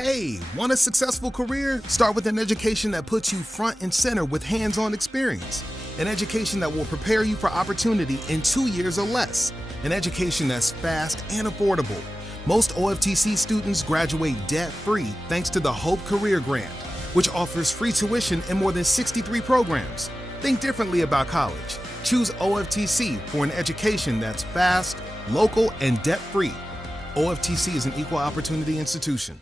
Hey, want a successful career? Start with an education that puts you front and center with hands-on experience. An education that will prepare you for opportunity in 2 years or less. An education that's fast and affordable. Most OFTC students graduate debt-free thanks to the Hope Career Grant, which offers free tuition in more than 63 programs. Think differently about college. Choose OFTC for an education that's fast, local, and debt-free. OFTC is an equal opportunity institution.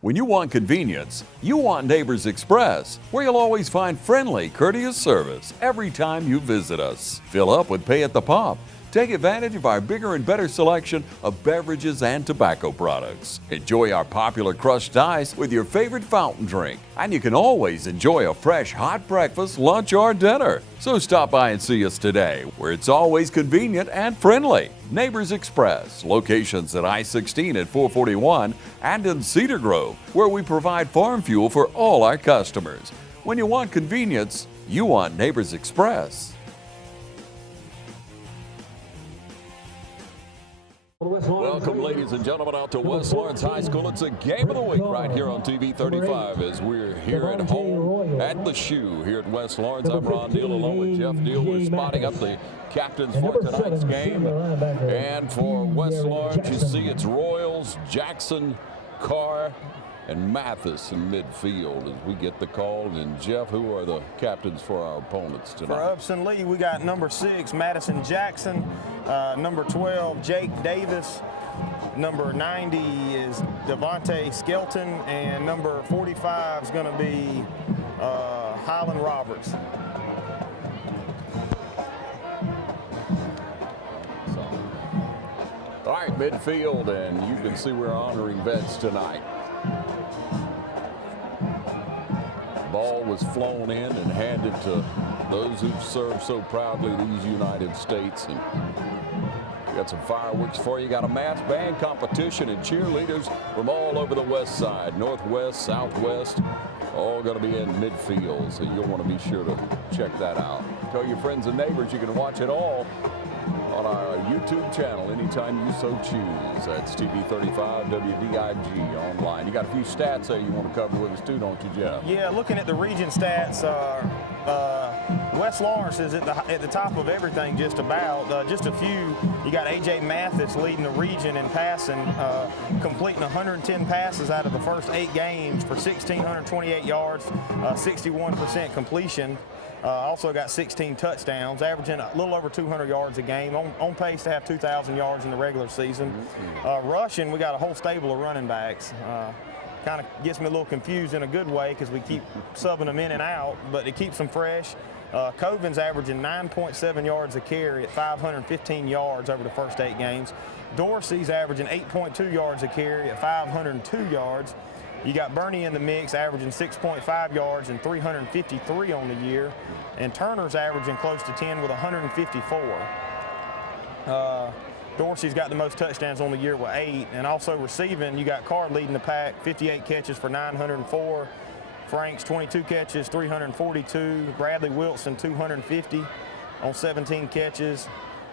When you want convenience, you want Neighbors Express, where you'll always find friendly, courteous service every time you visit us. Fill up with Pay at the Pump. Take advantage of our bigger and better selection of beverages and tobacco products. Enjoy our popular crushed ice with your favorite fountain drink. And you can always enjoy a fresh hot breakfast, lunch, or dinner. So stop by and see us today, where it's always convenient and friendly. Neighbors Express, locations at I-16 at 441 and in Cedar Grove, where we provide farm fuel for all our customers. When you want convenience, you want Neighbors Express. Welcome, ladies and gentlemen, out to West Lawrence High School. It's a game of the week right here on TV 35 as we're here at home at the Shoe here at West Lawrence. I'm Ron Deal along with Jeff Deal. We're spotting up the captains for tonight's game. And for West Lawrence, you see it's Royals, Jackson, Carr, and Mathis in midfield as we get the call. And Jeff, who are the captains for our opponents tonight? For Upson Lee, we got number 6, Madison Jackson, number 12, Jake Davis, number 90 is Devontae Skelton, and number 45 is going to be Highland Roberts. All right, midfield, and you can see we're honoring vets tonight. Ball was flown in and handed to those who've served so proudly these United States. And we got some fireworks for you. Got a mass band competition and cheerleaders from all over the west side, northwest, southwest, all going to be in midfield. So you'll want to be sure to check that out. Tell your friends and neighbors you can watch it all on our YouTube channel anytime you so choose. That's TV35 WDIG online. You got a few stats there you want to cover with us too, don't you, Jeff? Yeah, looking at the region stats, West Lawrence is at the top of everything just about. Just a few, you got A.J. Mathis leading the region in passing, completing 110 passes out of the first 8 games for 1,628 yards, 61% completion. Also got 16 touchdowns, averaging a little over 200 yards a game, on pace to have 2,000 yards in the regular season. Rushing, we got a whole stable of running backs. Kind of gets me a little confused in a good way because we keep subbing them in and out, but it keeps them fresh. Covan's averaging 9.7 yards a carry at 515 yards over the first 8 games. Dorsey's averaging 8.2 yards a carry at 502 yards. You got Bernie in the mix, averaging 6.5 yards and 353 on the year. And Turner's averaging close to 10 with 154. Dorsey's got the most touchdowns on the year with 8. And also receiving, you got Card leading the pack, 58 catches for 904. Franks, 22 catches, 342. Bradley Wilson, 250 on 17 catches.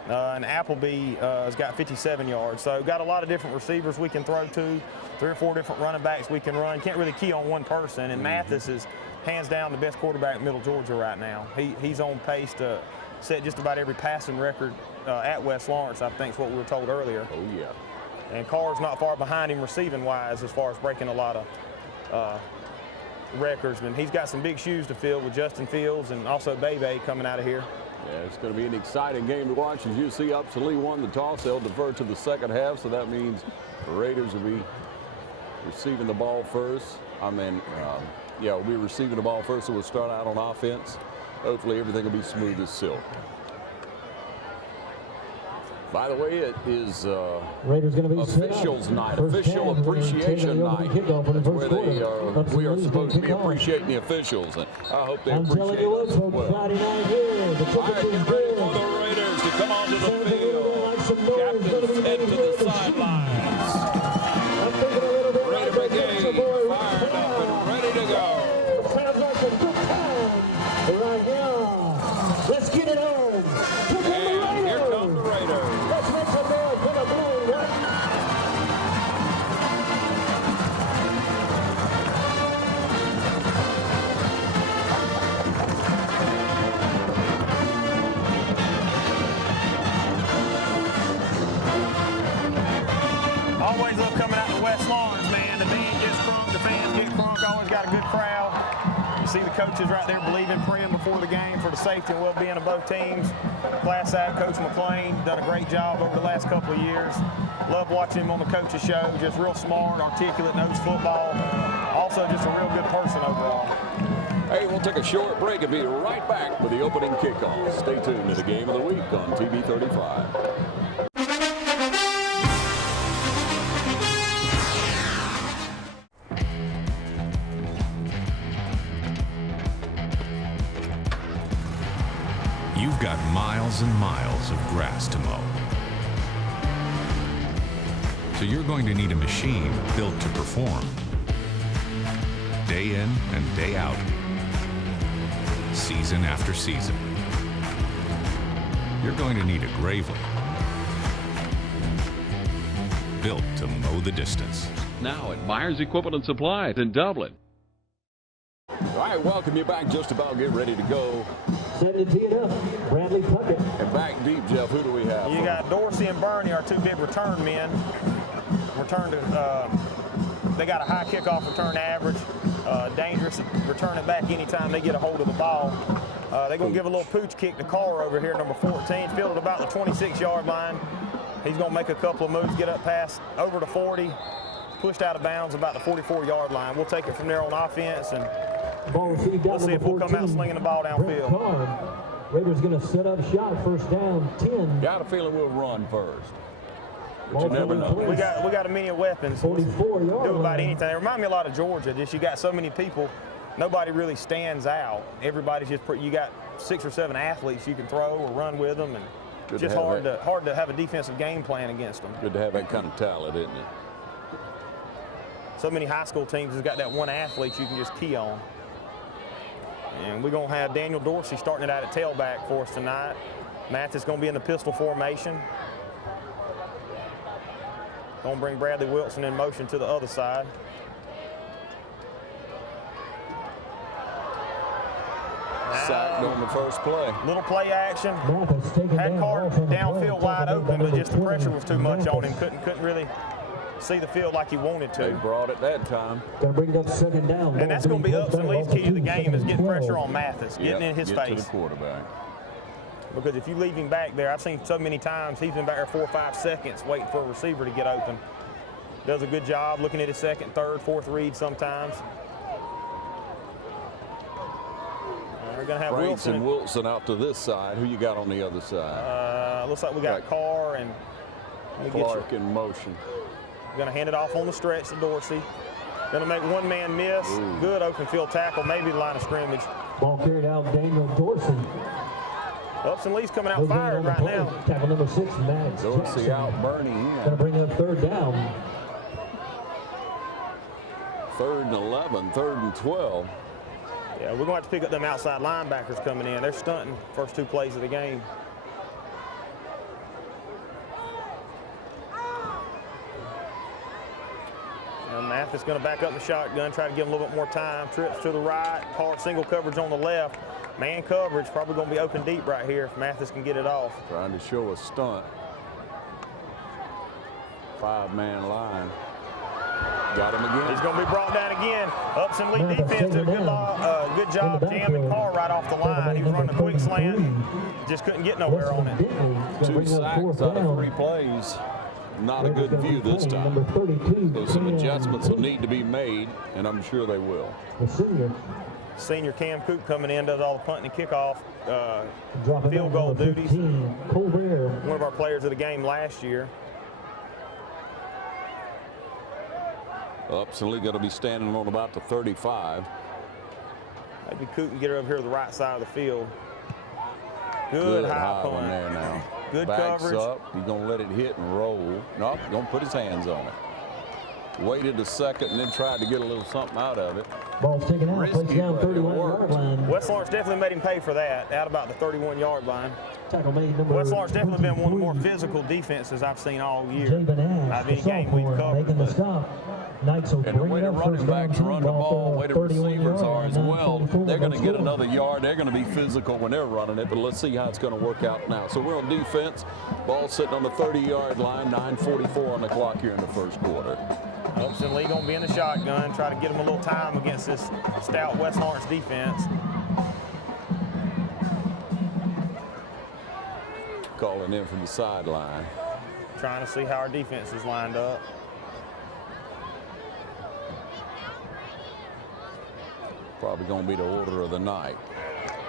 And Appleby has got 57 yards. So got a lot of different receivers we can throw to, 3 or 4 different running backs we can run. Can't really key on one person. And Mathis is hands down the best quarterback in Middle Georgia right now. He's on pace to set just about every passing record at West Lawrence, I think is what we were told earlier. Oh, yeah. And Carr's not far behind him receiving-wise as far as breaking a lot of records. And he's got some big shoes to fill with Justin Fields and also Bebe coming out of here. Yeah, it's going to be an exciting game to watch. As you see, Upson Lee won the toss. They'll defer to the second half, so that means the Raiders will be receiving the ball first. We'll be receiving the ball first, so we'll start out on offense. Hopefully everything will be smooth as silk. By the way, it is officials night, official appreciation night. That's where we are supposed to be appreciating the officials, and I hope they appreciate us as well. All right, get ready for the Raiders to come onto the field. Captains head to the sidelines. Raider Brigade fired up and ready to go. Sounds like a good time right now. Let's get it on. And here come the Raiders. Let's make some noise for the blue and white. Always love coming out to West Lawrence, man. The band gets crunk, the fans get crunk, always got a good crowd. You see the coaches right there believing, praying before the game for the safety and well-being of both teams. Class act, Coach McClain, done a great job over the last couple of years. Love watching him on the coaches show, just real smart, articulate, knows football. Also just a real good person overall. Hey, we'll take a short break and be right back with the opening kickoff. Stay tuned to the Game of the Week on TV35. You've got miles and miles of grass to mow. So you're going to need a machine built to perform. Day in and day out. Season after season. You're going to need a Gravely. Built to mow the distance. Now at Myers Equipment and Supply in Dublin. All right, welcome you back. Just about get ready to go. Setting to tee it up. Bradley Puckett. And back deep, Jeff, who do we have? You got Dorsey and Bernie, our 2 big return men. They got a high kickoff return average. Dangerous at returning back anytime they get a hold of the ball. They're going to give a little pooch kick to Carr over here, number 14. Fielded about the 26-yard line. He's going to make a couple of moves, get up past over the 40, pushed out of bounds about the 44-yard line. We'll take it from there on offense, and we'll see if we'll come out slinging the ball downfield. Raiders going to set up shot, first down, 10. Got a feeling we'll run first. But you never know. We got a many weapons. 44 yards. Do about anything. It reminds me a lot of Georgia. Just you got so many people, nobody really stands out. Everybody's just you got 6 or 7 athletes you can throw or run with them, and Good just to have hard to have a defensive game plan against them. Good to have that kind of talent, isn't it? So many high school teams has got that one athlete you can just key on. And we're going to have Daniel Dorsey starting it out at tailback for us tonight. Mathis going to be in the pistol formation. Going to bring Bradley Wilson in motion to the other side. Sacked on the first play. Little play action. Mathis taking Had Carr off on the downfield play. wide Tackle open, but number just the pressure 20, was too much on him. Mathis. Couldn't really see the field like he wanted They to. brought it that time. Gonna bring it up 2nd down. And that's going to be Upson Lee's key to the game is getting pressure on Mathis, getting in his Get face. to the quarterback. Because if you leave him back there, I've seen so many times he's been back there 4 or 5 seconds waiting for a receiver to get open. Does a good job looking at his 2nd, 3rd, 4th read sometimes. We're going to have Franks Wilson. and Wilson out to this side. Who you got on the other side? Looks like we got Right. Carr and Clark in motion. Going to hand it off on the stretch to Dorsey. Going to make one man miss. Ooh. Good open field tackle, maybe the line of scrimmage. Ball carried out Daniel Dorsey. Upson Lee's coming out Goes in fired on the right play. now. Tackle number 6, Maddox Dorsey Jackson. out, Bernie Gonna in. bring up 3rd down. 3rd and 11, 3rd and 12. Yeah, we're going to have to pick up them outside linebackers coming in. They're stunting first 2 plays of the game. And Mathis going to back up in the shotgun, try to give him a little bit more time. Trips to the right, Carr single coverage on the left. Man coverage probably going to be open deep right here if Mathis can get it off. Trying to show a stunt. 5-man line. Got him again. He's going to be brought down again. Upson Lee Mathis defense did a taken down. good job In the jamming backfield. Carr right off the line. He was running a quick slant, just couldn't get nowhere on it. 2 sacks out of 3 plays. Not a good view this time. Number 32. So some Cam adjustments will Coop, need to be made, and I'm sure they will. The senior. Senior Cam Coop coming in, does all the punting and kickoff, Dropping field down goal number duties. 15, Colbert. One of our players of the game last year. Upson Lee got to be standing on about the 35. Maybe Coop can get her over here to the right side of the field. Good high high punt. one there now. Good Backs coverage. up. He's going to let it hit and roll. Nope, going to put his hands on it. Waited a second and then tried to get a little something out of it. Ball's taken out, Risky, placed down but it 31-yard worked. line. West Lawrence definitely made him pay for that, out about the 31-yard line. Tackle made number West Lawrence definitely been one of the more 23. physical defenses I've seen all year. Jabin Out Ash, of the any game we've sophomore, covered. making the But stop. Knights will And the bring way it the up running first down backs team run the ball, the way the 31 receivers are yard as line, well, 9:24 they're going to get left. another yard. They're going to be physical when they're running it, but let's see how it's going to work out now. So we're on defense. Ball sitting on the 30-yard line, 9:44 on the clock here in the first quarter. Upson Lee going to be in the shotgun, try to get him a little time against this stout West Lawrence defense. Calling in from the sideline. Trying to see how our defense is lined up. Probably going to be the order of the night.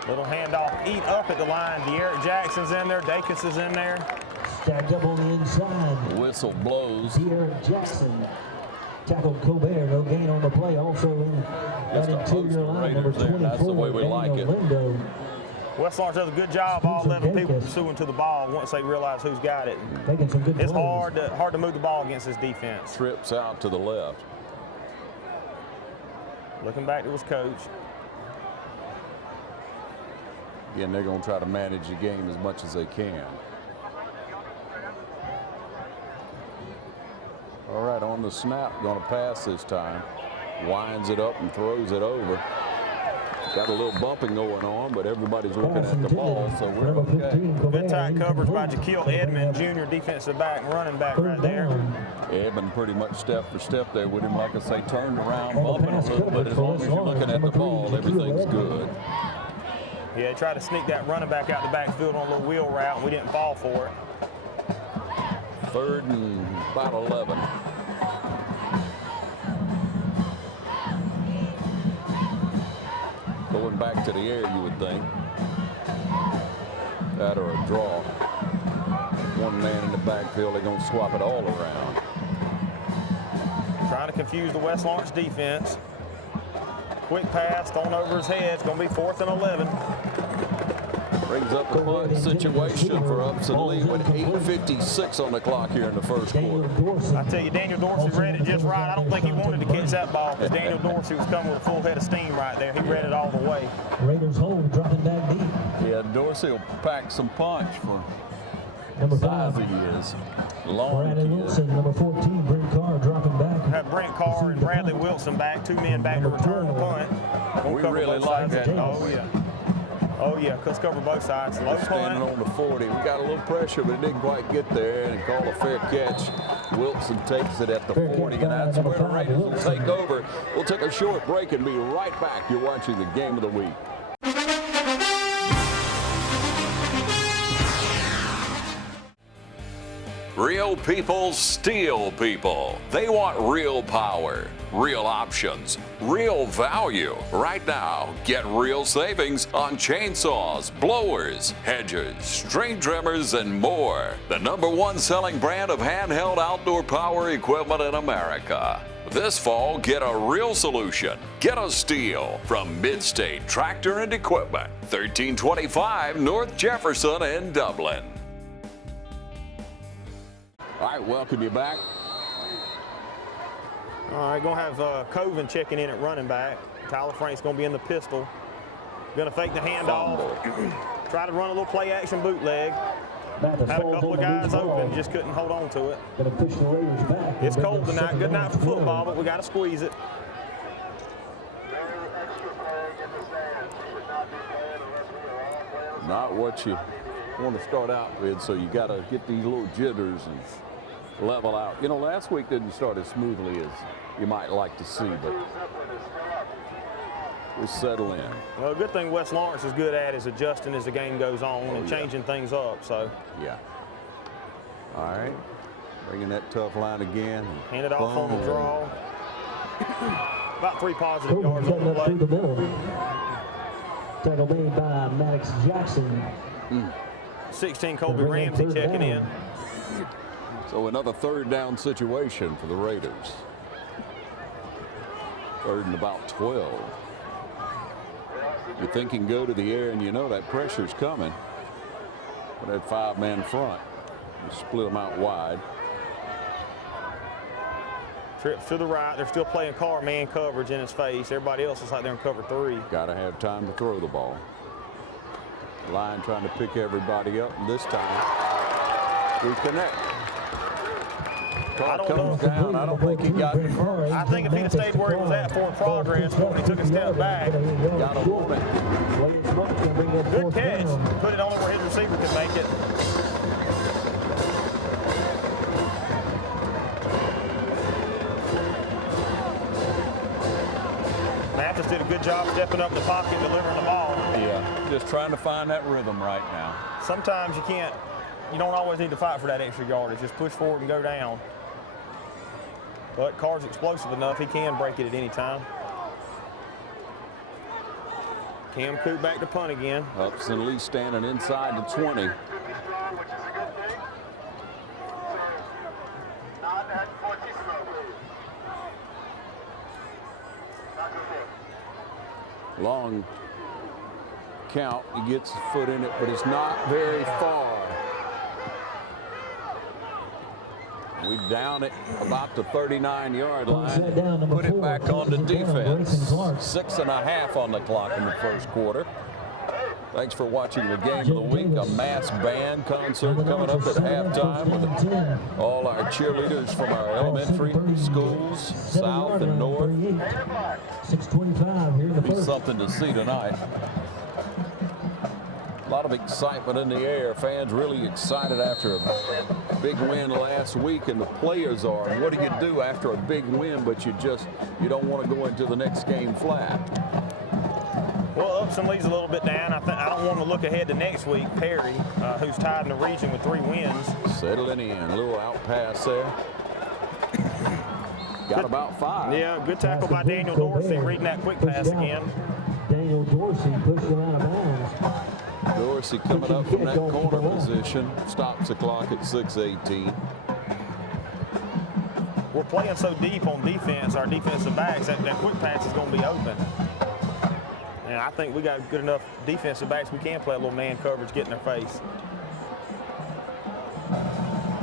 Little handoff, eat up at the line. De'Eric Jackson's in there, Dacus is in there. Stacked up on the inside. The whistle blows. De'Eric Jackson tackled Colbert. No gain on the play. Also in Just that a host interior of line, number Raiders there. 24. That's the way we like it. Lindo. West Lawrence does a good job, all Spencer 11 people Dacus. pursuing to the ball once they realize who's got it. Making some good It's plays. hard to move the ball against this defense. Trips out to the left. Looking back to his coach. Again, they're going to try to manage the game as much as they can. All right, on the snap, going to pass this time. Winds it up and throws it over. Got a little bumping going on, but everybody's looking at the ball, so we're okay. Good tight coverage by Jaquil Edmond, junior defensive back and running back right there. Edmond pretty much step for step there with him, like I say, turned around, bumping a little bit. As long as you're looking at the ball, everything's good. Yeah, they tried to sneak that running back out the backfield on a little wheel route, and we didn't fall for it. 3rd and about 11. Going back to the air, you would think. That or a draw. One man in the backfield, they're going to swap it all around. Trying to confuse the West Lawrence defense. Quick pass thrown over his head. It's going to be 4th and 11. Brings up the punt situation for Upson Lee with 8:56 on the clock here in the first quarter. I tell you, Daniel Dorsey read it just right. I don't think he wanted to catch that ball because Daniel Dorsey was coming with a full head of steam right there. He read it all the way. Raiders hold, dropping back deep. Yeah, Dorsey will pack some punch for Number size 5, he is. Long Brandon kid. Wilson. Number 14, Brent Carr dropping back. Have Brent Carr and Bradley Wilson back, 2 men back to return the punt. Won't We cover really both like sides. that. Oh, yeah. Oh, yeah, let's cover both sides. Low Standing punt. on the 40. We got a little pressure, but it didn't quite get there, and called a fair catch. Wilson takes it at the 40, and that's where the Raiders will take over. We'll take a short break and be right back. You're watching the Game of the Week. Real people steal people. They want real power, real options, real value. Right now, get real savings on chainsaws, blowers, hedgers, string trimmers, and more. The #1 selling brand of handheld outdoor power equipment in America. This fall, get a real solution. Get a steal from Midstate Tractor and Equipment, 1325 North Jefferson in Dublin. All right, welcome you back. All right, going to have Coven checking in at running back. Tyler Frank's going to be in the pistol. Going to fake the handoff. Try to run a little play action bootleg. Had a couple of guys open, just couldn't hold on to it. Gonna push the Raiders back. It's cold tonight. Good night for football, but we got to squeeze it. Not what you want to start out with, so you got to get these little jitters and level out. You know, last week didn't start as smoothly as you might like to see, but we'll settle in. Well, a good thing Wes Lawrence is good at is adjusting as the game goes on and changing things up. So, Yeah. All right. Bringing that tough line again. hand it off on the draw. About 3 positive yards on the Through the play. middle. Tackle made by Maddox Jackson. 16, Colby Ramsey checking in. So another third down situation for the Raiders. 3rd and about 12. You think you can go to the air, and you know that pressure's coming. But that 5-man front, you split them out wide. Trips to the right. They're still playing Carr man coverage in his face. Everybody else is like they're in cover 3. Got to have time to throw the ball. Line trying to pick everybody up, and this time we connect. Carr comes down. I don't think he got it first. I think if he'd have stayed where he was at for progress, when he took a step back, Got a woman. good catch. Put it on where his receiver could make it. Mathis did a good job stepping up in the pocket, delivering the ball. Yeah, just trying to find that rhythm right now. Sometimes you don't always need to fight for that extra yardage. Just push forward and go down. But Carr's explosive enough, he can break it at any time. Cam Coop back to punt again. Upson Lee standing inside the 20. Long count, he gets his foot in it, but it's not very far. We down it about the 39-yard line. Put it back on the defense. 6.5 on the clock in the first quarter. Thanks for watching the Game of the Week. A mass band concert coming up at halftime with all our cheerleaders from our elementary schools, south and north. 6:25 here in the Be first. something to see tonight. A lot of excitement in the air. Fans really excited after a big win last week, and the players are. And what do you do after a big win, but you don't want to go into the next game flat? Well, Upson Lee's a little bit down. I don't want to look ahead to next week. Perry, who's tied in the region with 3 wins. Settling in, a little out pass there. Got about 5. Yeah, good tackle by Daniel Dorsey, reading that quick pass again. Daniel Dorsey pushed him out of bounds. Dorsey coming up from that corner position. Stops the clock at 6:18. We're playing so deep on defense, our defensive backs, that quick pass is going to be open. And I think we got good enough defensive backs we can play a little man coverage, get in their face.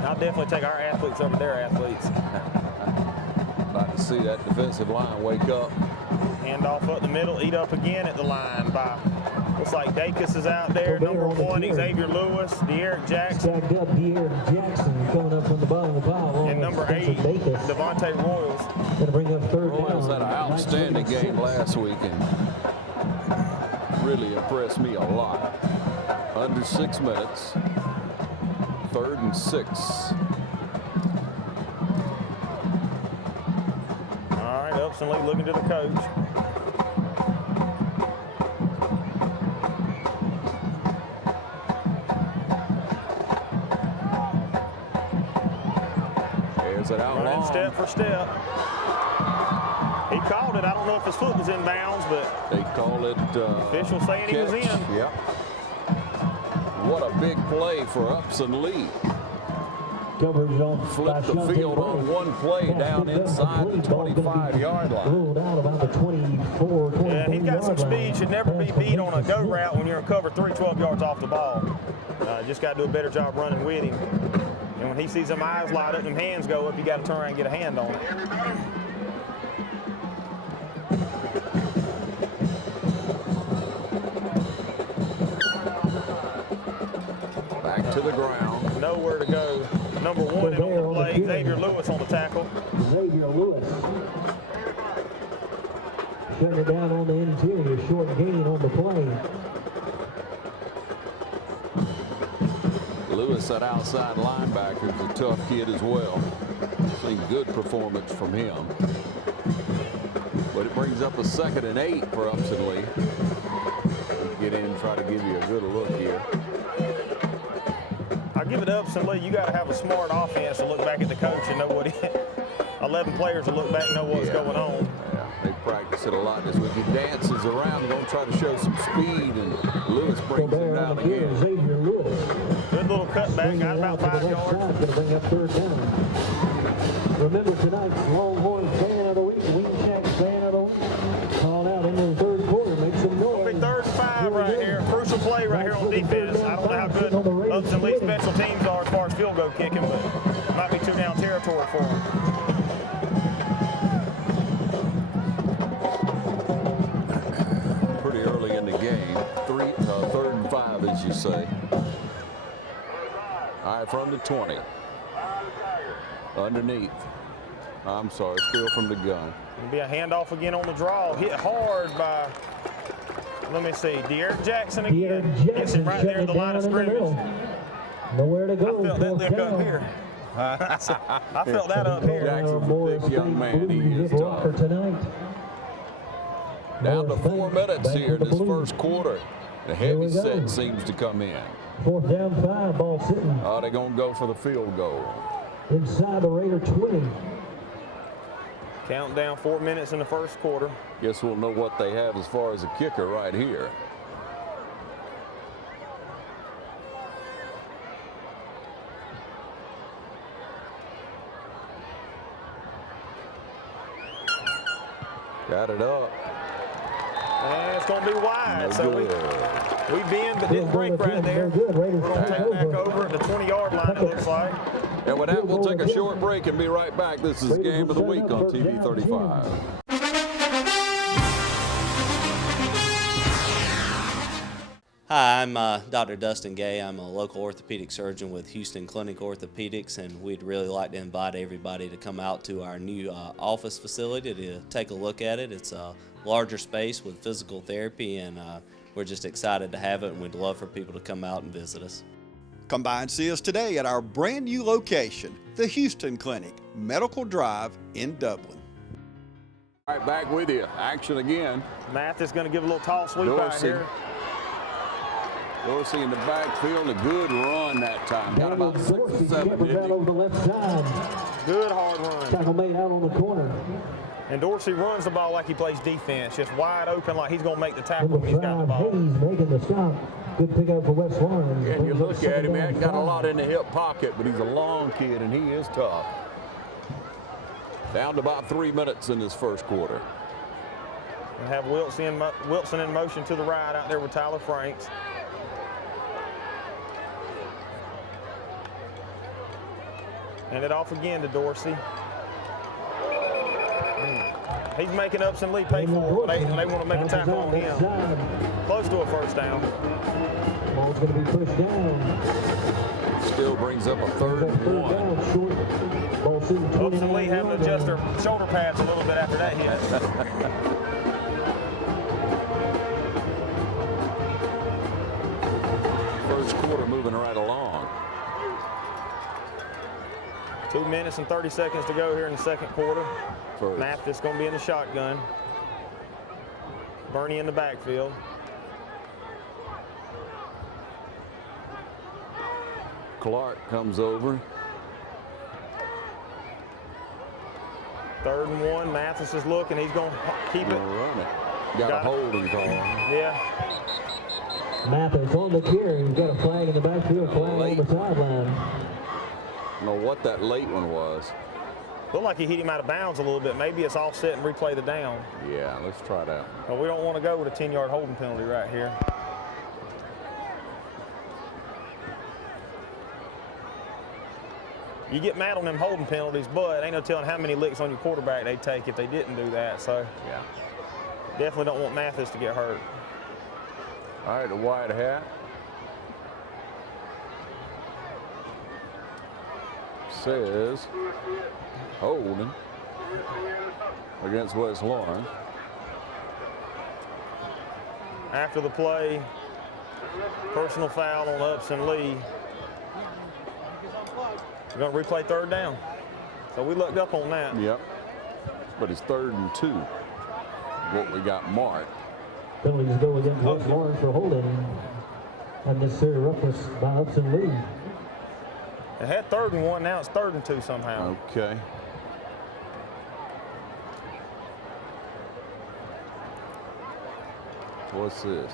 I'll definitely take our athletes over their athletes. About to see that defensive line wake up. Hand off up the middle, eat up again at the line by, looks like Dacus is out there. Number 1, Xavier Lewis, De'Eric Jackson. Stacked up, De'Eric Jackson coming up from the bottom of the pile. And number 8, Devontae Royals. Going to bring up third down. Royals had an outstanding game last week and really impressed me a lot. Under 6 minutes. 3rd and 6. All right, Upson Lee looking to the coach. There's it out Running long. step for step. He called it. I don't know if his foot was in bounds, but They call it official saying he was in. Yep. What a big play for Upson Lee. Coverage on Flipped the field on one play down inside the 25-yard line. Ruled out about the 24, 24 Yeah, he's got some speed. Should never be beat on a go route when you're in cover 3, 12 yards off the ball. Just got to do a better job running with him. And when he sees them eyes light up and them hands go up, you got to turn around and get a hand on it. Back to the ground. Nowhere to go. Number 1 in on the play, Xavier Lewis on the tackle. Xavier Lewis. Shutting it down on the interior, short gain on the play. Lewis, that outside linebacker, is a tough kid as well. Seen good performance from him. But it brings up a 2nd and 8 for Upson Lee. Get in and try to give you a good look here. I'll give it to Upson Lee. You got to have a smart offense to look back at the coach and know what 11 players to look back and know what's going on. Yeah, they practice it a lot this week. He dances around and going to try to show some speed, and Lewis brings him down again. Xavier Lewis. Good little cutback, got about 5 yards. Going to bring up third down. Remember tonight's Longhorn fan of the week, Wing Shack fan of the week. Called out in the third quarter, make some noise. It'll be 3rd and 5 right here. Crucial play right here on defense. I don't know how good Upson Lee special teams are as far as field goal kicking, but it might be 2-down territory for them. Pretty early in the game. 3rd and 5, as you say. All right, from the 20. Underneath. I'm sorry, still from the gun. It'll be a handoff again on the draw. Hit hard by, let me see, De'Eric Jackson again. Hits him right there at the line of scrimmage. Nowhere to go. I felt that lick up here. I felt that up here. Jackson's a big young man. He is tough. Down to 4 minutes here in this first quarter. The heavy set seems to come in. 4th down 5, ball sitting Oh, they're going to go for the field goal. inside the Raider 20. Count down 4 minutes in the first quarter. Guess we'll know what they have as far as a kicker right here. Got it up. And it's going to be wide. No So good. we bend but didn't break right there. We're going to take back over at the 20-yard line, it looks like. And with that, we'll take a short break and be right back. This is Game of the Week on TV 35. Hi, I'm Dr. Dustin Gay. I'm a local orthopedic surgeon with Houston Clinic Orthopedics, and we'd really like to invite everybody to come out to our new office facility to take a look at it. It's a larger space with physical therapy, and we're just excited to have it, and we'd love for people to come out and visit us. Come by and see us today at our brand new location, the Houston Clinic, Medical Drive in Dublin. All right, back with you. Action again. Mathis going to give a little tall sweep out here. Dorsey in the backfield, a good run that time. Got about 6 or 7, didn't he? over the left side. Good hard run. Tackle made out on the corner. And Dorsey runs the ball like he plays defense, just wide open like he's going to make the tackle Number when he's got the 5, ball. Hayes making the stop. Good pickup for West Lawrence. And you look at him, he hasn't got a 5. lot in the hip pocket, but he's a long kid, and he is tough. Down to about 3 minutes in this first quarter. And have Wilson in motion to the right out there with Tyler Franks. Hand it off again to Dorsey. He's making Upson Lee pay for it. They want to make a tackle on him. Close to a first down. Ball's going to be pushed down. Still brings up a 3rd and 1. Ball shooting Upson Lee having to adjust her shoulder pads a little bit after that hit. First quarter moving right along. 2 minutes and 30 seconds to go here in the second quarter. First. Mathis going to be in the shotgun. Bernie in the backfield. Clark comes over. 3rd and 1. Mathis is looking. He's going to keep it. Run it. Got a holding call. Yeah. Mathis on the carry. He's got a flag in the backfield, flag on the sideline. I don't know what that late one was. Looked like he hit him out of bounds a little bit. Maybe it's offset and replay the down. Yeah, let's try that. But we don't want to go with a 10-yard holding penalty right here. You get mad on them holding penalties, but ain't no telling how many licks on your quarterback they'd take if they didn't do that. So Yeah. definitely don't want Mathis to get hurt. All right, the wide hat. Says holding against West Lawrence. After the play, personal foul on Upson Lee. We're going to replay 3rd down. So we looked up on that. Yep. But it's 3rd and 2. What we got marked. Penalties go against West Lawrence for holding. Unnecessary roughness by Upson Lee. It had 3rd and 1. Now it's 3rd and 2 somehow. Okay. What's this?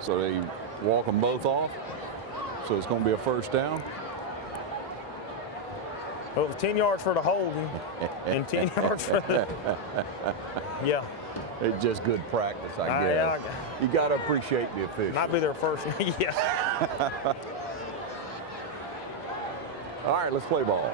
So they walk them both off? So it's going to be a first down? Well, it was 10 yards for the holding and 10 yards for the. Yeah. It's just good practice, I guess. You got to appreciate the official. Might be their first. Yeah. All right, let's play ball.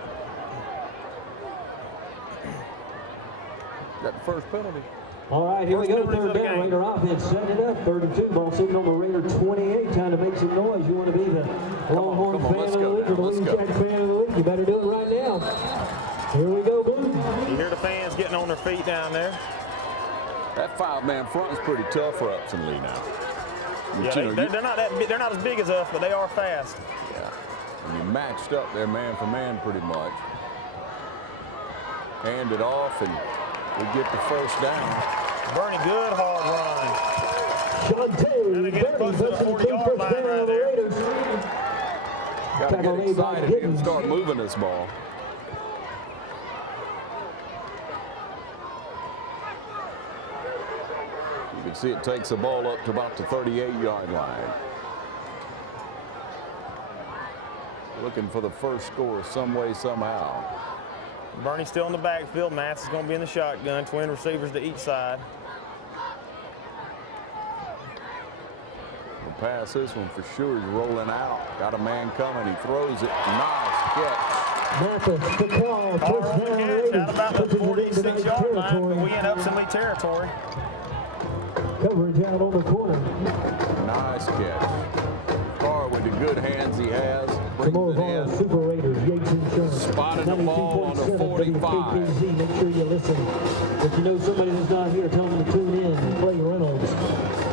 Got the first penalty. All right, here we go. First 3rd penalty of the down. game. Raider offense setting it up. 3rd and 2. Ball sitting on the Raider 28. Time to make some noise. You want to be the Longhorn come on, fan let's of the go week now, or the let's Williams go. Jack fan of the week. You better do it right now. Here we go, boom. You hear the fans getting on their feet down there. That 5-man front is pretty tough for Upson Lee now. Yeah, they're not that. They're not as big as us, but they are fast. Yeah. And you matched up there man for man pretty much. Hand it off and we get the first down. Bernie, good hard run. Shante, get close to the 40-yard line right there. Got to get excited and start moving this ball. You can see it takes the ball up to about the 38-yard line. Looking for the first score some way, somehow. Bernie still in the backfield. Mathis is going to be in the shotgun. Twin receivers to each side. The pass, this one for sure is rolling out. Got a man coming. He throws it. Nice catch. Mathis, the call. Catch First down, out about the 46-yard line, but we in Upson Lee territory. Coverage out on the corner. Nice catch. Carr with the good hands he has. Some Brings more it of our in. Super Raiders, Yates and Sharp. Spotted the ball on the 45. WKKZ. Make sure you listen. If you know somebody that's not here, tell them to tune in. Clay Reynolds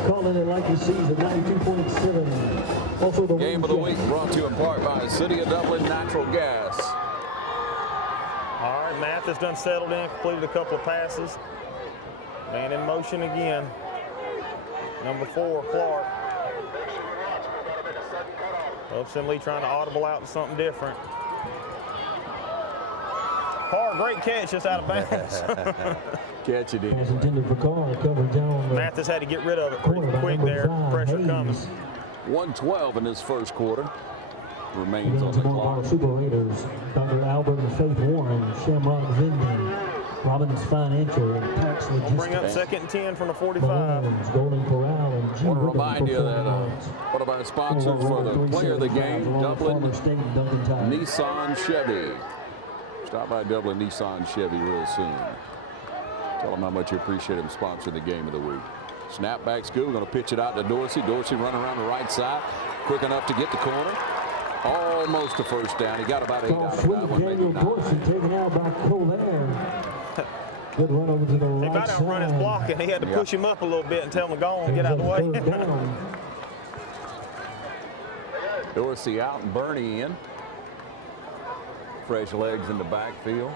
calling it like he sees it, 92.7. Also the Game of the week brought to you in part by City of Dublin Natural Gas. All right, Mathis done settled in, completed a couple of passes. Man in motion again. Number 4, Clark. Upson Lee trying to audible out to something different. Carr, great catch just out of bounds. Catch it in. Pass intended for Carr, coverage down the Mathis had to get rid of it pretty corner by quick number there. 5, Pressure Hayes. coming. 1:12 in this first quarter. Remains Again, on the some more of our clock. Super Raiders. Dr. Albert and Faith Warren, Shamrock Vindy. Robbins Financial, Tax We'll Logistics. bring up 2nd and 10 from the 45. Mahomes, Golden Corral, and G. Want to Ribbon remind you for that 4 yards. one of our sponsors for the player of the game, Dublin Nissan. Nissan Chevy. Stop by Dublin Nissan Chevy real soon. Tell them how much you appreciate them sponsoring the game of the week. Snapback's good. We're going to pitch it out to Dorsey. Dorsey running around the right side. Quick enough to get the corner. Almost a first down. He got about 8 out of that one. Daniel Dorsey taken out by Colbert. Good run over to the right He might have run his block, and he had to push him up a little bit and tell him to go on and get out of the way. Dorsey out and Bernie in. Fresh legs in the backfield.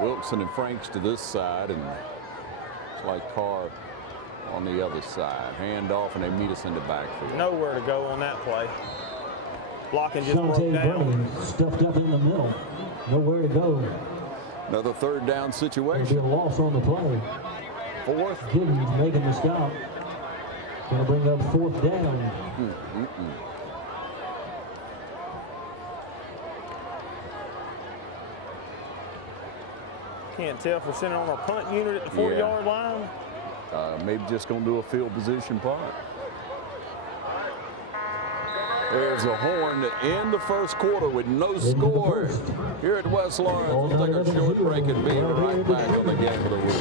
Wilson and Franks to this side, and it's like Carr on the other side. Hand off, and they meet us in the backfield. Nowhere to go on that play. Blocking just broke Shante down. Bernie stuffed up in the middle. Nowhere to go. Another third down There'll be situation. a loss on the play. Fourth. Giddens making the stop. Going to bring up 4th down. Can't tell if we're sitting on our punt unit at the 40-yard line. Maybe just going to do a field position punt. There's a horn in the first quarter with no score here at West Lawrence. We'll take a short break and be right back on the game of the week.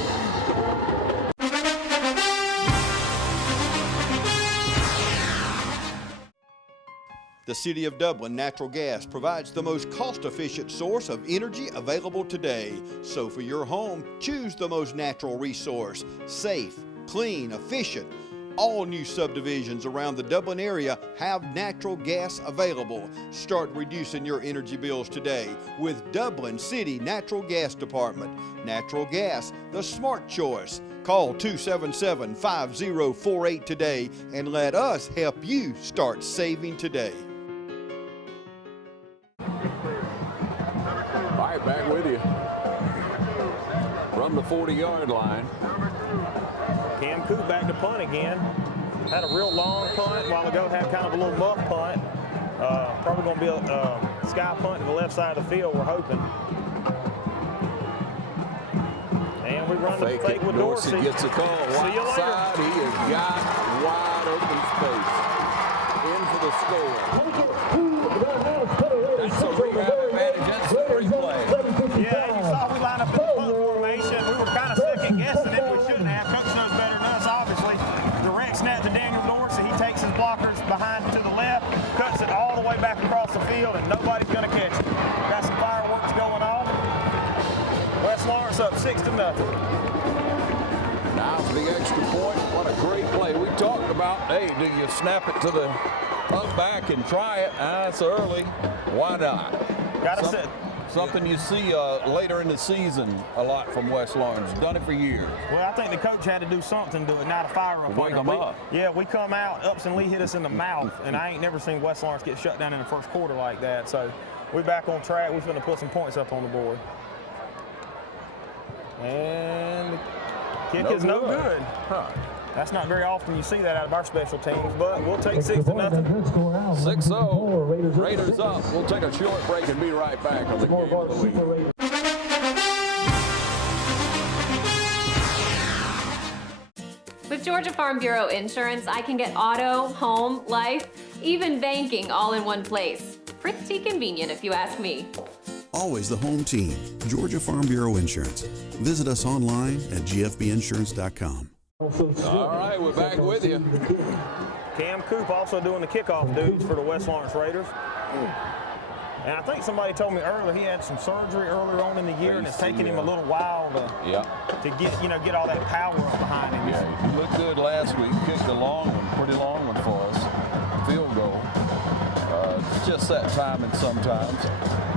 The City of Dublin Natural Gas provides the most cost-efficient source of energy available today. So for your home, choose the most natural resource. Safe, clean, efficient. All new subdivisions around the Dublin area have natural gas available. Start reducing your energy bills today with Dublin City Natural Gas Department. Natural gas, the smart choice. Call 277-5048 today and let us help you start saving today. All right, back with you from the 40-yard line. Cam Coop back to punt again. Had a real long punt a while ago, had kind of a little muff punt. Probably going to be a sky punt to the left side of the field, we're hoping. And we run the fake with Dorsey. Dorsey gets a call. See you later. Side, he has got wide open space. In for the score. That's a rehab advantage. That's a replay. Yeah, you saw we lined up in the punt formation. We were kind of second guessing it. We shouldn't have. Coach knows better than us, obviously. Direct snap to Daniel Dorsey. He takes his blockers behind to the left, cuts it all the way back across the field, and nobody's going to catch it. Got some fireworks going off. West Lawrence up 6-0. Now for the extra point. What a great play. We talked about, hey, do you snap it to the up back and try it? That's early. Why not? Got to set. Something you see later in the season a lot from West Lawrence. Done it for years. Well, I think the coach had to do something to it, not a fire up. Wake 'em up. Yeah, we come out, Upson Lee hit us in the mouth, and I ain't never seen West Lawrence get shut down in the first quarter like that. So we're back on track. We're going to put some points up on the board. And the kick is no good. Huh. That's not very often you see that out of our special teams, but we'll take 6-0. 6-0. Raiders up. We'll take a short break and be right back on the game of the week. With Georgia Farm Bureau Insurance, I can get auto, home, life, even banking all in one place. Pretty convenient if you ask me. Always the home team, Georgia Farm Bureau Insurance. Visit us online at gfbinsurance.com. All right, we're back with you. Cam Coop also doing the kickoff duties for the West Lawrence Raiders. And I think somebody told me earlier he had some surgery earlier on in the year, and it's taken him a little while to get all that power up behind him. Yeah, he looked good last week. Kicked a long one, pretty long one for us. Field goal. It's just that timing sometimes.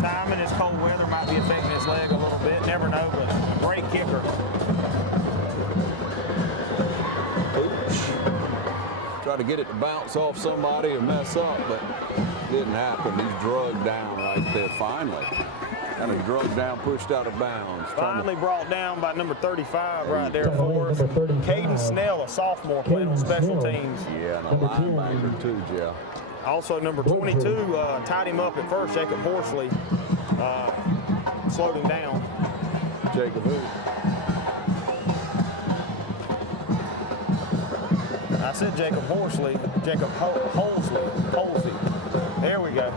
Timing, his cold weather might be affecting his leg a little bit. Never know, but a great kicker. Try to get it to bounce off somebody or mess up, but didn't happen. He's drugged down right there finally. Kind of drugged down, pushed out of bounds. Finally brought down by number 35 right there for us. Caden Snell, a sophomore, playing on special teams. Yeah, and a linebacker too, Jeff. Also, number 22 tied him up at first, Jacob Horsley. Slowed him down. Jacob who? I said Jacob Horsley. Jacob Holsey. There we go.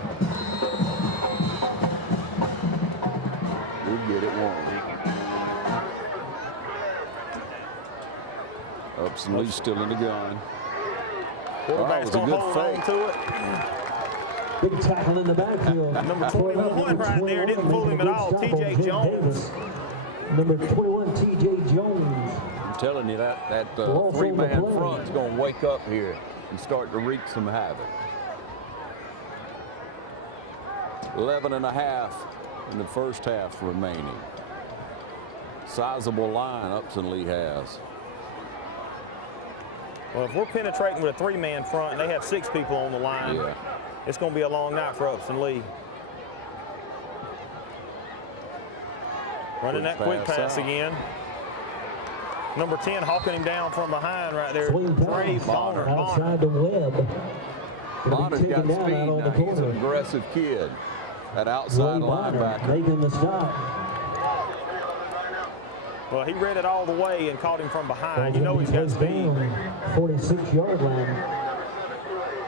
We'll get it one. Upson Lee still in the gun. Quarterback's that was a going good to hold on fake. to it. Big tackle in the backfield. Number 21 right there didn't fool him at all. T.J. Jones. Number 21, T.J. Jones. I'm telling you, that three-man front's going to wake up here and start to wreak some havoc. 11.5 in the first half remaining. Sizable line Upson Lee has. Well, if we're penetrating with a three-man front and they have 6 people on the line, it's going to be a long night for Upson Lee. Running that quick pass again. Number 10 hawking him down from behind right there. Trey Bonner. Outside the web. Bonner's got speed now. He's an aggressive kid. That outside linebacker. Making the stop. Well, he read it all the way and caught him from behind. You know he's got speed. 46-yard line.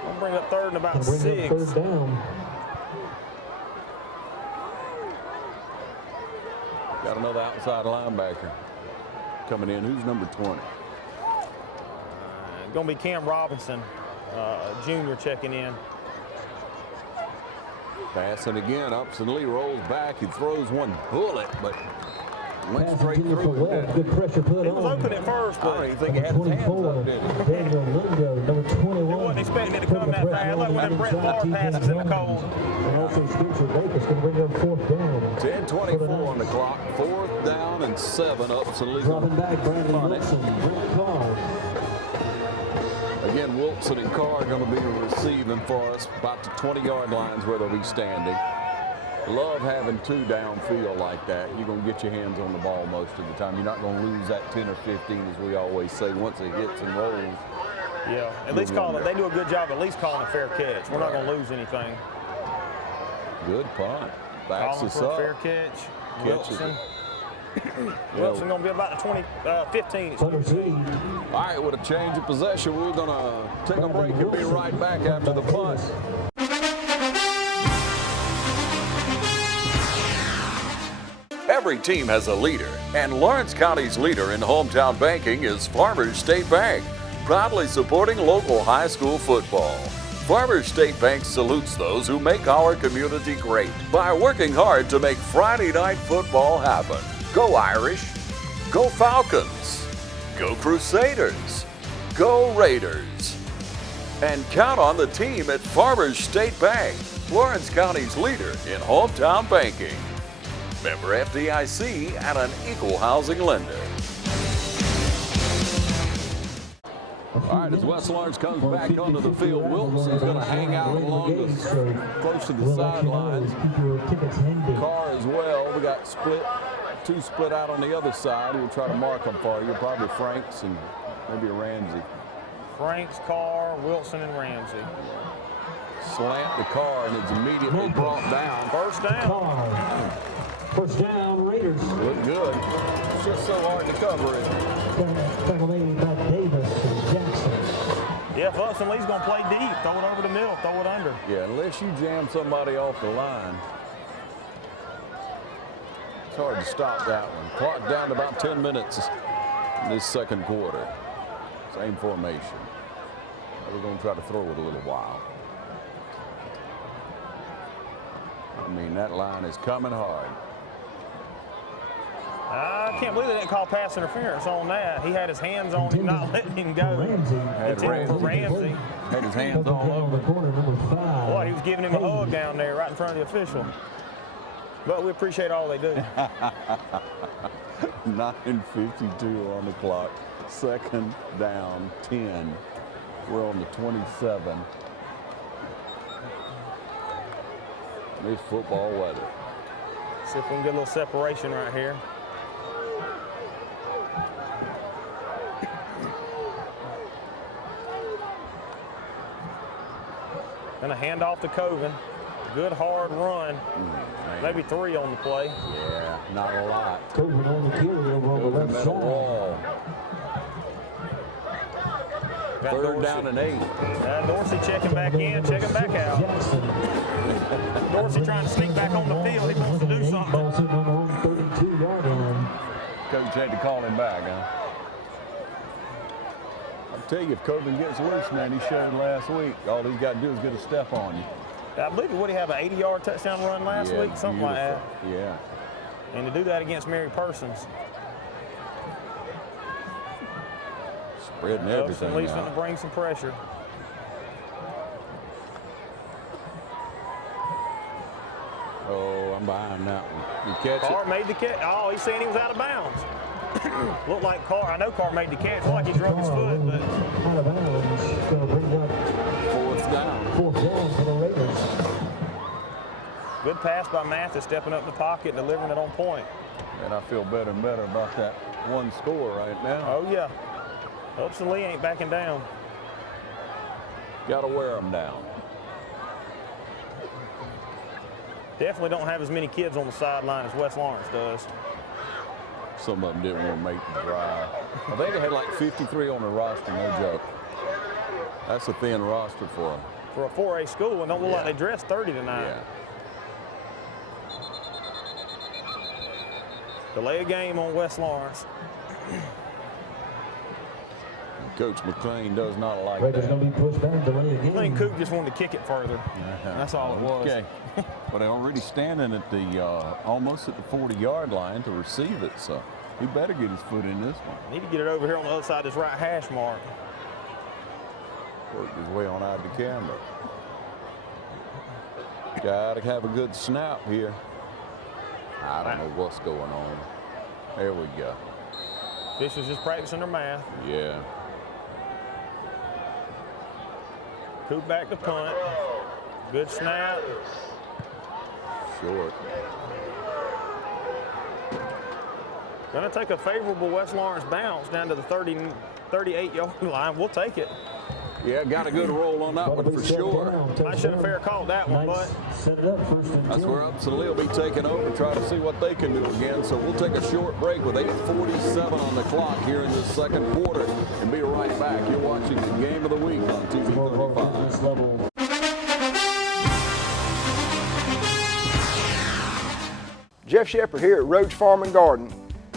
I'll bring up third and about 6. Third down. Got another outside linebacker coming in. Who's number 20? Going to be Cam Robinson, junior, checking in. Passing again. Upson Lee rolls back. He throws one bullet, but went straight through it. Good pressure put on. It was open at first, but I don't even think he had his hands up, did he? Daniel Lingo, number 21. He wasn't expecting it to come that fast. Look when them Brett Favre passes in the cold. And also Spencer Baker's going to bring up fourth down. 10:24 on the clock. 4th down and 7. Upson Lee. Dropping back, Brandon Wilson, Brent Carr. Again, Wilson and Carr are going to be receiving for us about the 20-yard lines where they'll be standing. Love having 2 downfield like that. You're going to get your hands on the ball most of the time. You're not going to lose that 10 or 15, as we always say, once it hits and rolls. Yeah, at least calling it. They do a good job at least calling a fair catch. We're not going to lose anything. Good punt. Backs Calling us for up. a fair catch. Wilson. it. Wilson going to be about the 15. All right, with a change of possession, we're going to take a break and be right back after the punt. Every team has a leader, and Lawrence County's leader in hometown banking is Farmers State Bank, proudly supporting local high school football. Farmers State Bank salutes those who make our community great by working hard to make Friday night football happen. Go Irish, go Falcons, go Crusaders, go Raiders. And count on the team at Farmers State Bank, Lawrence County's leader in hometown banking. Member FDIC and an equal housing lender. All right, as West Lawrence comes back onto the field, Wilson's going to hang out along the close to the sidelines. Carr as well. We got two split out on the other side. We'll try to mark them for you. Probably Franks and maybe Ramsey. Franks, Carr, Wilson, and Ramsey. Slant the Carr, and it's immediately brought down. First down. Carr. First down, Raiders. Look good. It's just so hard to cover it. Tackle made by Davis and Jackson. Yeah, if Upson Lee's going to play deep, throw it over the middle, throw it under. Yeah, unless you jam somebody off the line. It's hard to stop that one. Clock down to about 10 minutes in this second quarter. Same formation. We're going to try to throw it a little while. I mean, that line is coming hard. I can't believe they didn't call pass interference on that. He had his hands on him, not letting him go. Intended for Ramsey. Had his hands all over. Boy, he was giving him a hug down there right in front of the official. But we appreciate all they do. 9:52 on the clock. Second down, 10. We're on the 27. This football weather. See if we can get a little separation right here. And a handoff to Coven. Good hard run. Maybe 3 on the play. Yeah, not a lot. Coven on the carry over on the left Middle side. wall. Got 3rd Dorsey. down and 8. Dorsey checking back in, checking back out. Jackson. Dorsey trying to sneak back on the field. He wants to do something. Ball sitting on the own 32-yard line. Coach had to call him back, huh? I'll tell you, if Coven gets loose, man, he showed last week. All he's got to do is get a step on you. I believe he would have an 80-yard touchdown run last week, something like that. Yeah. And to do that against Mary Persons. Spreading everything At least going out. to bring some pressure. Oh, I'm behind that one. You catch Carr it? made the catch. Oh, he's saying he was out of bounds. Looked like Carr. I know Carr made the catch. Looked like he drove his foot, but Out of bounds. Going to bring up 4th down. 4th down for the Raiders. good pass by Mathis, stepping up in the pocket and delivering it on point. And I feel better and better about that one score right now. Oh, yeah. Upson Lee ain't backing down. Got to wear them down. Definitely don't have as many kids on the sideline as West Lawrence does. Some of them didn't want to make the drive. I think they had like 53 on the roster, no joke. That's a thin roster for them. For a 4A school, and don't look like they dressed 30 tonight. Yeah. Delay a game on West Lawrence. Coach McLean does not like Raiders that. going to be pushed back, delay a I think game. Coop just wanted to kick it further. That's all it was. Okay. But they're already standing at the almost at the 40-yard line to receive it, so he better get his foot in this one. Need to get it over here on the other side of this right hash mark. Worked his way on out the camera. Got to have a good snap here. I don't know what's going on. There we go. Officials just practicing their math. Yeah. Coop back to punt. Good snap. Short. Gonna take a favorable West Lawrence bounce down to the 38-yard line. We'll take it. Yeah, got a good roll on that one for sure. I should have fair called that one, but Set it up first and That's 10. where Upson Lee will be taking over, try to see what they can do again. So we'll take a short break with 8:47 on the clock here in the second quarter and be right back. You're watching the Game of the Week on TV 35. Level. Jeff Shepard here at Roach Farm and Garden.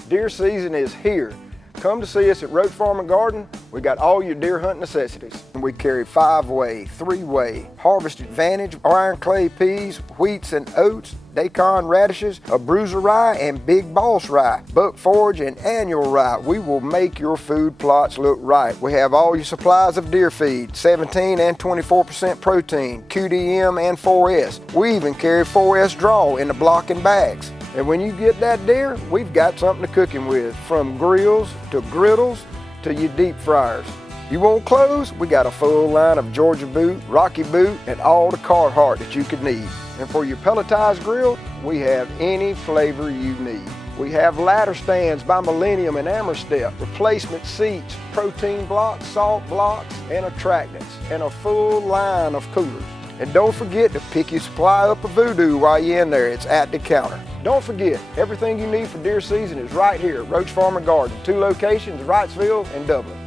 Deer season is here. Come to see us at Roach Farm and Garden. We got all your deer hunt necessities. We carry 5-way, 3-way, Harvest Advantage, iron clay peas, wheats and oats, daikon radishes, a bruiser rye, and big boss rye, buck forage and annual rye. We will make your food plots look right. We have all your supplies of deer feed, 17 and 24% protein, QDM and 4S. We even carry 4S draw in the block and bags. And when you get that deer, we've got something to cook him with, from grills to griddles to your deep fryers. You want clothes? We got a full line of Georgia Boot, Rocky Boot, and all the Carhartt that you could need. And for your pelletized grill, we have any flavor you need. We have ladder stands by Millennium and Amerstep, replacement seats, protein blocks, salt blocks, and attractants, and a full line of coolers. And don't forget to pick your supply up of Voodoo while you're in there. It's at the counter. Don't forget, everything you need for deer season is right here at Roach Farm and Garden. 2 locations, Wrightsville and Dublin.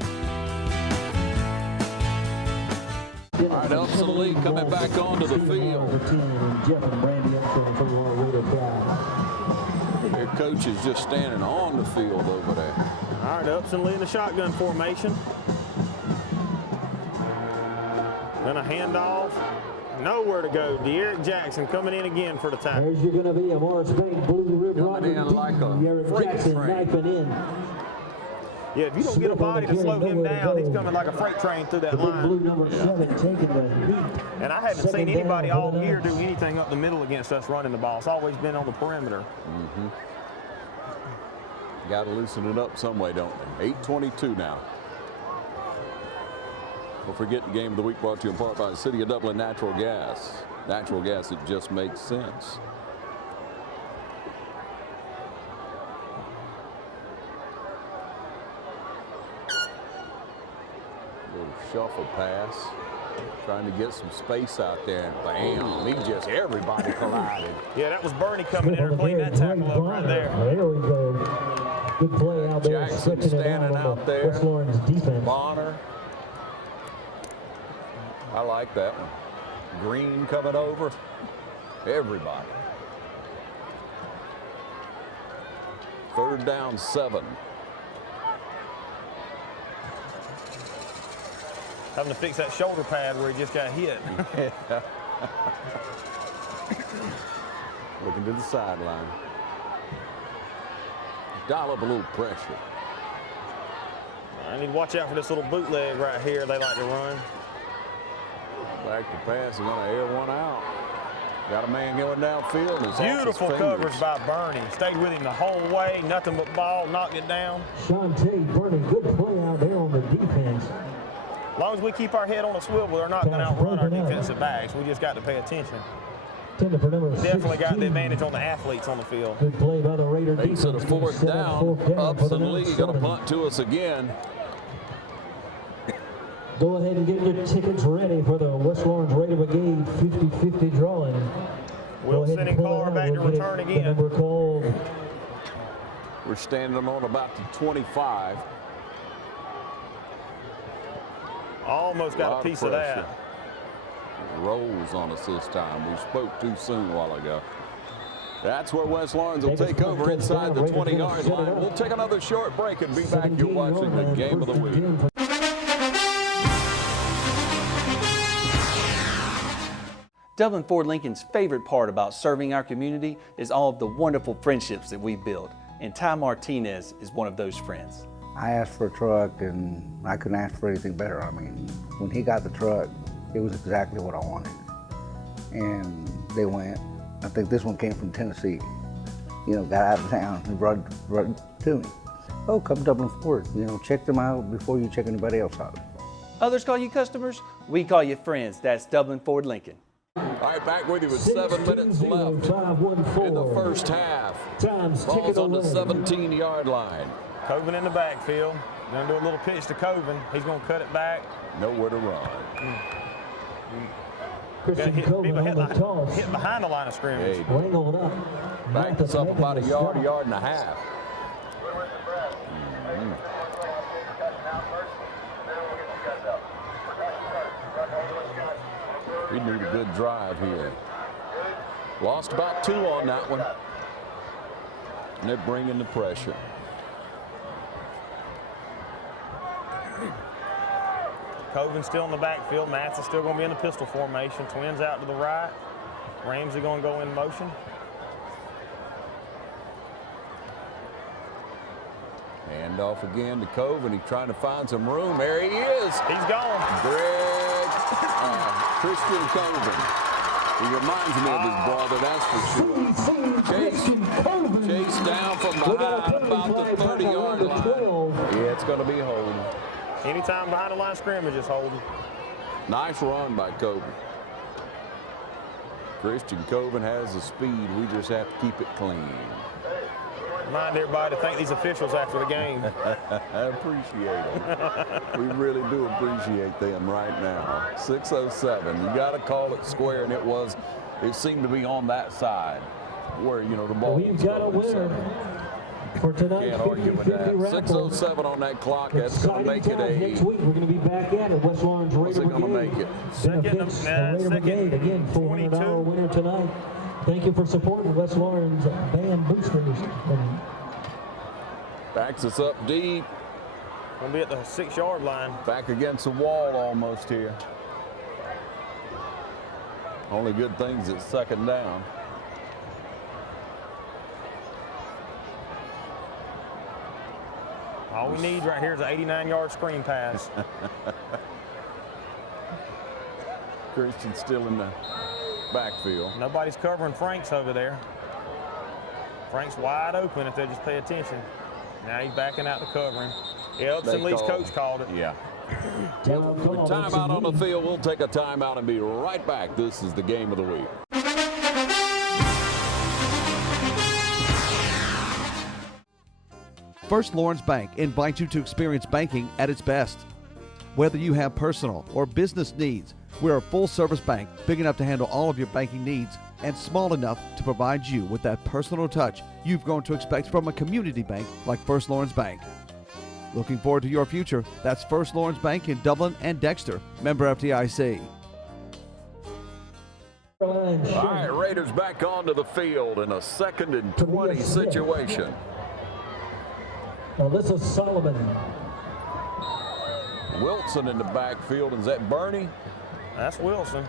All right, Upson Lee coming back onto the field. Jeff and Brandy Upson from our Raider Pride. Their coach is just standing on the field over there. all right, Upson Lee in the shotgun formation. Then a handoff. Nowhere to go. De'Eric Jackson coming in again for the tackle. There's you're going to be a Morris Bank Blue Rib Coming in like a De'Eric freight Jackson train. knifing in. Yeah, if you don't get a body to slow him down, he's coming like a freight train through that The big blue line. number 7 taking the heat. And I haven't Second seen down anybody for all the year Knights. do anything up the middle against us running the ball. It's always been on the perimeter. Got to loosen it up some way, don't they? 8:22 now. Don't forget the Game of the Week brought to you in part by the City of Dublin Natural Gas. Natural gas, it just makes sense. shuffle pass, trying to get some space out there, and bam, everybody collided. Yeah, that was Bernie coming in there cleaning that tackle up right there. There we go. Good play out there. Jackson standing out there. West Lawrence defense. Bonner. I like that one. Green coming over. Everybody. 3rd down 7. Having to fix that shoulder pad where he just got hit. Looking to the sideline. Dial up a little pressure. I need to watch out for this little bootleg right here they like to run. Back to pass, they're going to air one out. Got a man going downfield. It's beautiful coverage by Bernie. Stayed with him the whole way. Nothing but ball. Knocked it down. Shantae Bernie, good play out there on the defense. As long as we keep our head on a swivel, they're not going to outrun our defensive backs. We just got to pay attention. Definitely got the advantage on the athletes on the field. Good play by the Raider defense. To the 4th down. Upson Lee going to punt to us again. Go ahead and get your tickets ready for the West Lawrence Raider Brigade 50-50 drawing. Wilson and Carr back to return again. Number called. We're standing on about the 25. Almost got a piece of that. Rolls on us this time. We spoke too soon a while ago. That's where West Lawrence will take over inside the 20-yard line. We'll take another short break and be back. You're watching the Game of the Week. Dublin Ford Lincoln's favorite part about serving our community is all of the wonderful friendships that we've built, and Ty Martinez is one of those friends. I asked for a truck and I couldn't ask for anything better. I mean, when he got the truck, it was exactly what I wanted. And they went, I think this one came from Tennessee, you know, got out of town and brought it to me. Oh, come Dublin Ford, you know, check them out before you check anybody else out. Others call you customers, we call you friends. That's Dublin Ford Lincoln. All right, back with you with 7 minutes left in the first half. Ball's on the 17-yard line. Coven in the backfield. Going to do a little pitch to Coven. He's going to cut it back. Nowhere to run. Hit behind the line of scrimmage. Back us up about a yard and a half. We need a good drive here. Lost about 2 on that one. And they're bringing the pressure. Coven's still in the backfield. Matz is still going to be in the pistol formation. Twins out to the right. Ramsey going to go in motion. Hand off again to Coven. He's trying to find some room. There he is. He's gone. Christian Coven. He reminds me of his brother, that's for sure. Chase down from behind about the 30-yard line. Yeah, it's going to be holding. Anytime behind the line of scrimmage is holding. Nice run by Coven. Christian Coven has the speed. We just have to keep it clean. Remind everybody to thank these officials after the game. I appreciate them. We really do appreciate them right now. 6:07. You got to call it square, and it seemed to be on that side where, you know, the ball. We've got a winner for tonight's Can't argue with that. 6:07 on that clock. That's going to make it a. Next week we're going to be back at it. West Lawrence Raider Brigade. What's it going to make it? Second again, $400 winner tonight. Thank you for supporting West Lawrence Band Boosters. Backs us up deep. Gonna be at the 6-yard line. Back against the wall almost here. Only good things at 2nd down. All we need right here is an 89-yard screen pass. Christian's still in the backfield. Nobody's covering Franks over there. Frank's wide open if they just pay attention. Now he's backing out the covering. Yeah, Upson Lee's coach called it. Yeah. Timeout on the field. We'll take a timeout and be right back. This is the Game of the Week. First Lawrence Bank invites you to experience banking at its best. Whether you have personal or business needs, we're a full-service bank, big enough to handle all of your banking needs and small enough to provide you with that personal touch you've grown to expect from a community bank like First Lawrence Bank. Looking forward to your future? That's First Lawrence Bank in Dublin and Dexter. Member FDIC. All right, Raiders back onto the field in a 2nd and 20 situation. Alyssa Solomon. Wilson in the backfield. Is that Bernie? That's Wilson.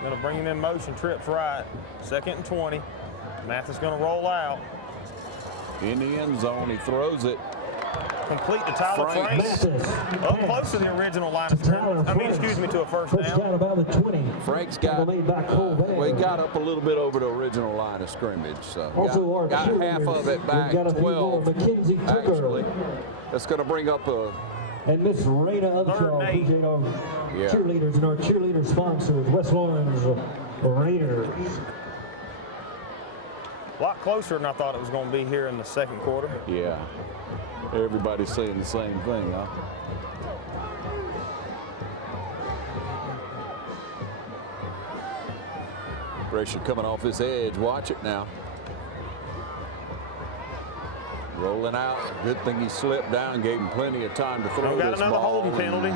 Going to bring him in motion, trips right. 2nd and 20. Mathis going to roll out. In the end zone, he throws it. Complete to Tyler Franks. Up close to the original line of scrimmage. To a first down. Frank's got, we got up a little bit over the original line of scrimmage. So got half of it back, 12 actually. That's going to bring up a... And Miss Raina Upson, cheerleaders and our cheerleader sponsors, West Lawrence Raiders. A lot closer than I thought it was going to be here in the 2nd quarter. Yeah. Everybody's saying the same thing, huh? Pressure coming off this edge. Watch it now. Rolling out. Good thing he slipped down, gave him plenty of time to throw this another ball. holding penalty.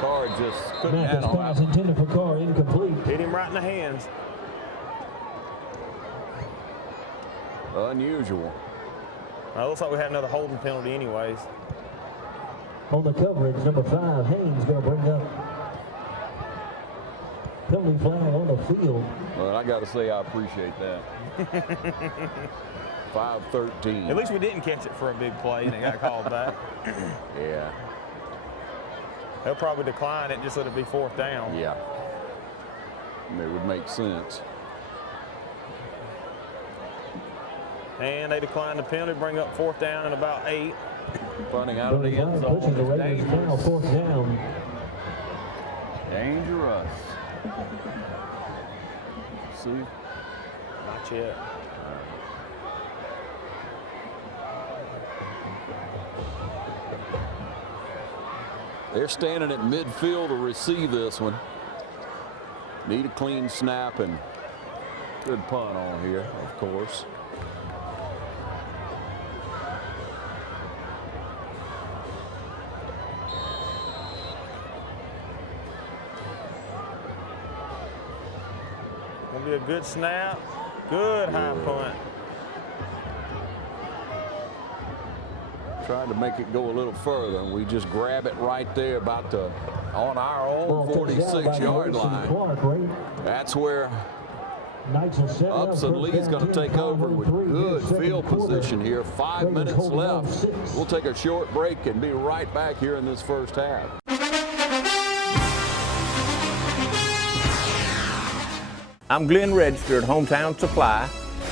Carr just couldn't handle that. Pass intended for Carr, incomplete. Hit him right in the hands. Unusual. Looks like we had another holding penalty anyways. On the coverage, number 5, Haynes going to bring up penalty flag on the field. Well, I got to say I appreciate that. 5-13. At least we didn't catch it for a big play and it got called back. Yeah. They'll probably decline it, just let it be 4th down. Yeah. It would make sense. And they decline the penalty, bring up 4th down and about 8. Punting out of the end zone. Pushing the Raiders now, 4th down. Dangerous. See? Not yet. They're standing at midfield to receive this one. Need a clean snap and good punt on here, of course. Gonna be a good snap. Good high punt. Trying to make it go a little further. We just grab it right there about on our own 46-yard line. That's where Upson Lee's going to take over with good field position here. 5 minutes left. We'll take a short break and be right back here in this first half. I'm Glenn Register at Hometown Supply.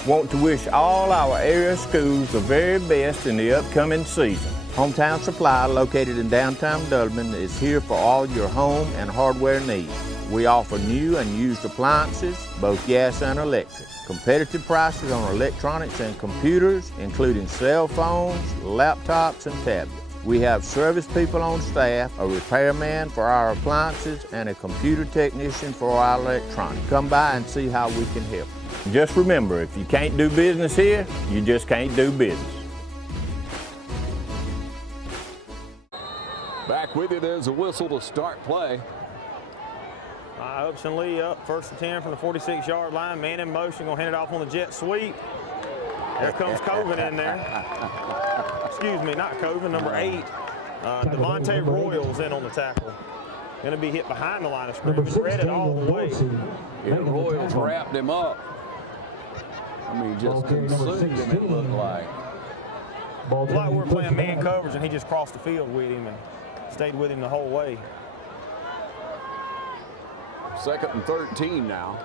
Want to wish all our area schools the very best in the upcoming season. Hometown Supply, located in downtown Dublin, is here for all your home and hardware needs. We offer new and used appliances, both gas and electric. Competitive prices on electronics and computers, including cell phones, laptops, and tablets. We have service people on staff, a repairman for our appliances, and a computer technician for our electronics. Come by and see how we can help. Just remember, if you can't do business here, you just can't do business. Back with you, there's a whistle to start play. Upson Lee up, 1st and 10 from the 46-yard line. Man in motion, gonna hand it off on the jet sweep. There comes Coven in there. Excuse me, not Coven, number 8. Devontae Royals in on the tackle. Gonna be hit behind the line of scrimmage, read it all the way. Yeah, Royals wrapped him up. I mean, just consumed him, it looked like. Like we're playing man coverage and he just crossed the field with him and stayed with him the whole way. 2nd and 13 now.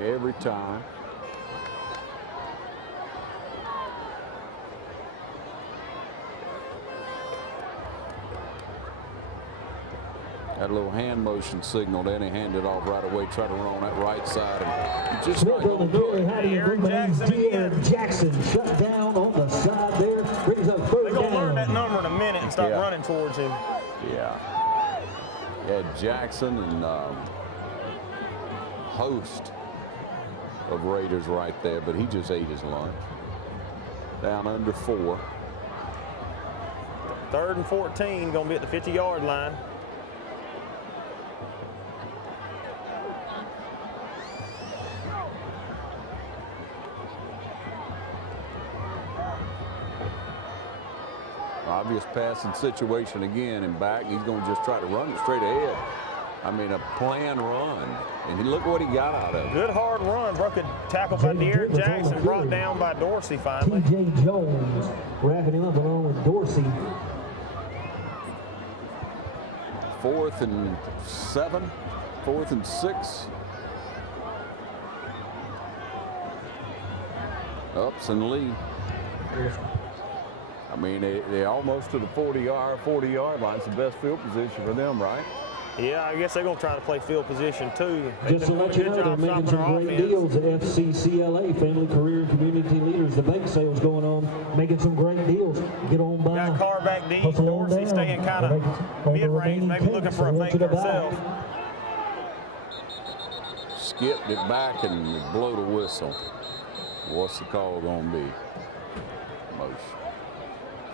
Every time. That little hand motion signal, then he handed off right away, tried to run on that right side. And just not going to do it. Aaron Jackson shut down on the side towards him. Yeah. Yeah, Jackson and host of Raiders right there, but he just ate his lunch. Down under 4. 3rd and 14, going to be at the 50-yard line. Obvious passing situation again and back. He's going to just try to run it straight ahead. I mean, a planned run. And look what he got out of it. Good hard run. Broke a tackle by De'Aaron Jackson, brought down by Dorsey finally. T.J. Jones wrapping him up along with Dorsey. 4th and 7, 4th and 6. Upson Lee. I mean, they're almost to the 40-yard line. It's the best field position for them, right? Yeah, I guess they're going to try to play field position too. Just to let you know, they're making some great deals at FCCLA, Family, Career, and Community Leaders. The bank sales going on, making some great deals. Get on by. Got car back deep. Dorsey staying kind of mid-range, maybe looking for a fake herself. Skipped it back and blow the whistle. What's the call going to be? Motion.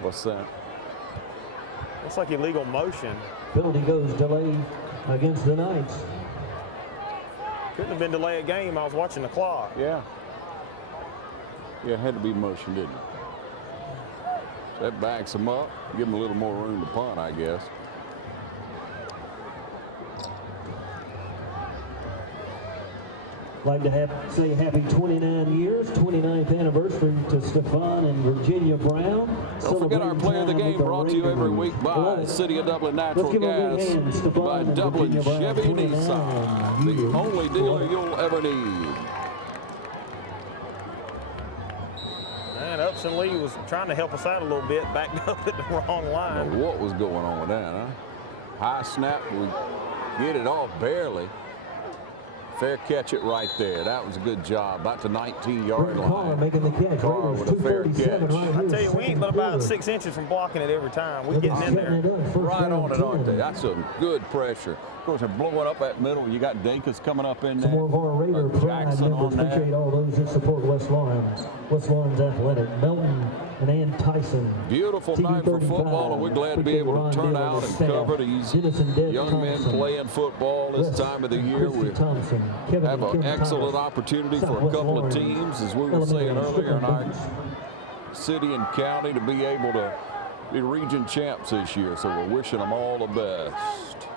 What's that? Looks like illegal motion. Penalty goes delay against the Knights. Couldn't have been delayed game. I was watching the clock. Yeah. Yeah, it had to be motion, didn't it? So that backs them up. Give them a little more room to punt, I guess. Like to say happy 29 years, 29th anniversary to Stefan and Virginia Brown. Don't forget our Player of the Game brought to you every week by City of Dublin Natural Gas, by Dublin Chevy Nissan, the only dealer you'll ever need. And Upson Lee was trying to help us out a little bit, backed up at the wrong line. Now, what was going on with that, huh? High snap, we get it off barely. Fair catch it right there. That was a good job. About the 19-yard line. Carr making the catch. Carr with a fair catch. I tell you, we ain't but about 6 inches from blocking it every time. We're getting in there. Right on it, aren't they? That's a good pressure. Of course, they're blowing up that middle. You got Dinkus coming up in there. Some more of our Raider pride Jackson members. on Appreciate all those that support West Lawrence. West Lawrence Athletic. Melton and Ann Tyson. Beautiful night for football, and we're glad to be able to turn out and cover these young men playing football this time of the year. We have an excellent opportunity for a couple of teams, as we were saying earlier, in our city and county to be able to be region champs this year. So we're wishing them all the best.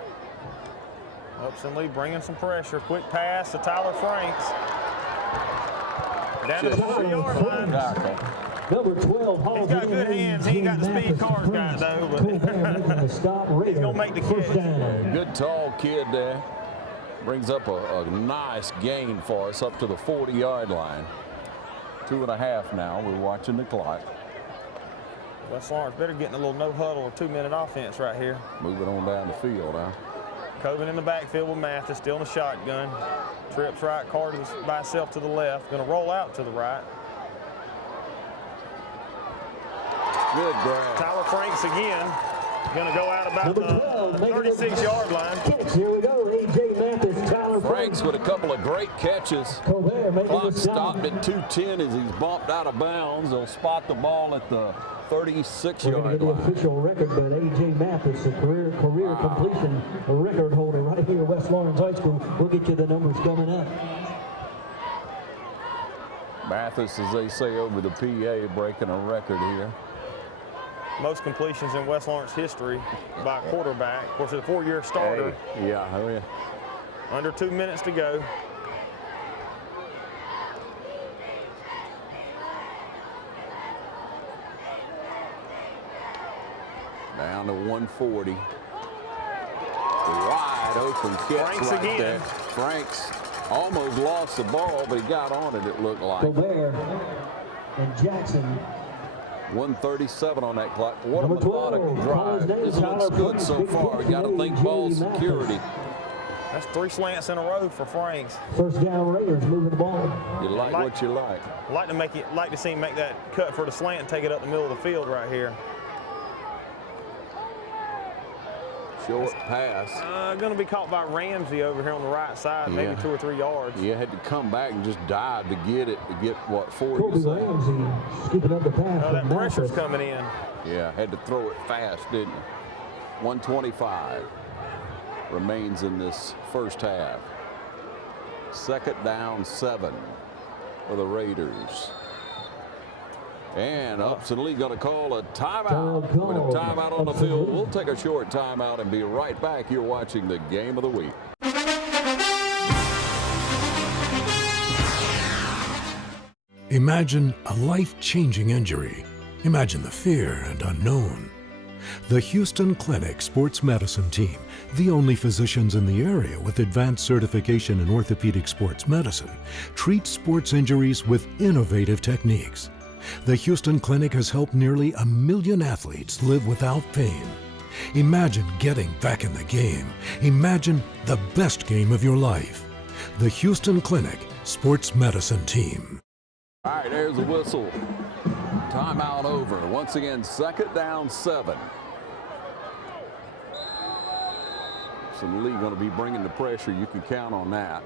Upson Lee bringing some pressure. Quick pass to Tyler Franks. Down to the 40-yard line. Number 12, he's got good hands. He ain't got the speed Carr's got, though. But he's going to make the catch. Yeah, good tall kid there. Brings up a nice gain for us up to the 40-yard line. 2.5 now. We're watching the clock. West Lawrence better get in a little no-huddle or 2-minute offense right here. Moving on down the field, huh? Coven in the backfield with Mathis, still in the shotgun. Trips right, Carter's by himself to the left. Going to roll out to the right. Good grab. Tyler Franks again. Going to go out about the 36-yard line. Here we go, A.J. Mathis, Tyler Franks with a couple of great catches. Clock stopped at 2:10 as he's bumped out of bounds. They'll spot the ball at the 36-yard the line. official record, but A.J. Mathis, a career completion record holder right here at West Lawrence High School. We'll get you the numbers coming up. Mathis, as they say over the PA, breaking a record here. Most completions in West Lawrence history by a quarterback. Of course, it's a 4-year starter. Hey, yeah, oh yeah. Under 2 minutes to go. Down to 140. Wide open catch Franks right again. there. Franks almost lost the ball, but he got on it looked like. Gobert and Jackson. 137 on that clock. What a methodical drive. This looks good so far. You got to think ball security. That's 3 slants in a row for Franks. First down, Raiders moving the ball. You like what you like. Like to see him make that cut for the slant and take it up the middle of the field right here. Short pass. Going to be caught by Ramsey over here on the right side, maybe 2 or 3 yards. Yeah, had to come back and just dive to get it, to get what, 4 Kobe you say? Ramsey scooping up the pass. That pressure's coming in. Yeah, had to throw it fast, didn't he? 125 remains in this first half. 2nd down 7 for the Raiders. And Upson Lee going to call a timeout. With a timeout on the field. We'll take a short timeout and be right back. You're watching the game of the week. Imagine a life-changing injury. Imagine the fear and unknown. The Houston Clinic Sports Medicine Team, the only physicians in the area with advanced certification in orthopedic sports medicine, treats sports injuries with innovative techniques. The Houston Clinic has helped nearly 1 million athletes live without pain. Imagine getting back in the game. Imagine the best game of your life. The Houston Clinic Sports Medicine Team. All right, there's the whistle. Timeout over. Once again, 2nd down 7. Upson Lee going to be bringing the pressure. You can count on that.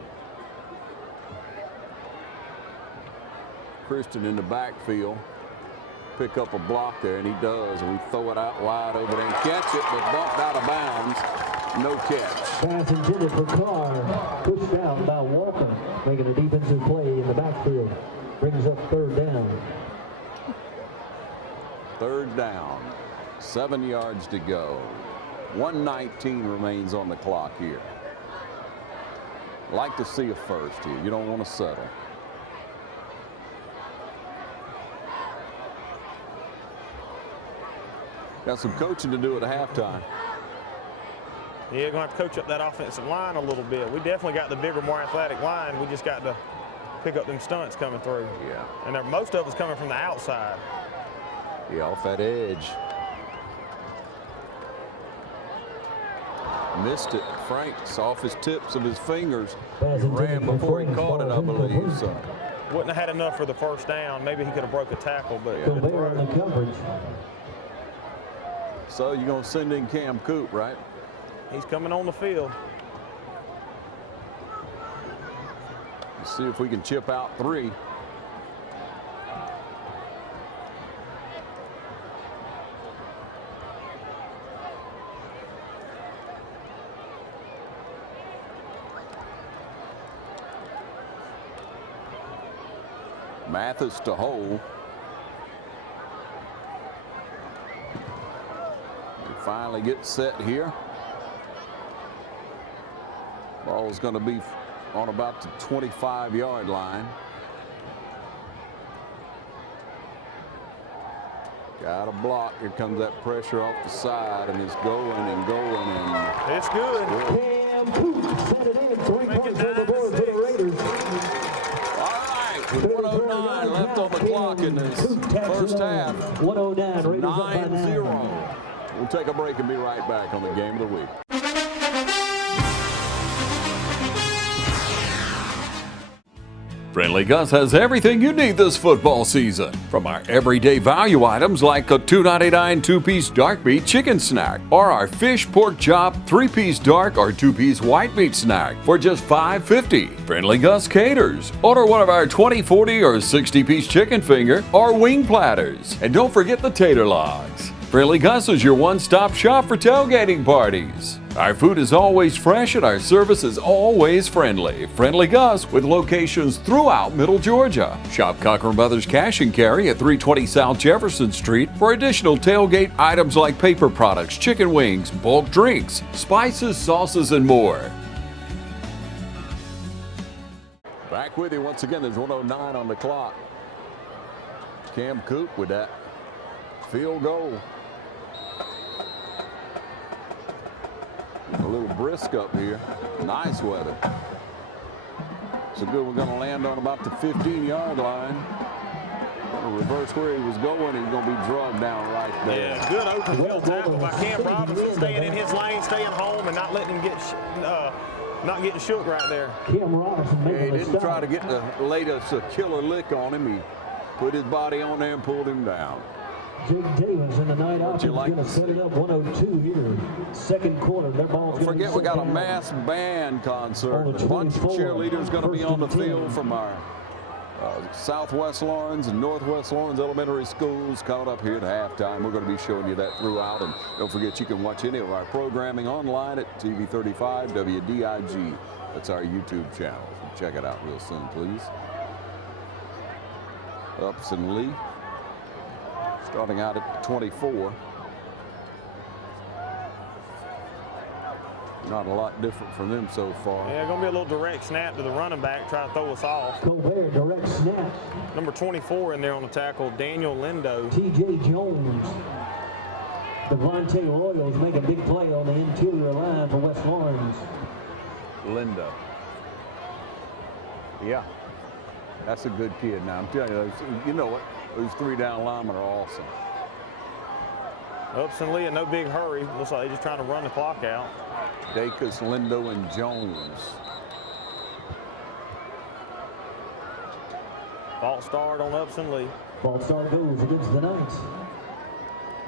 Christian in the backfield. Pick up a block there, and he does. And we throw it out wide over there and catch it, but bumped out of bounds. No catch. Pass intended for Carr. Pushed out by Walker, making a defensive play in the backfield. Brings up 3rd down. 3rd down. 7 yards to go. 1:19 remains on the clock here. Like to see a first here. You don't want to settle. Got some coaching to do at halftime. Yeah, you're going to have to coach up that offensive line a little bit. We definitely got the bigger, more athletic line. We just got to pick up them stunts coming through. Yeah. And most of us coming from the outside. Yeah, off that edge. Missed it. Frank's off his tips of his fingers. Ran before he caught it, I believe. So. Wouldn't have had enough for the 1st down. Maybe he could have broke a tackle, but good throw. So you're going to send in Cam Coop, right? He's coming on the field. Let's see if we can chip out 3. Mathis to hold. Finally get set here. Ball's going to be on about the 25-yard line. Got a block. Here comes that pressure off the side, and it's going and going, and it's good. Cam Coop set it in. 3 points on the board for the Raiders. All right, with 1:09 left on the clock in this first half. 1:09. Raiders up by 9-0. We'll take a break and be right back on the game of the week. Friendly Gus has everything you need this football season. From our everyday value items like a $2.99 2-piece dark meat chicken snack, or our fish pork chop 3-piece dark or 2-piece white meat snack for just $5.50. Friendly Gus caters. Order one of our 20, 40, or 60-piece chicken finger or wing platters. And don't forget the tater logs. Friendly Gus is your one-stop shop for tailgating parties. Our food is always fresh and our service is always friendly. Friendly Gus with locations throughout Middle Georgia. Shop Cochran Brothers Cash and Carry at 320 South Jefferson Street for additional tailgate items like paper products, chicken wings, bulk drinks, spices, sauces, and more. Back with you once again. There's 1:09 on the clock. Cam Coop with that field goal. A little brisk up here. Nice weather. So good, we're going to land on about the 15-yard line. Reverse where he was going, he's going to be drugged down right there. Yeah, good open field tackle by Cam Robinson, staying in his lane, staying home, and not letting him get not getting shook right there. Cam Robinson making he didn't try to lay us a killer lick on him. He put his body on there and pulled him down. Jake Davis in the night out. He's going to set it up 102 here. Second quarter, their ball's going to be Forget we got a mass band concert. A bunch of cheerleaders going to be on the field from our Southwest Lawrence and Northwest Lawrence elementary schools coming up here at halftime. We're going to be showing you that throughout. And don't forget, you can watch any of our programming online at TV35 WDIG. That's our YouTube channel. So check it out real soon, please. Upson Lee starting out at 24. Not a lot different from them so far. Yeah, going to be a little direct snap to the running back, try to throw us off. Colbert, direct snap. Number 24 in there on the tackle, Daniel Lindo. T.J. Jones. Devontae Royals make a big play on the interior line for West Lawrence. Lindo. Yeah, that's a good kid. Now, I'm telling you, you know what? Those 3 down linemen are awesome. Upson Lee in no big hurry. Looks like they're just trying to run the clock out. Dacus, Lindo, and Jones. False start on Upson Lee. False start goes against the Knights.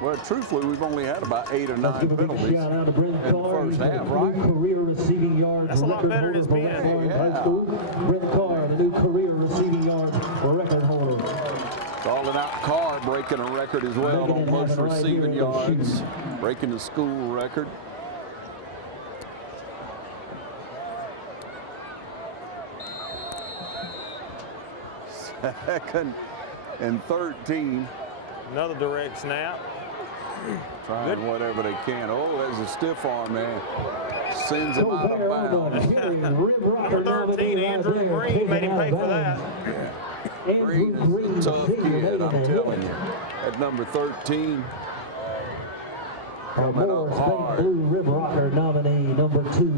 Well, truthfully, we've only had about 8 or 9 penalties shout out to Brent in the Carr. first half, right? Career receiving yards. That's a lot better than it's been. High School. Brent Carr, the new career receiving yards record holder. Calling out Carr, breaking a record as well on most receiving yards, breaking the school record. Second and 13. Another direct snap. Trying whatever they can. Oh, there's a stiff arm, man. Sends him out of bounds. Number 13, Andrew Green, made him pay for that. Green's a tough kid, I'm telling you. At number 13. Coming up hard. Blue Rib Rocker nominee, number 2.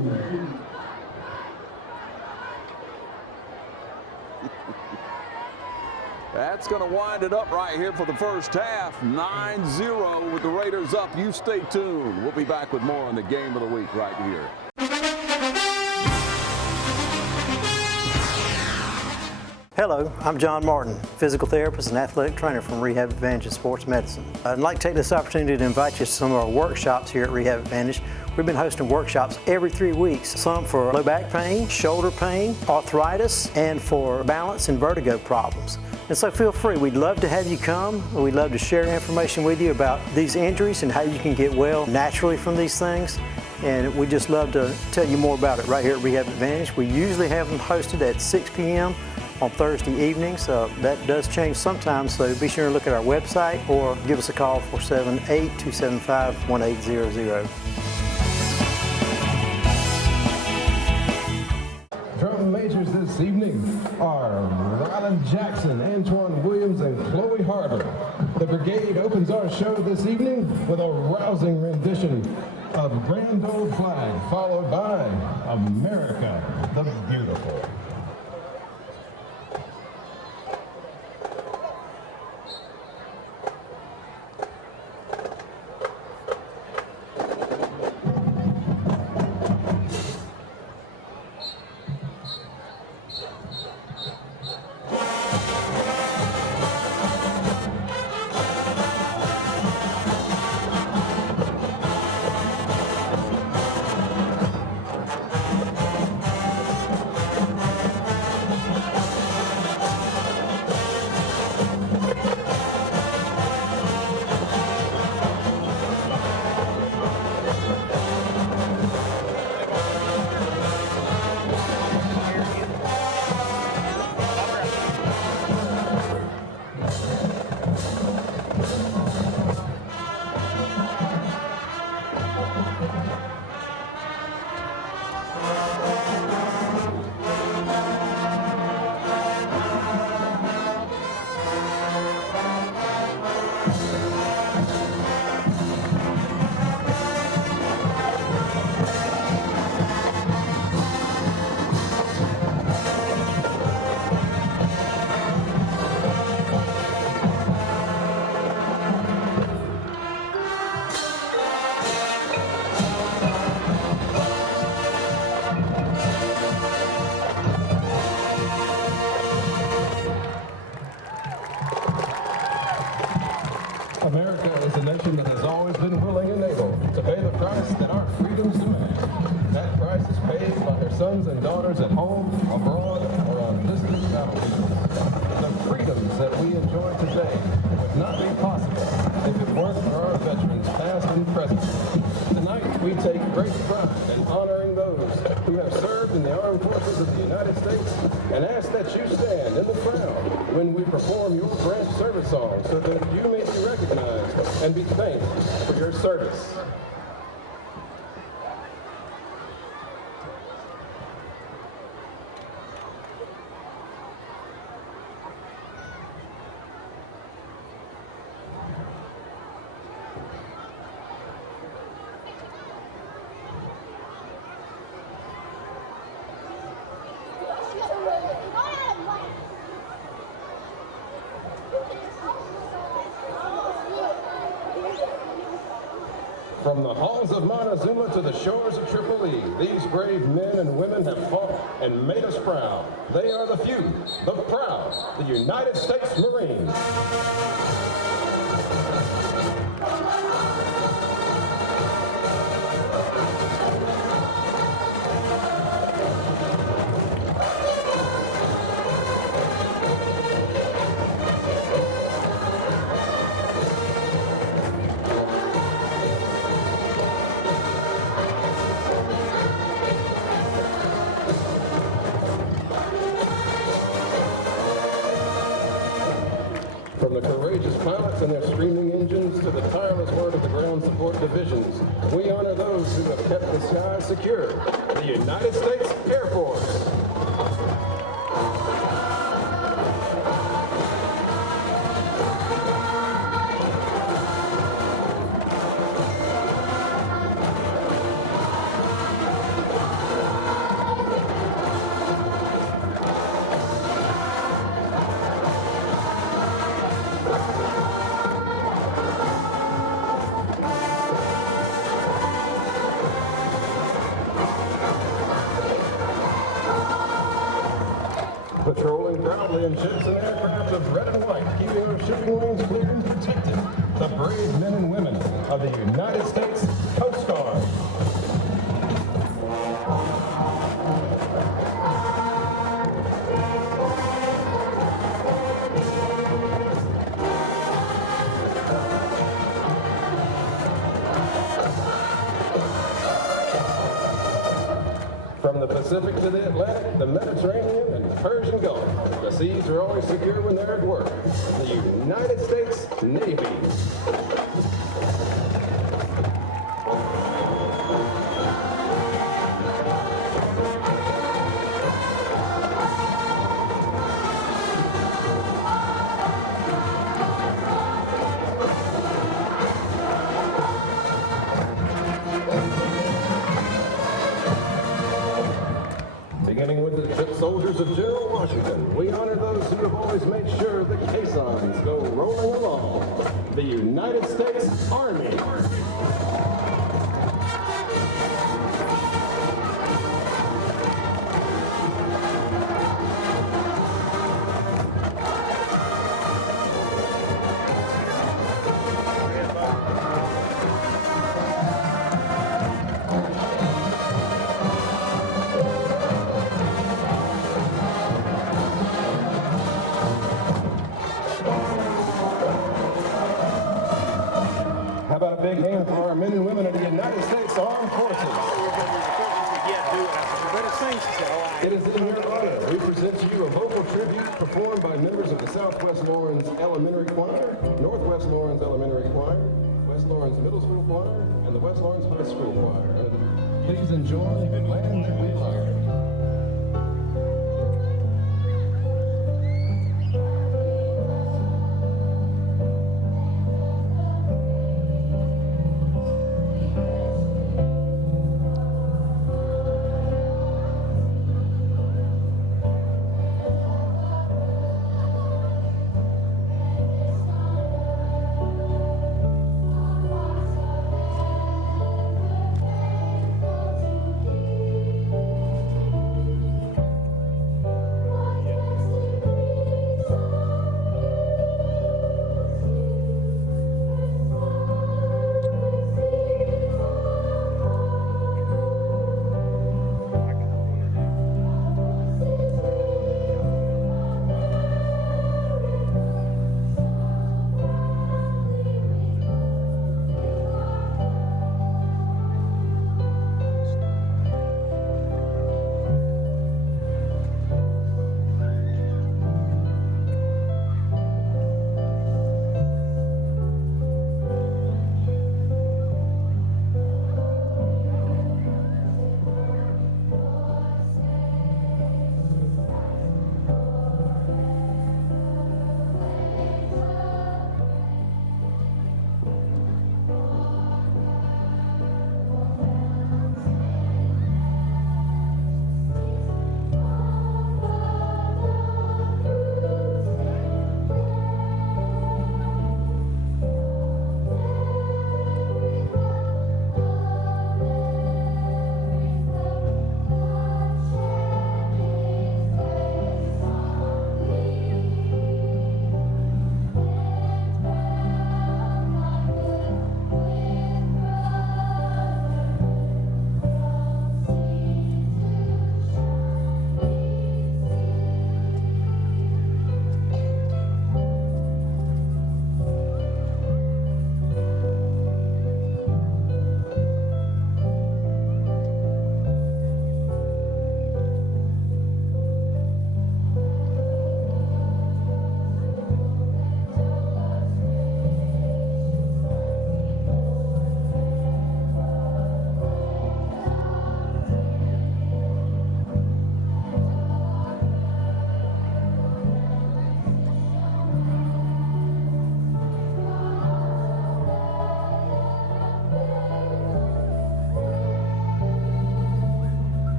That's going to wind it up right here for the first half. 9-0 with the Raiders up. You stay tuned. We'll be back with more on the game of the week right here. Hello, I'm John Martin, physical therapist and athletic trainer from Rehab Advantage of Sports Medicine. I'd like to take this opportunity to invite you to some of our workshops here at Rehab Advantage. We've been hosting workshops every 3 weeks, some for low back pain, shoulder pain, arthritis, and for balance and vertigo problems. And so feel free, we'd love to have you come. We'd love to share information with you about these injuries and how you can get well naturally from these things. And we'd just love to tell you more about it right here at Rehab Advantage. We usually have them hosted at 6 p.m. on Thursday evenings. That does change sometimes, so be sure to look at our website or give us a call 478-275-1800. Drum majors this evening are Rylan Jackson, Antoine Williams, and Chloe Harbor. The brigade opens our show this evening with a rousing rendition of Grand Old Flag, followed by America the Beautiful. America is a nation that has always been willing and able to pay the price that our freedoms demand. That price is paid by her sons and daughters at home, abroad, or on distant battlefields. The freedoms that we enjoy today would not be possible if it weren't for our veterans past and present. Tonight, we take great pride in honoring those who have served in the armed forces of the United States and ask that you stand in the crowd when we perform your branch service song so that you may be recognized and be thanked for your service. From the halls of Montezuma to the shores of Tripoli, these brave men and women have fought and made us proud. They are the few, the proud, the United States Marines. From the courageous pilots and their screaming engines to the tireless work of the ground support divisions, we honor those who have kept the skies secure, the United States Air Force. Patrolling proudly in ships and aircraft of red and white, keeping our shipping lanes clear and protected, the brave men and women of the United States Coast Guard. From the Pacific to the Atlantic, the Mediterranean, and the Persian Gulf, the seas are always secure when they're at work. The United States Navy. Beginning with the foot soldiers of General Washington, we honor those who have always made sure the caissons go rolling along. The United States Army. How about a big hand for our men and women of the United States Armed Forces? It is in your honor we present to you a vocal tribute performed by members of the Southwest Lawrence Elementary Choir, Northwest Lawrence Elementary Choir, West Lawrence Middle School Choir, and the West Lawrence High School Choir. Please enjoy the land that we love.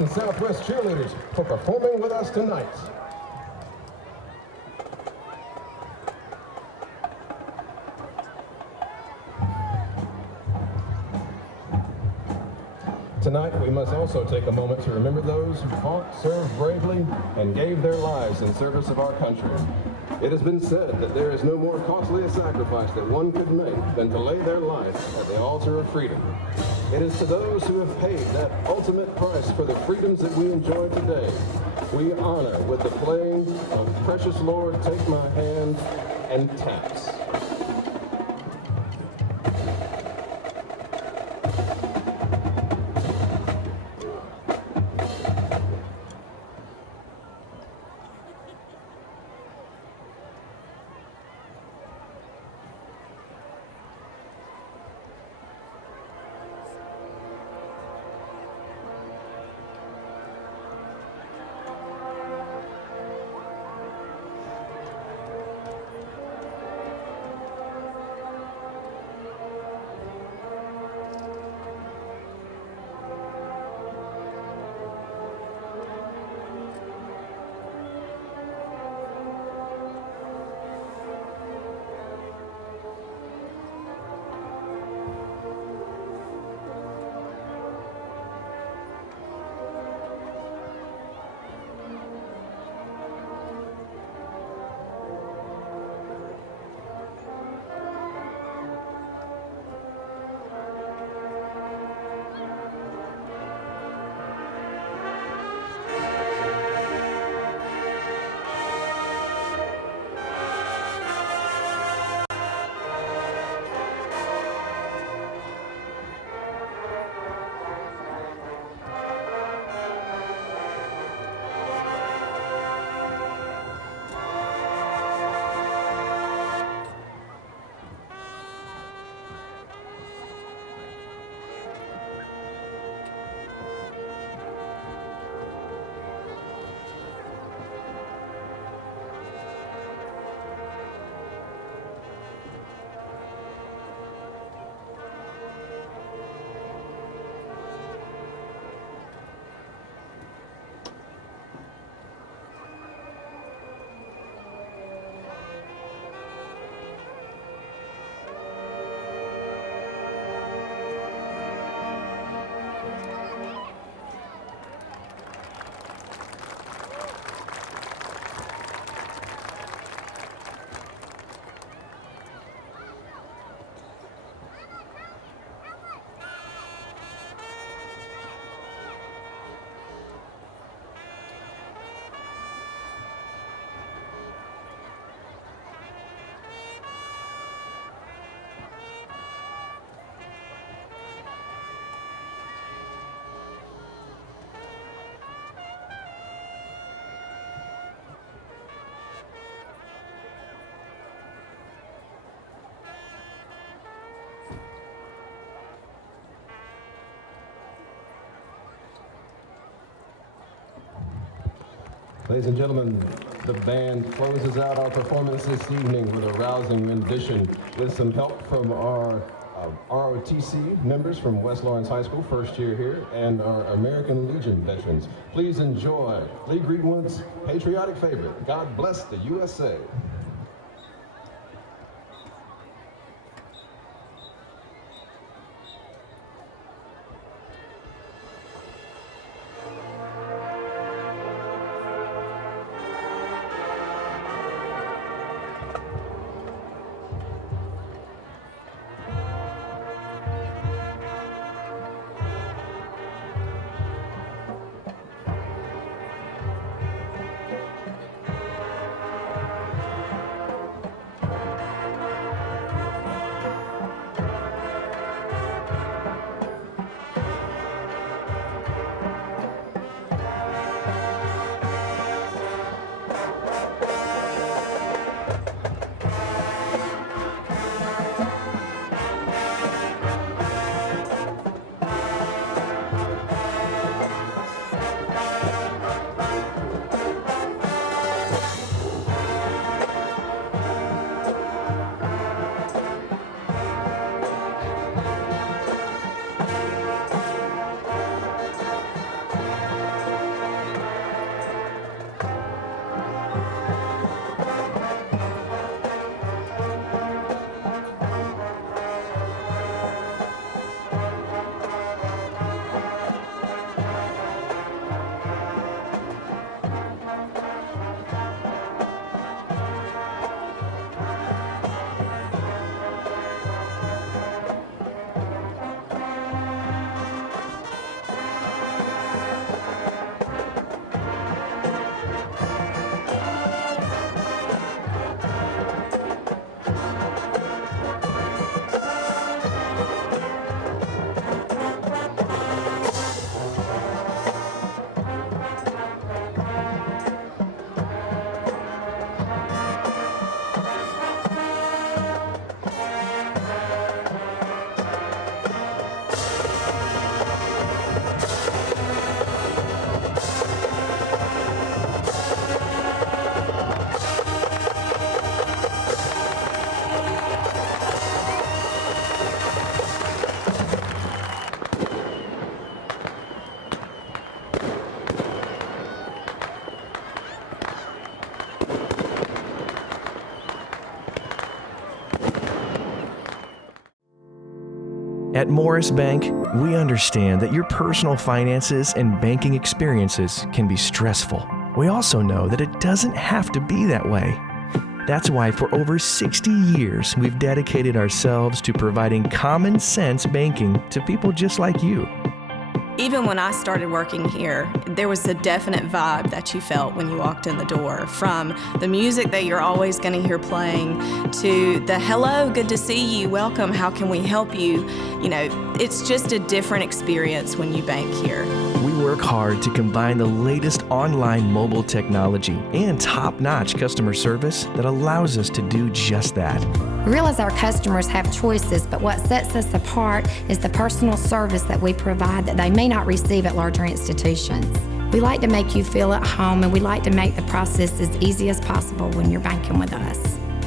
and Southwest cheerleaders for performing with us tonight. Tonight, we must also take a moment to remember those who fought, served bravely, and gave their lives in service of our country. It has been said that there is no more costly a sacrifice that one could make than to lay their life at the altar of freedom. It is to those who have paid that ultimate price for the freedoms that we enjoy today, we honor with the playing of Precious Lord, Take My Hand, and Taps. Ladies and gentlemen, the band closes out our performance this evening with a rousing rendition with some help from our ROTC members from West Lawrence High School, first year here, and our American Legion veterans. Please enjoy Lee Greenwood's patriotic favorite, God Bless the USA. At Morris Bank, we understand that your personal finances and banking experiences can be stressful. We also know that it doesn't have to be that way. That's why for over 60 years, we've dedicated ourselves to providing common sense banking to people just like you. Even when I started working here, there was a definite vibe that you felt when you walked in the door, from the music that you're always going to hear playing to the hello, good to see you, welcome, how can we help you? You know, it's just a different experience when you bank here. We work hard to combine the latest online mobile technology and top-notch customer service that allows us to do just that. We realize our customers have choices, but what sets us apart is the personal service that we provide that they may not receive at larger institutions. We like to make you feel at home, and we like to make the process as easy as possible when you're banking with us.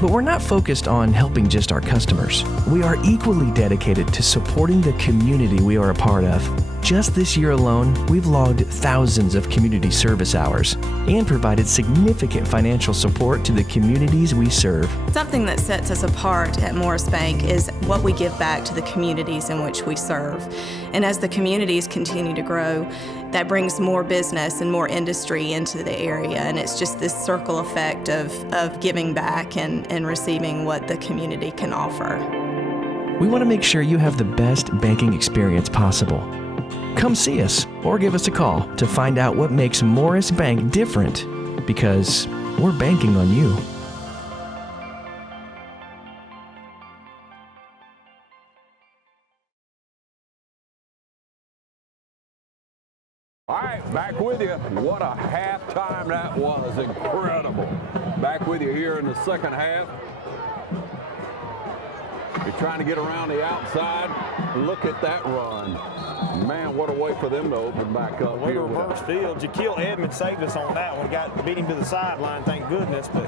But we're not focused on helping just our customers. We are equally dedicated to supporting the community we are a part of. Just this year alone, we've logged thousands of community service hours and provided significant financial support to the communities we serve. Something that sets us apart at Morris Bank is what we give back to the communities in which we serve. And as the communities continue to grow, that brings more business and more industry into the area, and it's just this circle effect of giving back and receiving what the community can offer. We want to make sure you have the best banking experience possible. Come see us or give us a call to find out what makes Morris Bank different, because we're banking on you. All right, back with you. What a halftime that was. Incredible. Back with you here in the second half. You're trying to get around the outside. Look at that run. Man, what a way for them to open back up. Way to reverse field. Jaquil Edmonds saved us on that one. Beat him to the sideline, thank goodness. But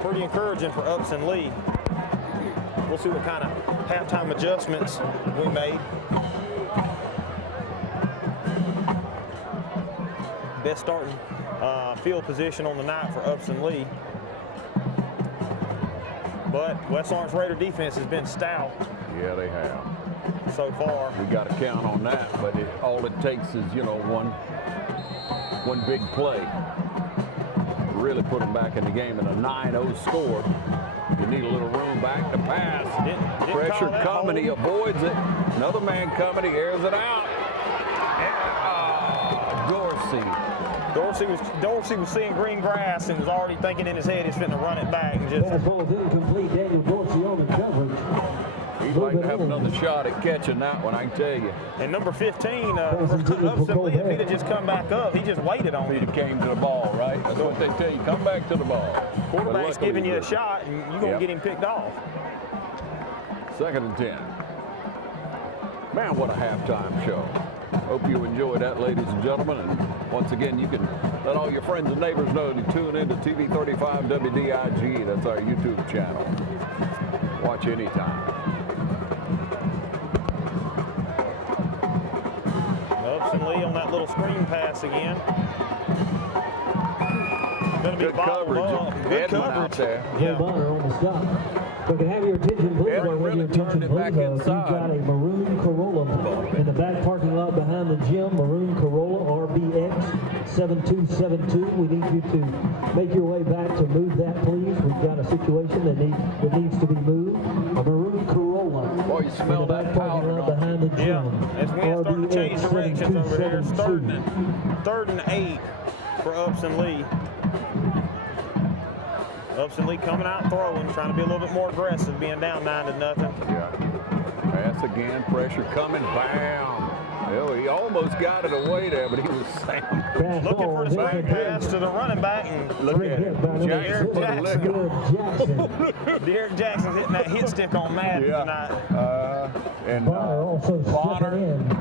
pretty encouraging for Upson Lee. We'll see what kind of halftime adjustments we made. Best starting field position on the night for Upson Lee. But West Orange Raider defense has been stout. Yeah, they have. So far. We got to count on that, but all it takes is, you know, one big play. Really put them back in the game, and a 9-0 score. You need a little room back to pass. Didn't Pressure coming, he avoids it. Another man coming, he airs it out. Dorsey was seeing green grass and was already thinking in his head he's fitting to run it back. And just ball's incomplete. Daniel Dorsey on the coverage. He'd like to have another shot at catching that one, I can tell you. And number 15, Upson Lee, if he'd have just come back up, he just waited on it. He'd have came to the ball, right? That's what they tell you. Come back to the ball. Quarterback's giving you a shot, and you're going to get him picked off. 2nd and 10. Man, what a halftime show. Hope you enjoyed that, ladies and gentlemen. And once again, you can let all your friends and neighbors know to tune in to TV 35 WDIG. That's our YouTube channel. Watch anytime. Upson Lee on that little screen pass again. Going to be bottled up. Good coverage out there. Yeah. Bonner on the stop. So can I have your attention, please? Really turned it back inside. You've got a maroon Corolla in the back parking lot behind the gym. Maroon Corolla RBX 7272. We need you to make your way back to move that, please. We've got a situation that needs to be moved. A maroon Corolla. Boy, you smell in the back parking lot behind the gym. Yeah, as we start to change directions over there. 3rd and 8 for Upson Lee. Upson Lee coming out throwing, trying to be a little bit more aggressive, being down 9-0. Yeah. Pass again, pressure coming, bam. Well, he almost got it away there, but he was looking for the screen pass to the running back, and look at it. Derek Jackson. Derek Jackson's hitting that hit stick on Madden tonight. And Bonner also stepping in.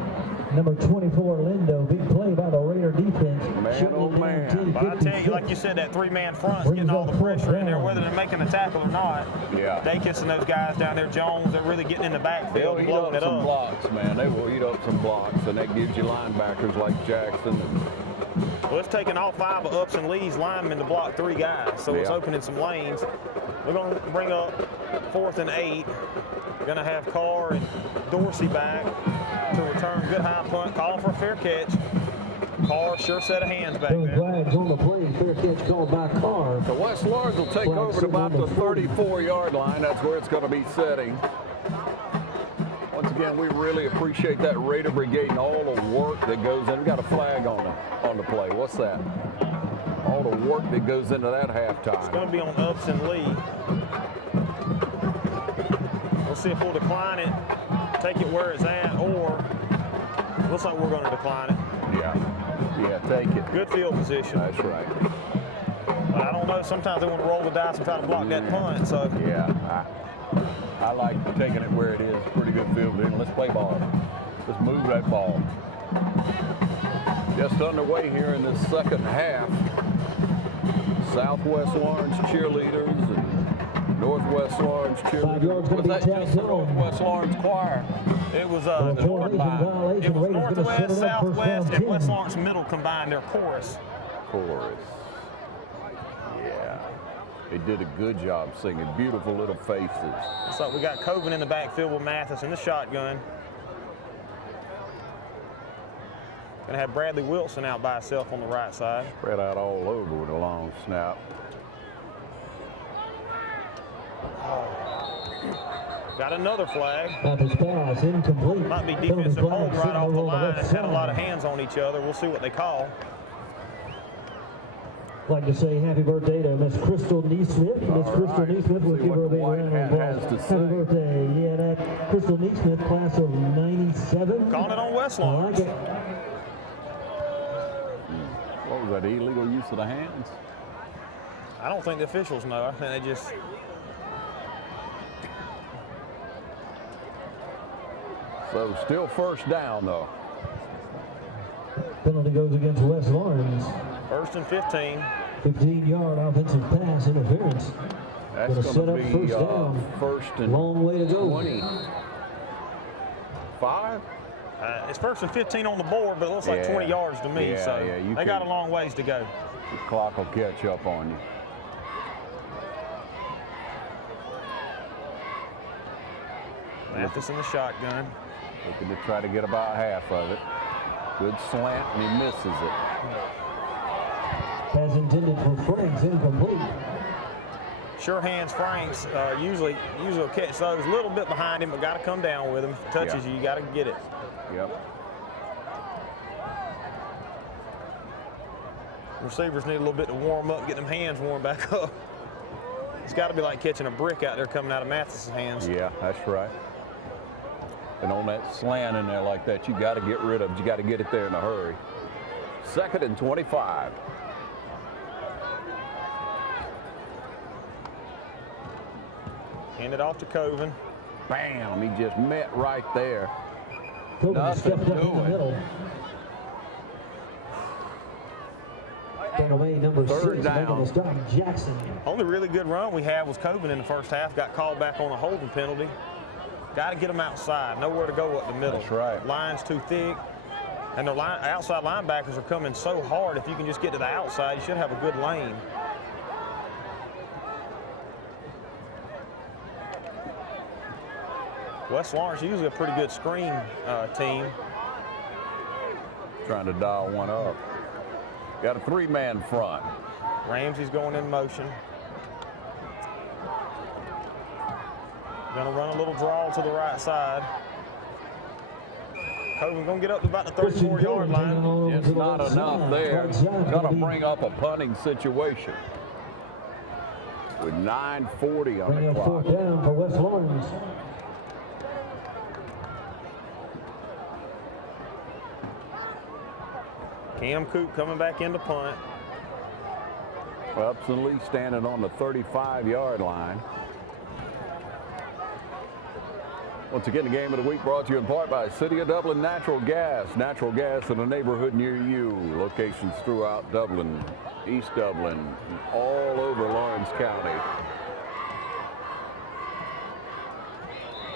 Number 24, Lindo. Big play by the Raider defense. Man, oh man. But I tell you, like you said, that 3-man front's getting all the pressure in there, whether they're making a tackle or not. Yeah. Dacus and those guys down there, Jones, they're really getting in the backfield and blowing it up. Some blocks, man. They will eat up some blocks, and that gives you linebackers like Jackson. Well, it's taking all 5 of Upson Lee's linemen to block 3 guys, so it's opening some lanes. We're going to bring up 4th and 8. Going to have Carr and Dorsey back to return. Good high punt, calling for a fair catch. Carr, sure set of hands back there. Flags on the play, fair catch called by Carr. The West Lawrence will take over at about the 34-yard line. That's where it's going to be setting. Once again, we really appreciate that Raider Brigade and all the work that goes in. We got a flag on the play. What's that? All the work that goes into that halftime. It's going to be on Upson Lee. We'll see if we'll decline it, take it where it's at, or looks like we're going to decline it. Yeah, take it. Good field position. That's right. But I don't know, sometimes they want to roll the dice and try to block that punt, so. Yeah, I like taking it where it is. Pretty good field position. Let's play ball. Let's move that ball. Just underway here in this second half. Southwest Lawrence cheerleaders and Northwest Lawrence cheerleaders. Was that just the Northwest Lawrence choir? It was Northwest, Southwest, and West Lawrence Middle combined their chorus. Yeah. They did a good job singing. Beautiful little faces. So we got Coven in the backfield with Mathis in the shotgun. Gonna have Bradley Wilson out by himself on the right side. Spread out all over with a long snap. Got another flag. Mathis pass incomplete. Might be defensive hold right off the line. Had a lot of hands on each other. We'll see what they call. I'd like to say happy birthday to Miss Crystal Neesmith. Miss Crystal Neesmith, we'll give her a big round of applause. Happy birthday. Yeah, that Crystal Neesmith, class of 97. Calling it on West Lawrence. I like it. What was that, illegal use of the hands? I don't think the officials know. I think they just. So still first down, though. Penalty goes against West Lawrence. 1st and 15. 15-yard offensive pass interference. That's going to set up be first down. First and long way to go. 25? It's 1st and 15 on the board, but it looks like 20 yards to me. So they got a long ways to go. The clock will catch up on you. Mathis in the shotgun. Looking to try to get about half of it. Good slant, and he misses it. Pass intended for Franks, incomplete. Sure hands Franks usually will catch those. A little bit behind him, but got to come down with him. If it touches you, you got to get it. Yep. Receivers need a little bit to warm up, get them hands warmed back up. It's got to be like catching a brick out there coming out of Mathis's hands. Yeah, that's right. And on that slant in there like that, you got to get rid of it. You got to get it there in a hurry. 2nd and 25. Hand it off to Coven. Bam! He just met right there. Coven stepped up in the middle. Away, number 6, making a stop, Jackson. Only really good run we had was Coven in the first half. Got called back on a holding penalty. Got to get them outside. Nowhere to go up the middle. That's right. Line's too thick. And the outside linebackers are coming so hard. If you can just get to the outside, you should have a good lane. West Lawrence usually a pretty good screen team. Trying to dial one up. Got a 3-man front. Ramsey's going in motion. Gonna run a little draw to the right side. Coven gonna get up to about the 34-yard line. It's not enough there. Gonna bring up a punting situation. With 9:40 on the clock. 4th down for West Lawrence. Cam Coop coming back into punt. Upson Lee standing on the 35-yard line. Once again, the game of the week brought to you in part by City of Dublin Natural Gas. Natural gas in a neighborhood near you. Locations throughout Dublin, East Dublin, and all over Lawrence County.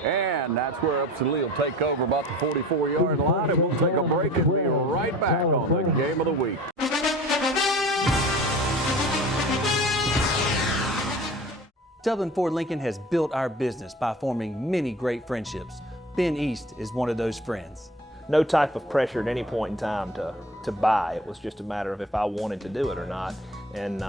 And that's where Upson Lee will take over about the 44-yard line, and we'll take a break and be right back on the game of the week. Dublin Ford Lincoln has built our business by forming many great friendships. Ben East is one of those friends. No type of pressure at any point in time to buy. It was just a matter of if I wanted to do it or not. And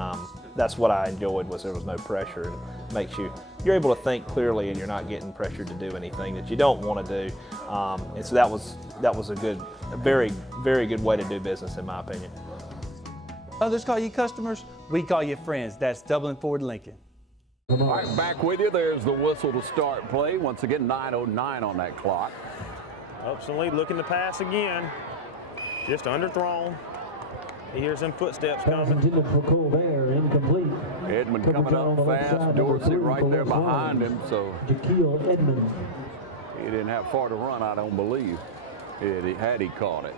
that's what I enjoyed, was there was no pressure. And makes you're able to think clearly, and you're not getting pressured to do anything that you don't want to do. And so that was a very, very good way to do business, in my opinion. Others call you customers, we call you friends. That's Dublin Ford Lincoln. All right, back with you. There's the whistle to start play. Once again, 9:09 on that clock. Upson lead looking to pass again. Just underthrown. He hears them footsteps coming. Intended for Colbert, incomplete. Edmond coming up fast. Dorsey right there behind him. So Jaquil Edmond. He didn't have far to run, I don't believe, had he caught it.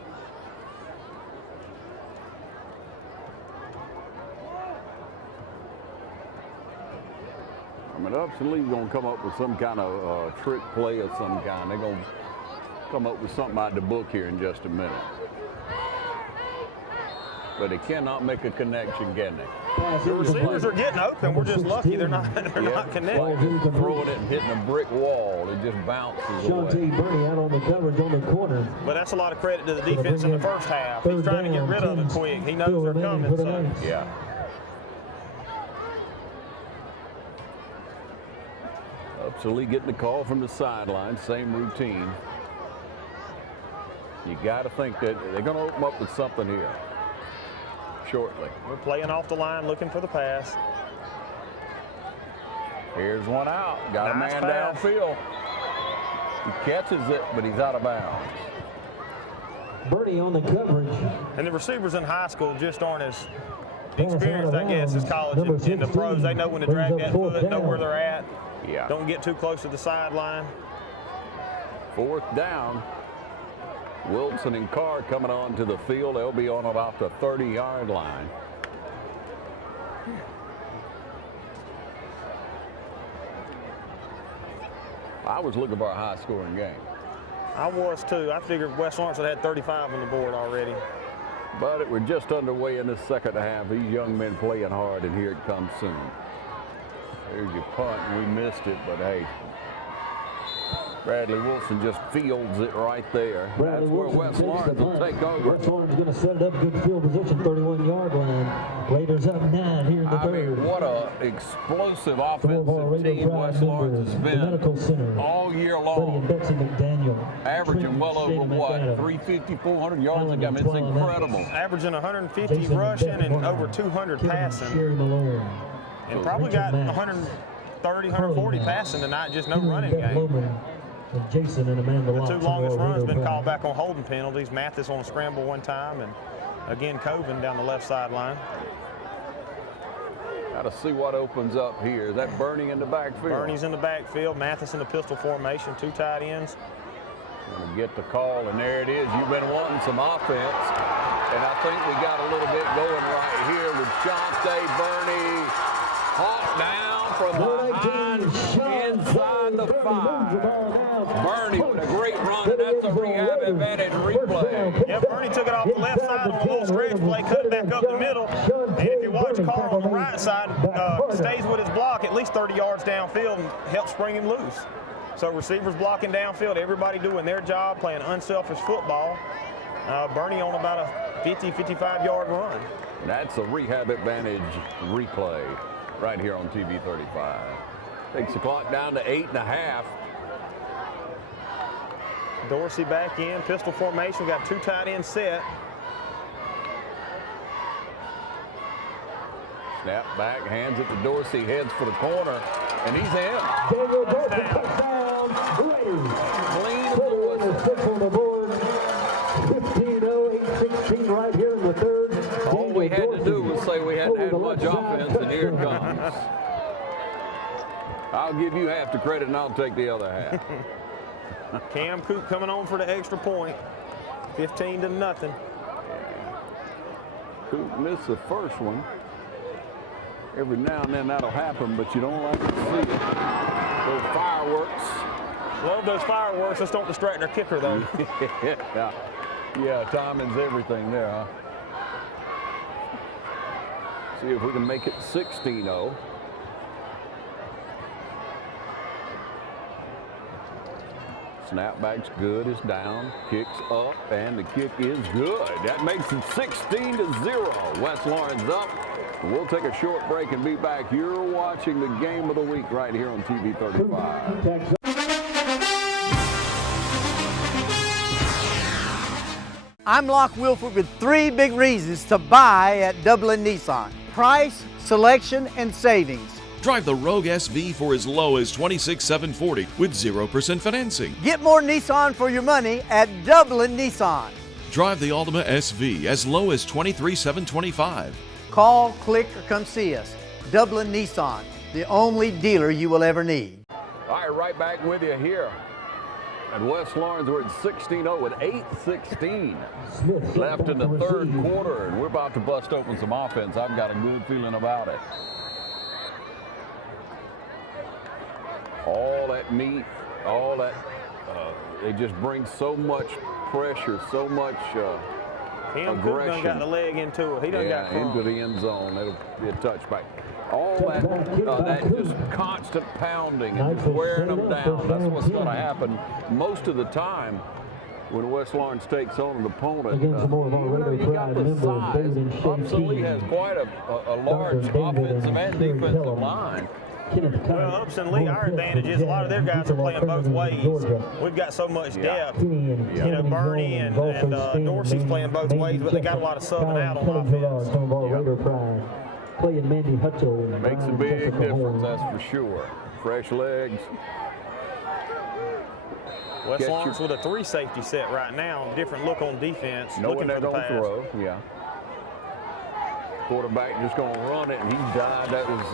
I mean, Upson Lee's going to come up with some kind of trick play of some kind. They're going to come up with something out of the book here in just a minute. But they cannot make a connection, can they? The receivers are getting open. We're just lucky they're not connecting. Throwing it and hitting a brick wall. It just bounces away. Shante Bernie out on the coverage on the corner. But that's a lot of credit to the defense in the first half. He's trying to get rid of it quick. He knows they're coming. So. Yeah. Upson Lee getting the call from the sideline, same routine. You got to think that they're going to open up with something here shortly. We're playing off the line, looking for the pass. Here's one out. Got a man downfield. He catches it, but he's out of bounds. Bernie on the coverage. And the receivers in high school just aren't as experienced, I guess, as college in the pros. They know when to drag that foot, know where they're at. Yeah. Don't get too close to the sideline. Fourth down. Wilson and Carr coming on to the field. They'll be on about the 30-yard line. I was looking for a high-scoring game. I was too. I figured West Lawrence had 35 on the board already. But we're just underway in the second half. These young men playing hard, and here it comes soon. There's your punt, and we missed it, but hey, Bradley Wilson just fields it right there. That's where West Lawrence will take over. West Lawrence is going to set it up, good field position, 31-yard line. Raiders up 9 here in the third. Mean, what an explosive offensive team West Lawrence has been all year long. Betsy McDaniel. Averaging well over, what, 350, 400 yards a game. It's incredible. Averaging 150 rushing and over 200 passing. And probably got 130, 140 passing tonight, just no running game. Jason and Amanda the two longest runs been called back on holding penalties. Mathis on a scramble one time, and again Coven down the left sideline. Got to see what opens up here. Is that Bernie in the backfield? Bernie's in the backfield. Mathis in the pistol formation. Two tight ends. Going to get the call, and there it is. You've been wanting some offense, and I think we got a little bit going right here with Shante Bernie. Hawk down from behind inside the 5. Bernie with a great run, and that's a rehab advantage replay. Yeah, Bernie took it off the left side on a little stretch play, cut it back up the middle. And if you watch Carr on the right side, stays with his block at least 30 yards downfield and helps spring him loose. So receivers blocking downfield, everybody doing their job, playing unselfish football. Bernie on about a 50, 55-yard run. That's a rehab advantage replay right here on TV 35. Takes the clock down to 8.5. Dorsey back in, pistol formation, got two tight ends set. Snap back, hands it to Dorsey, heads for the corner, and he's in. Daniel Dorsey, touchdown, Clean on the board. 15-0, 8-16 right here in the third. All we had to do was say we hadn't had much offense, and here it comes. I'll give you half the credit, and I'll take the other half. Cam Coop coming on for the extra point. 15-0. Coop missed the first one. Every now and then that'll happen, but you don't like to see it. Those fireworks. Love those fireworks. Just don't distract their kicker, though. Yeah, timing's everything there, huh? See if we can make it 16-0. Snapback's good, is down, kicks up, and the kick is good. That makes it 16-0. West Lawrence up. We'll take a short break and be back. You're watching the game of the week right here on TV 35. I'm Locke Wilford with 3 big reasons to buy at Dublin Nissan: price, selection, and savings. Drive the Rogue SV for as low as $26,740 with 0% financing. Get more Nissan for your money at Dublin Nissan. Drive the Altima SV as low as $23,725. Call, click, or come see us. Dublin Nissan, the only dealer you will ever need. All right, right back with you here at West Lawrence. We're at 16-0 with 8:16 left in the third quarter, and we're about to bust open some offense. I've got a good feeling about it. All that meat, all that, it just brings so much pressure, so much aggression. Got the leg into it. He done got into the end zone. It'll be a touchback. All that just constant pounding and just wearing them down. That's what's going to happen most of the time when West Lawrence takes on an opponent. You got the size. Upson Lee has quite a large offensive and defensive line. Well, Upson Lee, our advantage is a lot of their guys are playing both ways. We've got so much depth. You know, Bernie and Dorsey's playing both ways, but they got a lot of subbing out on offense. Makes a big difference, that's for sure. Fresh legs. West Lawrence with a 3 safety set right now. Different look on defense. Knowing they're going to throw, yeah. Quarterback just going to run it, and he died. That was,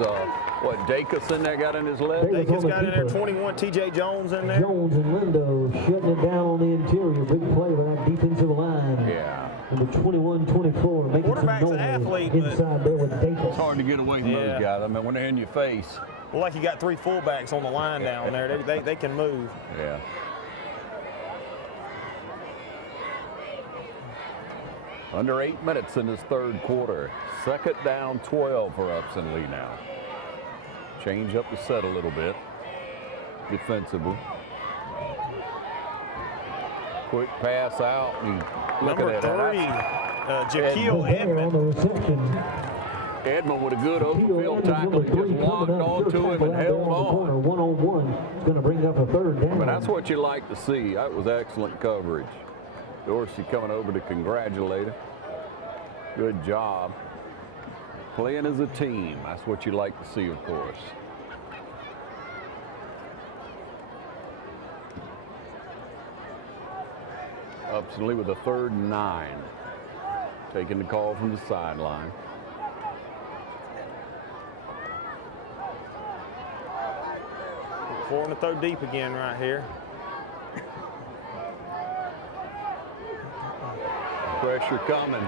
what, Dacusson that got in his leg? Dacus got in there, 21, T.J. Jones in there. Jones and Lindo shutting it down on the interior. Big play by that defensive line. Yeah. Number 21-24, making some noise athlete, inside there with Dacus. It's hard to get away from those guys. I mean, when they're in your face. Well, like you got 3 fullbacks on the line down there. They can move. Yeah. Under 8 minutes in this third quarter. 2nd down, 12 for Upson Lee now. Change up the set a little bit defensively. Quick pass out. Number 3, Jaquil Edmond. Edmond with a good open field tackle. He just locked onto him and held on. One-on-one. It's going to bring up a 3rd down. But that's what you like to see. That was excellent coverage. Dorsey coming over to congratulate him. Good job. Playing as a team. That's what you like to see, of course. Upson Lee with a 3rd and 9. Taking the call from the sideline. Four and a third deep again right here. Pressure coming.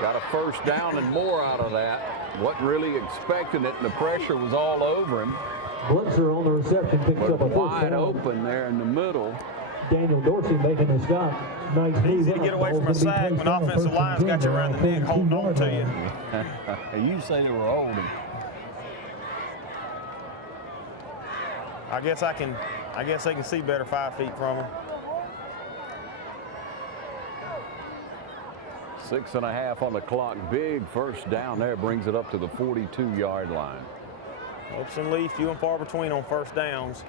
Got a 1st down and more out of that. Wasn't really expecting it, and the pressure was all over him. Blitzer on the reception picks up a 1st wide down. Open there in the middle. Daniel Dorsey making the stop. Nice easy to get away from a sack when offensive line's got you around the neck holding on to you. You say they were holding. I guess they can see better 5 feet from him. 6.5 on the clock. Big 1st down there, brings it up to the 42-yard line. Upson Lee, few and far between on 1st downs.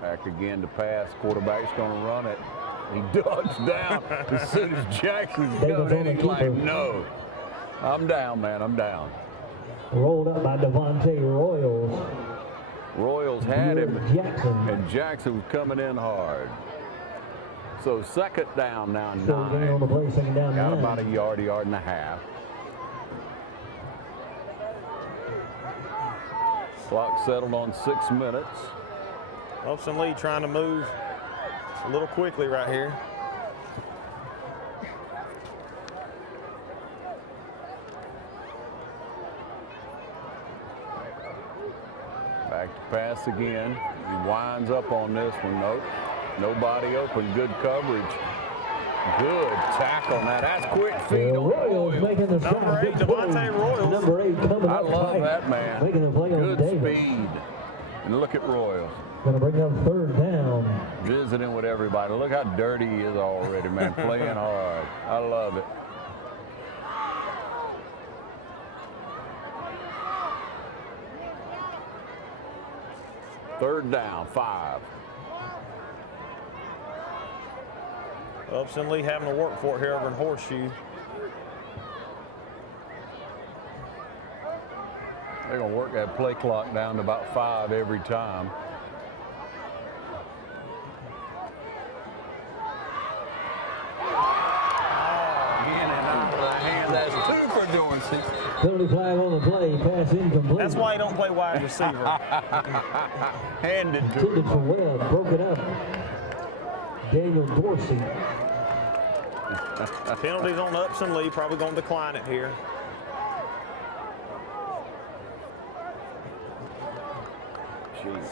Back again to pass. Quarterback's going to run it. He ducks down as soon as Jackson's coming in. He's like, no. I'm down, man. I'm down. Rolled up by Devontae Royals. Royals had him, and Jackson was coming in hard. So 2nd down now, 9. On the play, 2nd down, Got 9. about a yard and a half. Clock settled on 6 minutes. Upson Lee trying to move a little quickly right here. Back to pass again. He winds up on this one. Nope. Nobody open. Good coverage. Good tackle on that. That's quick feet on Royals making the stop. Number 8, Devontae Royals. Number 8 coming I up love tight. that man. Making the play on Good Davis. speed. And look at Royals. Gonna bring up third down. Visiting with everybody. Look how dirty he is already, man. Playing hard. I love it. Third down, 5. Upson Lee having to work for it here over in Horseshoe. They're going to work that play clock down to about 5 every time. Again, and out of the hand. That's 2 for Dorsey. Penalty flag on the play, pass incomplete. That's why you don't play wide receiver. Handed to Intended for Webb, broke it up. Daniel Dorsey. Penalties on Upson Lee, probably going to decline it here. Jeez.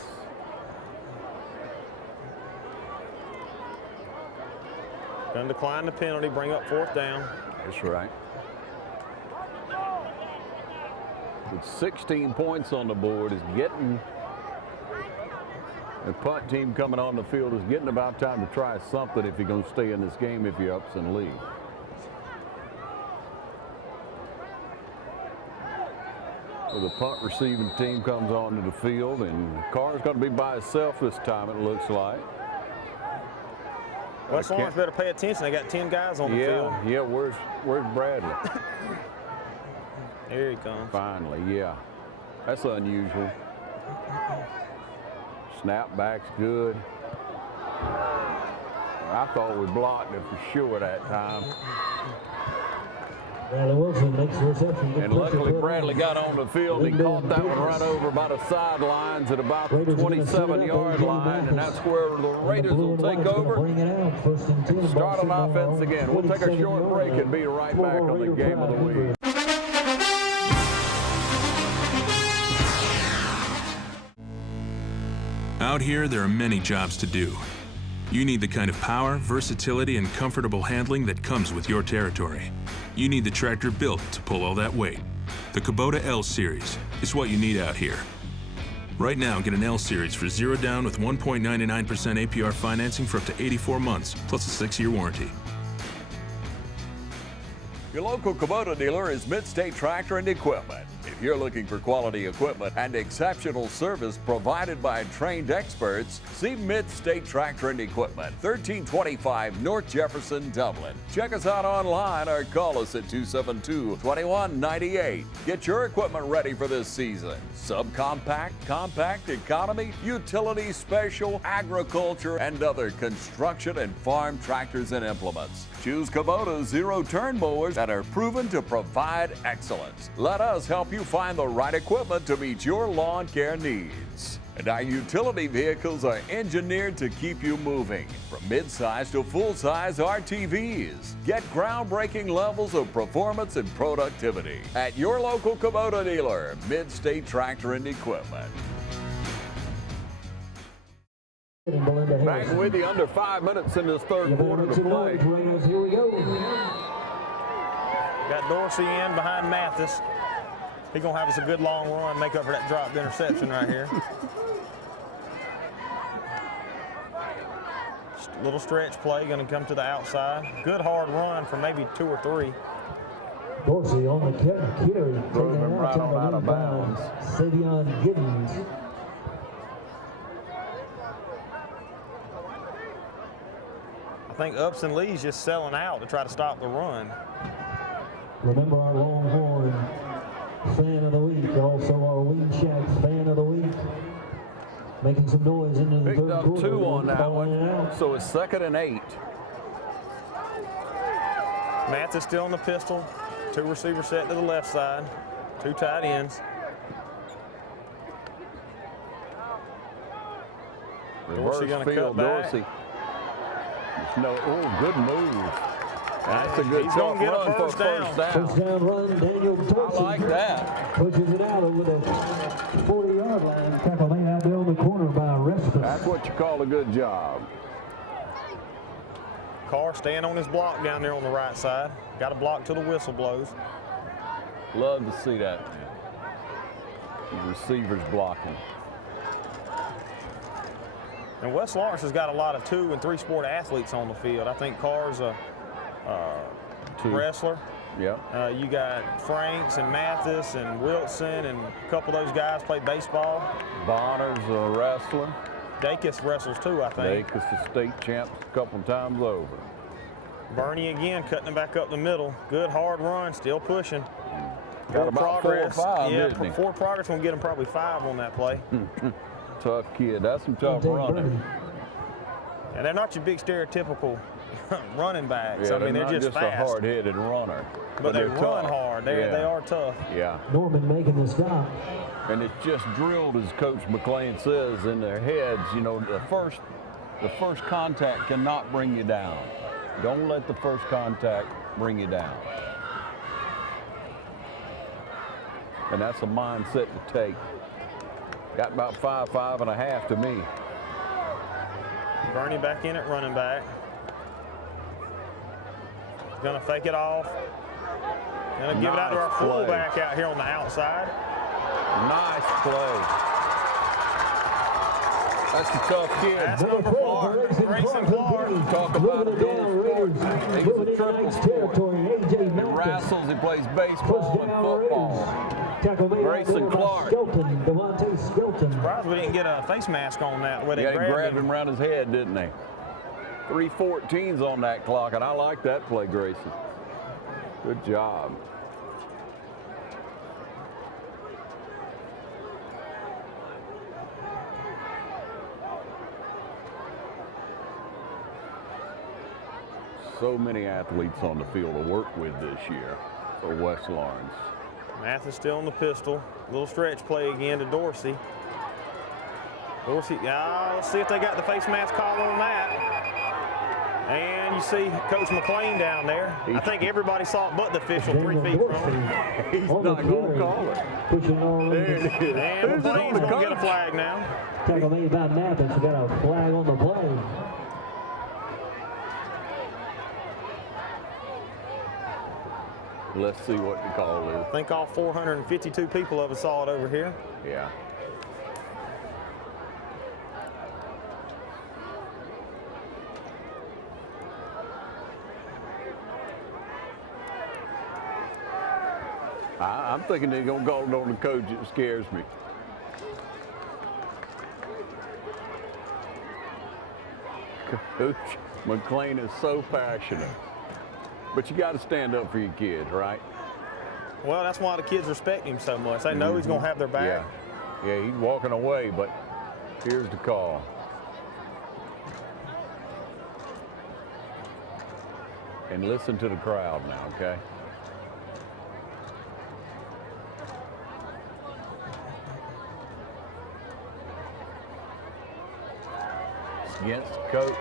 Going to decline the penalty, bring up 4th down. That's right. With 16 points on the board, is getting the punt team coming on the field is getting about time to try something if you're going to stay in this game if you're Upson Lee. So the punt receiving team comes onto the field, and the car's going to be by itself this time, it looks like. West Lawrence better pay attention. They got 10 guys on the field. Yeah, where's Bradley? Here he comes. Finally, yeah. That's unusual. Snap back's good. I thought we blocked it for sure that time. Bradley Wilson makes the reception. And luckily Bradley got on the field. He caught that one right over by the sidelines at about the 27-yard line, and that's where the Raiders will take over. Start on offense again. We'll take a short break and be right back on the game of the week. Out here, there are many jobs to do. You need the kind of power, versatility, and comfortable handling that comes with your territory. You need the tractor built to pull all that weight. The Kubota L Series is what you need out here. Right now, get an L Series for 0 down with 1.99% APR financing for up to 84 months, plus a 6-year warranty. Your local Kubota dealer is Mid-State Tractor and Equipment. If you're looking for quality equipment and exceptional service provided by trained experts, see Mid-State Tractor and Equipment, 1325 North Jefferson, Dublin. Check us out online or call us at 272-2198. Get your equipment ready for this season. Subcompact, compact, economy, utility, special, agriculture, and other construction and farm tractors and implements. Choose Kubota zero-turn mowers that are proven to provide excellence. Let us help you find the right equipment to meet your lawn care needs. And our utility vehicles are engineered to keep you moving, from mid-size to full-size RTVs. Get groundbreaking levels of performance and productivity at your local Kubota dealer, Mid-State Tractor and Equipment. Back with you under 5 minutes in this third quarter to play. Here we go. Got Dorsey in behind Mathis. He's going to have us a good long run, make up for that dropped interception right here. Little stretch play, going to come to the outside. Good hard run for maybe 2 or 3. Dorsey on the carry. Throws him right on out of bounds. Savion Giddens. I think Upson Lee's just selling out to try to stop the run. Remember our Longhorn fan of the week, also our Wing Shacks fan of the week. Making some noise into the third quarter. Picked up 2 on that one, so it's 2nd and 8. Mathis still in the pistol. 2 receivers set to the left side. 2 tight ends. Dorsey going to cut back. Dorsey. No, good move. That's a good run for first down. First down run, Daniel Dorsey. I like that. Pushes it out over the 40-yard line. Tackle made out there on the corner by Restus. That's what you call a good job. Carr staying on his block down there on the right side. Got a block till the whistle blows. Love to see that. The receivers blocking. And West Lawrence has got a lot of 2- and 3-sport athletes on the field. I think Carr's a wrestler. Yeah. You got Franks and Mathis and Wilson, and a couple of those guys play baseball. Bonner's a wrestler. Dacus wrestles too, I think. Dacus is state champ a couple times over. Bernie again cutting him back up the middle. Good hard run, still pushing. Got about 4 or 5, yeah, didn't he? 4 progress will get him probably 5 on that play. Tough kid. That's some tough running. And they're not your big stereotypical running backs. Yeah, I mean, they're not just fast. a hard-headed runner. But they they're run tough. hard. They are tough. Yeah. Norman making the stop. And it's just drilled, as Coach McLean says, in their heads. You know, the first contact cannot bring you down. Don't let the first contact bring you down. And that's a mindset to take. Got about 5.5 to me. Bernie back in at running back. Gonna fake it off. Gonna give it out to our fullback out here on the outside. Nice play. That's a tough kid. That's number 4, Grayson Clark. Talk about a dual sport. He's a triple sport. He wrestles, he plays baseball and football. Grayson Clark. Surprised we didn't get a face mask on that. Where they Yeah, he grabbed grabbed him around his head, didn't they? 3:14's on that clock, and I like that play, Grayson. Good job. So many athletes on the field to work with this year for West Lawrence. Mathis still on the pistol. Little stretch play again to Dorsey. Dorsey, let's see if they got the face mask call on that. And you see Coach McLean down there. I think everybody saw it but the official 3 feet from him. He's not going to call it. There it is. And McLean's going to get a flag now. Tackle made by Mathis. We got a flag on the play. Let's see what the call is. I think all 452 people of us saw it over here. Yeah. I'm thinking they're going to call it on the coach. It scares me. Coach McLean is so passionate. But you got to stand up for your kids, right? Well, that's why the kids respect him so much. They know he's going to have their back. Yeah, he's walking away, but here's the call. And listen to the crowd now, okay? It's against the coach.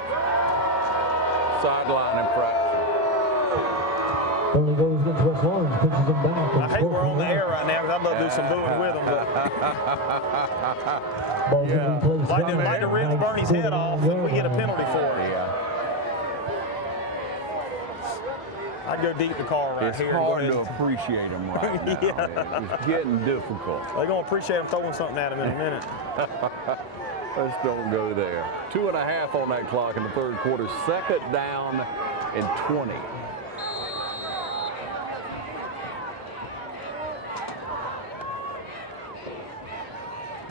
Sideline infraction. Only goes against West Lawrence, pitches him back. I hate we're on the air right now because I'd love to do some booing with them. But like to rip Bernie's head off and we get a penalty for it. Yeah. I'd go deep the car right It's here. hard to appreciate them right now. Yeah. It's getting difficult. They're going to appreciate him throwing something at him in a minute. Let's don't go there. 2.5 on that clock in the third quarter. 2nd down and 20.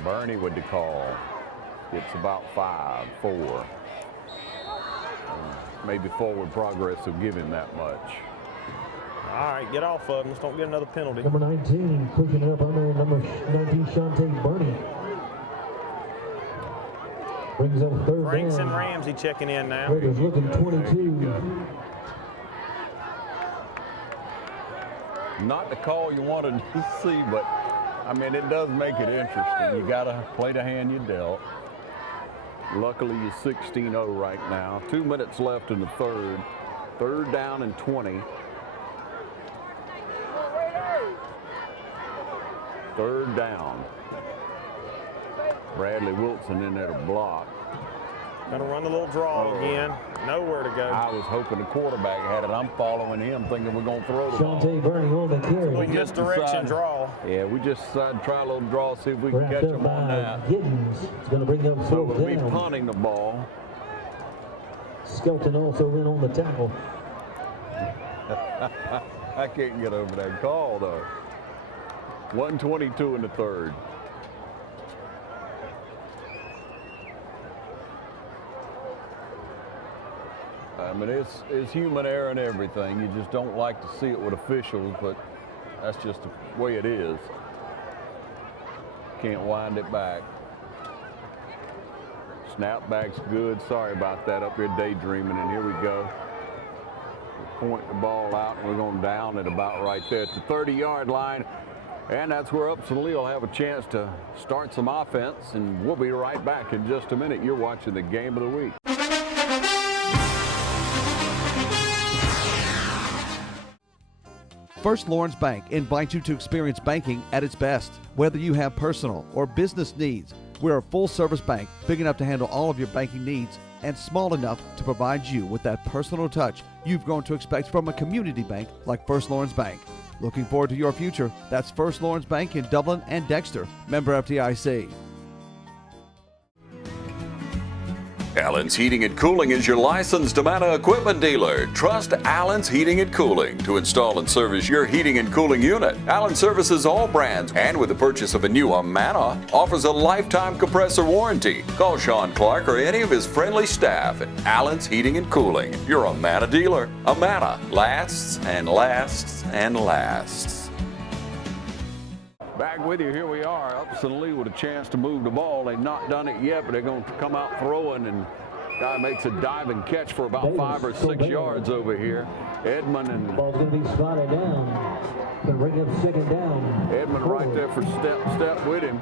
Bernie with the call. It's about 5-4. Maybe forward progress will give him that much. All right, get off of him. Let's don't get another penalty. Number 19, pushing it up under number 19, Shantae Bernie. Brings up 3rd down. Franks and Ramsey checking in now. Raiders looking 22. Not the call you wanted to see, but I mean, it does make it interesting. You got to play the hand you dealt. Luckily, you're 16-0 right now. 2 minutes left in the third. 3rd down and 20. 3rd down. Bradley Wilson in there to block. Gonna run the little draw again. Nowhere to go. I was hoping the quarterback had it. I'm following him, thinking we're going to throw the ball. Shante Bernie on the carry. We misdirection draw. Yeah, we just decided to try a little draw, see if we can Wrapped catch up them on by that. Giddens. It's going to bring up So fourth we'll be down. punting the ball. Skelton also in on the tackle. I can't get over that call, though. 1:22 in the third. I mean, it's human error and everything. You just don't like to see it with officials, but that's just the way it is. Can't wind it back. Snap back's good. Sorry about that, up here daydreaming, and here we go. We point the ball out, and we're going down at about right there at the 30-yard line. And that's where Upson Lee will have a chance to start some offense, and we'll be right back in just a minute. You're watching the Game of the Week. First Lawrence Bank invites you to experience banking at its best. Whether you have personal or business needs, we're a full-service bank big enough to handle all of your banking needs and small enough to provide you with that personal touch you've grown to expect from a community bank like First Lawrence Bank. Looking forward to your future? That's First Lawrence Bank in Dublin and Dexter. Member FDIC. Allen's Heating and Cooling is your licensed Amana equipment dealer. Trust Allen's Heating and Cooling to install and service your heating and cooling unit. Allen services all brands, and with the purchase of a new Amana, offers a lifetime compressor warranty. Call Sean Clark or any of his friendly staff at Allen's Heating and Cooling, your Amana dealer. Amana lasts and lasts and lasts. Back with you, here we are. Upson Lee with a chance to move the ball. They've not done it yet, but they're going to come out throwing, and guy makes a diving catch for about 5 or 6 yards over here. Edmund and Ball's going to be spotted down. Going to bring up second down. Edmund right there for step with him.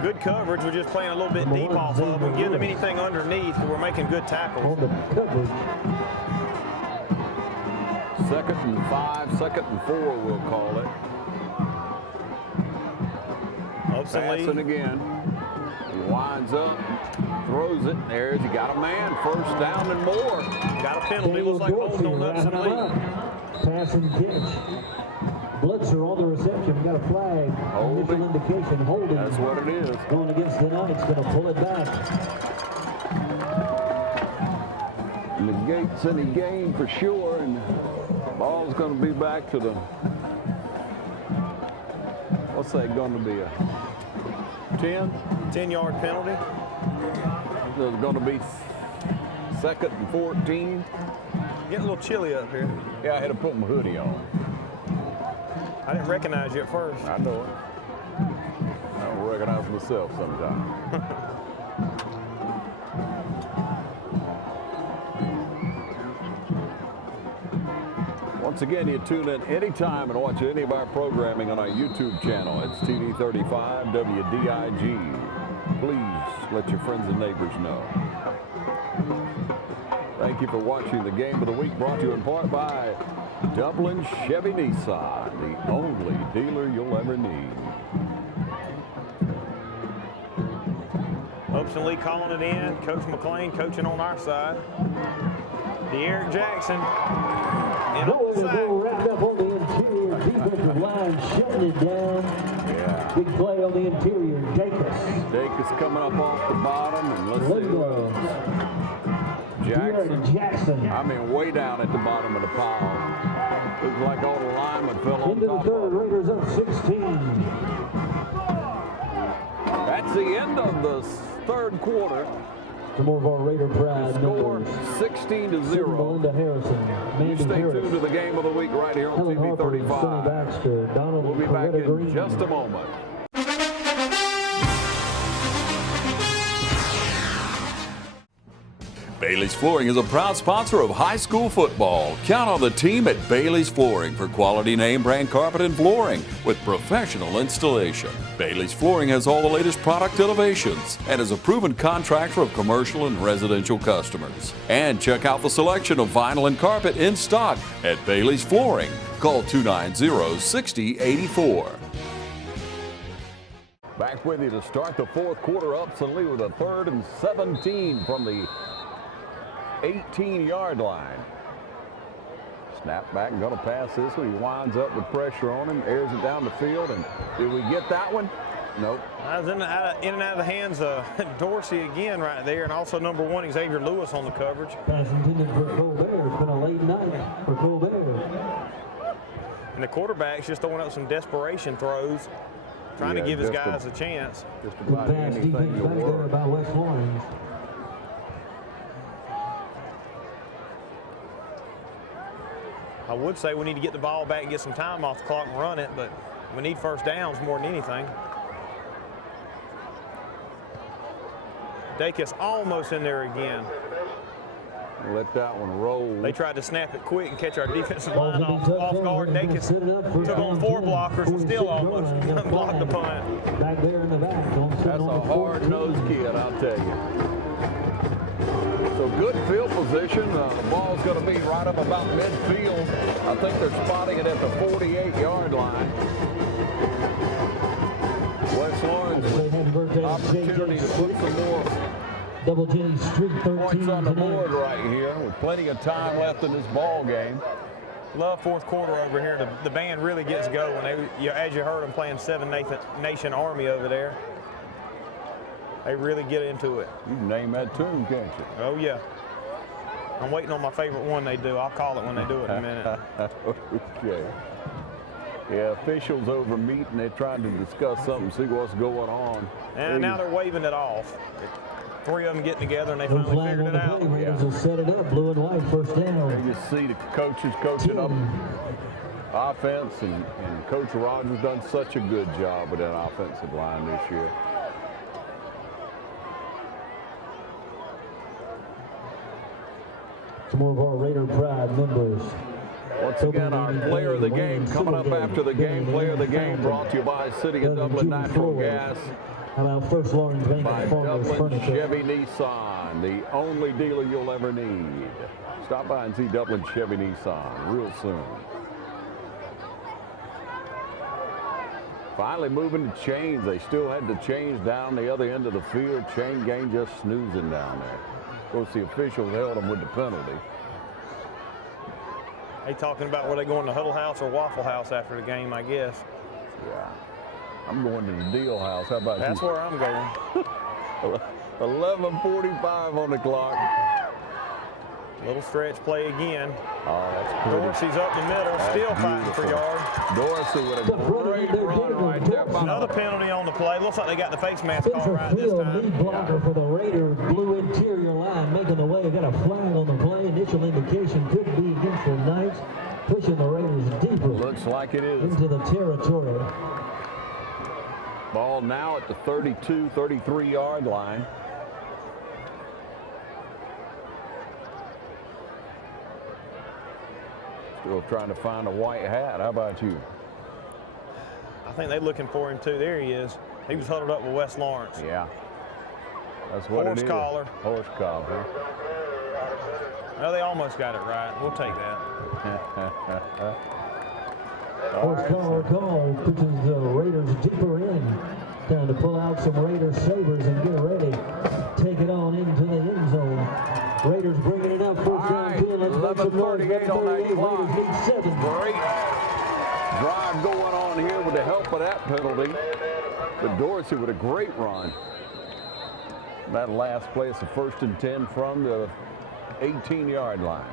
Good coverage. We're just playing a little bit deep off of them, getting them anything underneath, but we're making good tackles. On the coverage. 2nd and 5, 2nd and 4, we'll call it. Passing again. He winds up, throws it. There's, he got a man. First down and more. Got a penalty. Looks like holding on Upson Lee. Pass and catch. Blitzer on the reception. Got a flag. Holding. Initial indication. Holding. That's what it is. Going against the Knights. Going to pull it back. Negates any game for sure, and ball's going to be back to the, what's that going to be, a 10-yard penalty. There's going to be 2nd and 14. Getting a little chilly up here. Yeah, I had to put my hoodie on. I didn't recognize you at first. I know it. I don't recognize myself sometimes. Once again, you tune in anytime and watch any of our programming on our YouTube channel. It's TV35 WDIG. Please let your friends and neighbors know. Thank you for watching the Game of the Week, brought to you in part by Dublin Chevy Nissan, the only dealer you'll ever need. Upson Lee calling it in. Coach McLean coaching on our side. De'Eric Jackson. Wrapped up on the interior defensive line, shutting it down. Yeah. Big play on the interior. Dacus coming up off the bottom, and let's see. Jackson. I mean, way down at the bottom of the pile. Looks like all the linemen fell on Into the top third, of it. Raiders up 16. That's the end of the third quarter. Some more of our Raider pride. Score 16-0. Melinda Harrison. You stay tuned to the Game of the Week right here on TV35. Baxter, Donald, We'll be back Coretta in Green. just a moment. Bailey's Flooring is a proud sponsor of high school football. Count on the team at Bailey's Flooring for quality name brand carpet and flooring with professional installation. Bailey's Flooring has all the latest product innovations and is a proven contractor of commercial and residential customers. And check out the selection of vinyl and carpet in stock at Bailey's Flooring. Call 290-6084. Back with you to start the fourth quarter. Upson lead with a 3rd and 17 from the 18-yard line. Snap back and going to pass this one. He winds up with pressure on him, airs it down the field, and did we get that one? Nope. I was in and out of the hands of Dorsey again right there, and also number 1 Xavier Lewis on the coverage. Pass intended for Colbert. It's been a late night for Colbert. And the quarterback's just throwing up some desperation throws, trying to give his guys a chance. Just Good about pass anything defense to back there work. by West Lawrence. I would say we need to get the ball back and get some time off the clock and run it, but we need first downs more than anything. Dacus almost in there again. Let that one roll. They tried to snap it quick and catch our defensive line off guard. Dacus took on 4 blockers and still almost blocked the punt. Back there in the back. That's a hard-nosed kid, I'll tell you. So good field position. The ball's going to be right up about midfield. I think they're spotting it at the 48-yard line. West Lawrence with opportunity to put some more Double J Street 13 points on the tonight. board right here with plenty of time left in this ball game. Love fourth quarter over here. The band really gets going. As you heard them playing Seven Nation Army over there. They really get into it. You can name that tune, can't you? Oh, yeah. I'm waiting on my favorite one they do. I'll call it when they do it in a minute. Okay. Yeah, officials over meeting. They're trying to discuss something, see what's going on. And now they're waving it off. 3 of them getting together and they finally figured it out. Raiders will set it up, blue and white, first down. And you see the coaches coaching up offense, and Coach Rogers done such a good job with that offensive line this year. Some more of our Raider Pride members. Once again, our player of the game coming up after the game. Player of the game brought to you by City of Dublin Natural Gas. How about First Lawrence Bank By and Farmers Dublin Furniture? Chevy Nissan, the only dealer you'll ever need. Stop by and see Dublin Chevy Nissan real soon. Finally moving to chains. They still had the chains down the other end of the field. Chain gang just snoozing down there. Of course, the officials held them with the penalty. They talking about where they going to Huddle House or Waffle House after the game, I guess. Yeah. I'm going to the Deal House. How about That's you? where I'm going. 11:45 on the clock. Little stretch play again. Oh, that's pretty. Dorsey's up the middle, That's still fighting for beautiful. yard. Dorsey with a great run right there. Another penalty on the play. Looks like they got the face mask call Spencer right this Field, time. lead blocker for the Raiders, blue interior line, making the way. Got a flag on the play. Initial indication could be against the Knights, pushing the Raiders deeper. Looks like it is. Into the territory. Ball now at the 32, 33-yard line. Still trying to find a white hat. How about you? I think they're looking for him too. There he is. He was huddled up with West Lawrence. Yeah. That's what Horse it is. collar. Horse collar. Well, they almost got it right. We'll take that. Horse collar call pushes the Raiders deeper in. Time to pull out some Raider sabers and get ready. Take it on into the end zone. Raiders bringing it up. First down 10. Let's make some noise. 11:38 on that clock. Raiders need 7. Great drive going on here with the help of that penalty. But Dorsey with a great run. That last play is the 1st and 10 from the 18-yard line.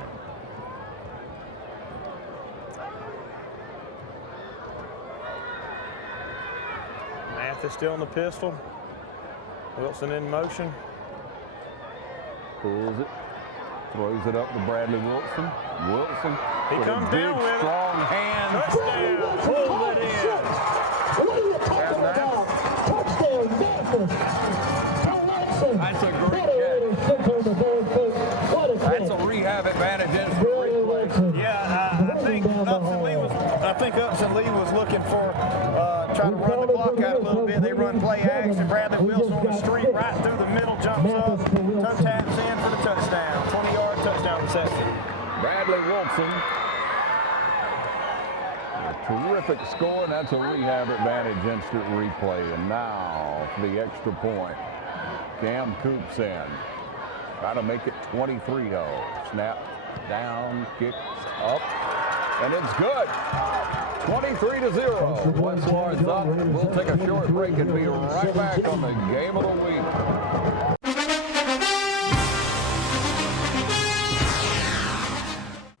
Math is still in the pistol. Wilson in motion. Pulls it. Throws it up to Bradley Wilson. Wilson. He with comes a big, down with it. strong hand. Touchdown. Pull it in. What are you talking about? Touchdown, Memphis. That's a great catch. That's a rehab advantage. Yeah, I think Upson Lee was looking for trying to run the clock out a little bit. They run play action. Bradley Wilson on the street right through the middle, jumps up, taps in for the touchdown. 20-yard touchdown reception. Bradley Wilson. A terrific score, and that's a rehab advantage instant replay. And now for the extra point. Cam Coops in. Try to make it 23-0. Snap down, kicks up, and it's good. 23-0. West Lawrence up. We'll take a short break and be right back on the game of the week.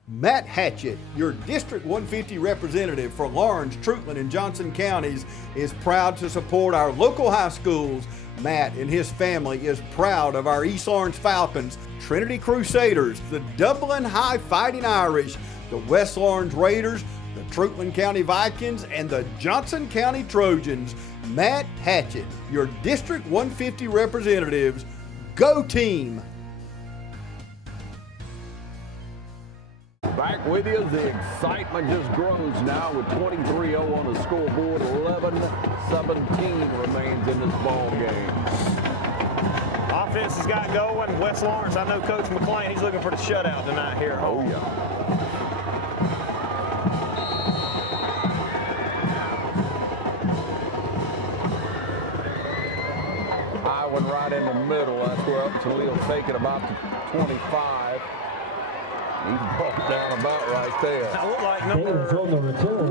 Matt Hatchett, your District 150 representative for Lawrence, Truitland, and Johnson counties, is proud to support our local high schools. Matt and his family is proud of our East Lawrence Falcons, Trinity Crusaders, the Dublin High Fighting Irish, the West Lawrence Raiders, the Truitland County Vikings, and the Johnson County Trojans. Matt Hatchett, your District 150 representatives. Go team! Back with you. The excitement just grows now with 23-0 on the scoreboard. 11-17 remains in this ball game. Offense has got going. West Lawrence, I know Coach McClain, he's looking for the shutout tonight here. Oh, yeah. High one right in the middle. That's where Upson will take it about the 25. He's brought down about right there. That looked like number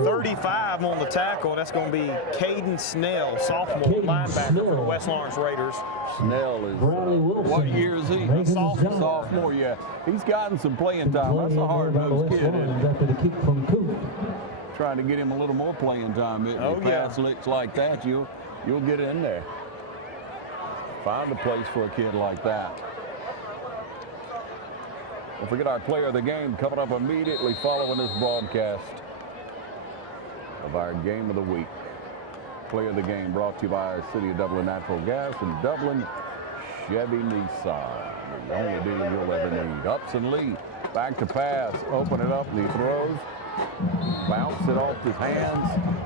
35 on the tackle. That's going to be Caden Snell, sophomore linebacker for the West Lawrence Raiders. Snell is, what year is he? Sophomore, yeah. He's gotten some playing time. That's a hard-nosed kid, isn't he? Trying to get him a little more playing time. If you pass licks like that, you'll get in there. Find a place for a kid like that. Don't forget our player of the game coming up immediately following this broadcast of our game of the week. Player of the game brought to you by City of Dublin Natural Gas and Dublin Chevy Nissan. The only dealer you'll ever need. Upson Lee back to pass, open it up, and he throws. Bounce it off his hands.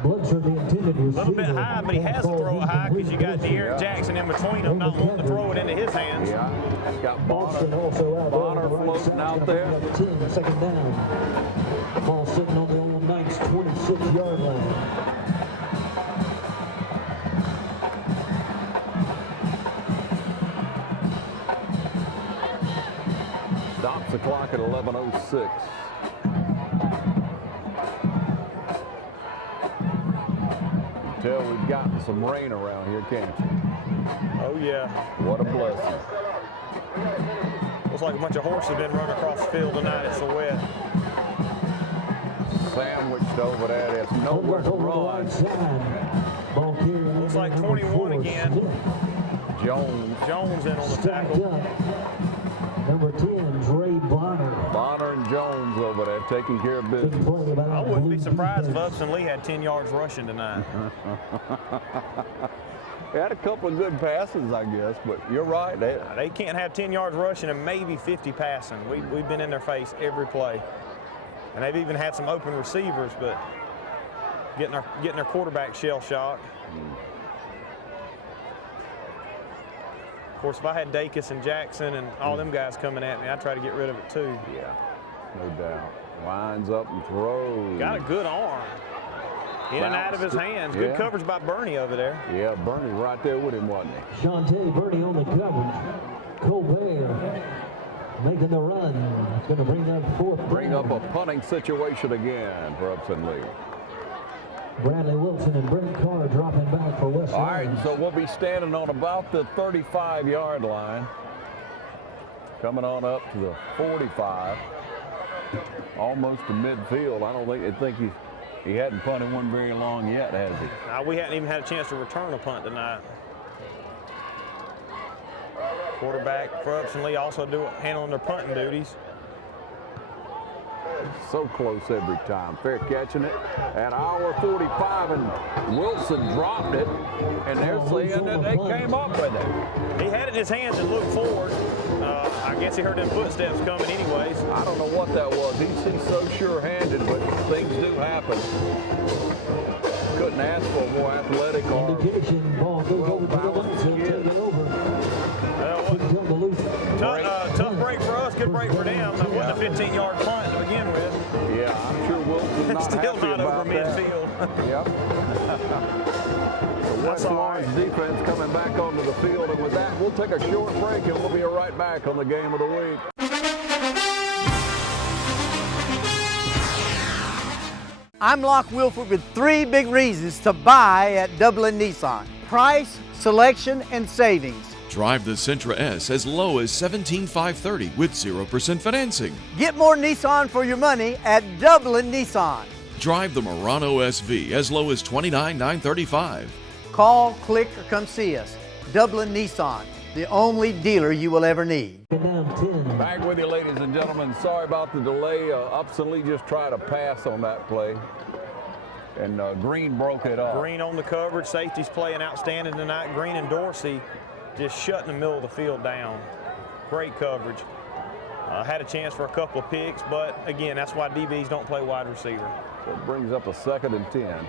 A little bit high, but he has to throw it high because you got De'Aaron Jackson in between them, not wanting to throw it into his hands. Yeah, he's got Bonner floating out there. 10, second down. Ball sitting on the Old Knights 26-yard line. Stops the clock at 11:06. Tell we've gotten some rain around here, can't you? Oh, yeah. What a blessing. Looks like a bunch of horses have been running across the field tonight. It's so wet. Sandwiched over there. There's nowhere to run. Looks like 21 again. Jones in on the tackle. Number 10, Dre Bonner. Bonner and Jones over there taking care of business. I wouldn't be surprised if Upson Lee had 10 yards rushing tonight. They had a couple of good passes, I guess, but you're right. They can't have 10 yards rushing and maybe 50 passing. We've been in their face every play. And they've even had some open receivers, but getting their quarterback shell-shocked. Of course, if I had Dacus and Jackson and all them guys coming at me, I'd try to get rid of it too. Yeah, no doubt. Lines up and throws. Got a good arm. In and out of his hands. Good coverage by Bernie over there. Yeah, Bernie right there with him, wasn't he? Shantae Bernie on the coverage. Colbert making the run. It's going to bring up fourth. Bring up a punting situation again for Upson Lee. Bradley Wilson and Brent Carr dropping back for West All right, Lawrence. so we'll be standing on about the 35-yard line. Coming on up to the 45. Almost to midfield. I don't think he hadn't punted one very long yet, has he? We hadn't even had a chance to return a punt tonight. Quarterback for Upson Lee also handling their punting duties. So close every time. Fair catching it at hour 45, and Wilson dropped it, and they're saying that they came up with it. He had it in his hands and looked forward. I guess he heard them footsteps coming anyways. I don't know what that was. He's so sure-handed, but things do happen. Couldn't ask for a more athletic or well-balanced kid. Tough break for us, good break for them. That wasn't a 15-yard punt to begin with. Yeah, I'm sure Wilson's not Still happy not about over that. Yep. The West Lawrence defense coming back onto the field, and with that, we'll take a short break, and we'll be right back on the game of the week. I'm Locke Wilford with 3 big reasons to buy at Dublin Nissan: price, selection, and savings. Drive the Sentra S as low as $17,530 with 0% financing. Get more Nissan for your money at Dublin Nissan. Drive the Murano SV as low as $29,935. Call, click, or come see us. Dublin Nissan, the only dealer you will ever need. Back with you, ladies and gentlemen. Sorry about the delay. Upson Lee just tried to pass on that play, and Green broke it up. Green on the coverage. Safety's playing outstanding tonight. Green and Dorsey just shutting the middle of the field down. Great coverage. Had a chance for a couple of picks, but again, that's why DBs don't play wide receiver. So it brings up a 2nd and 10.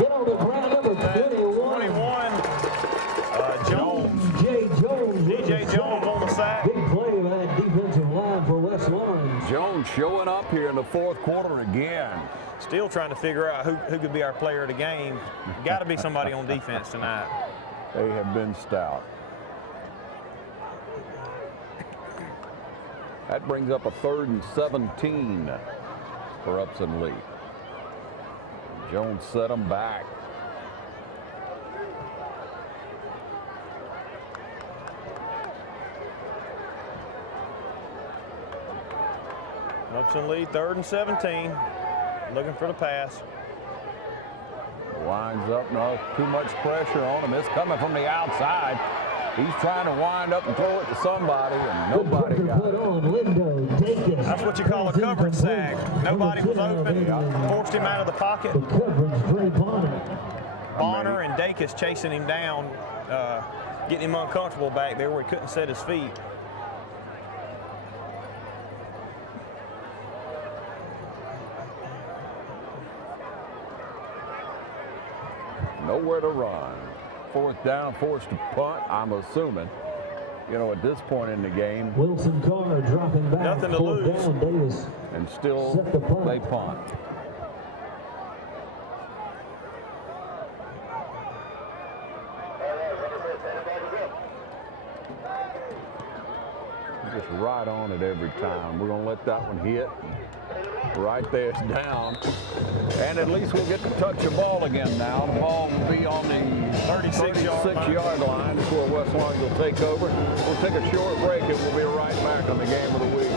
Get on the ground, number 21. Jones. DJ Jones on the sack. Big play by that defensive line for West Lawrence. Jones showing up here in the 4th quarter again. Still trying to figure out who could be our player of the game. Got to be somebody on defense tonight. They have been stout. That brings up a 3rd and 17 for Upson Lee. Jones set them back. Upson Lee, 3rd and 17. Looking for the pass. Winds up, no, too much pressure on him. It's coming from the outside. He's trying to wind up and throw it to somebody, and nobody got it. That's what you call a coverage sag. Nobody was open, forced him out of the pocket. Bonner and Dacus chasing him down, getting him uncomfortable back there where he couldn't set his feet. Nowhere to run. 4th down, forced to punt, I'm assuming. You know, at this point in the game. Wilson Carr dropping back. Nothing to lose. Down, Davis. And still they punt. Just right on it every time. We're going to let that one hit. Right there, it's down. And at least we'll get to touch the ball again now. The ball will be on the 36-yard line. That's where West Lawrence will take over. We'll take a short break and we'll be right back on the game of the week.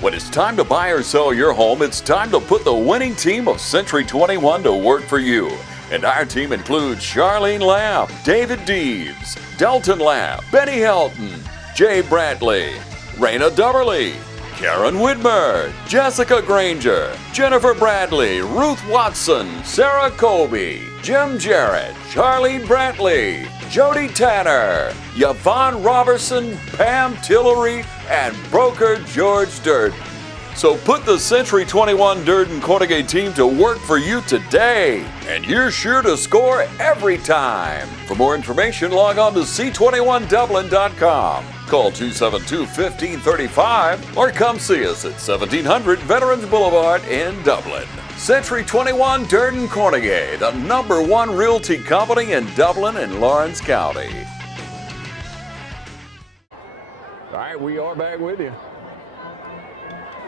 When it's time to buy or sell your home, it's time to put the winning team of Century 21 to work for you. And our team includes Charlene Lamb, David Deeves, Delton Lamb, Benny Helton, Jay Brantley, Raina Dubberly, Karen Whitmer, Jessica Granger, Jennifer Bradley, Ruth Watson, Sarah Colby, Jim Jarrett, Charlie Brantley, Jody Tanner, Yvonne Robertson, Pam Tillery, and broker George Durden. So put the Century 21 Durden Cornegay team to work for you today, and you're sure to score every time. For more information, log on to c21dublin.com. Call 272-1535 or come see us at 1700 Veterans Boulevard in Dublin. Century 21 Durden Cornegay, the #1 realty company in Dublin and Lawrence County. All right, we are back with you.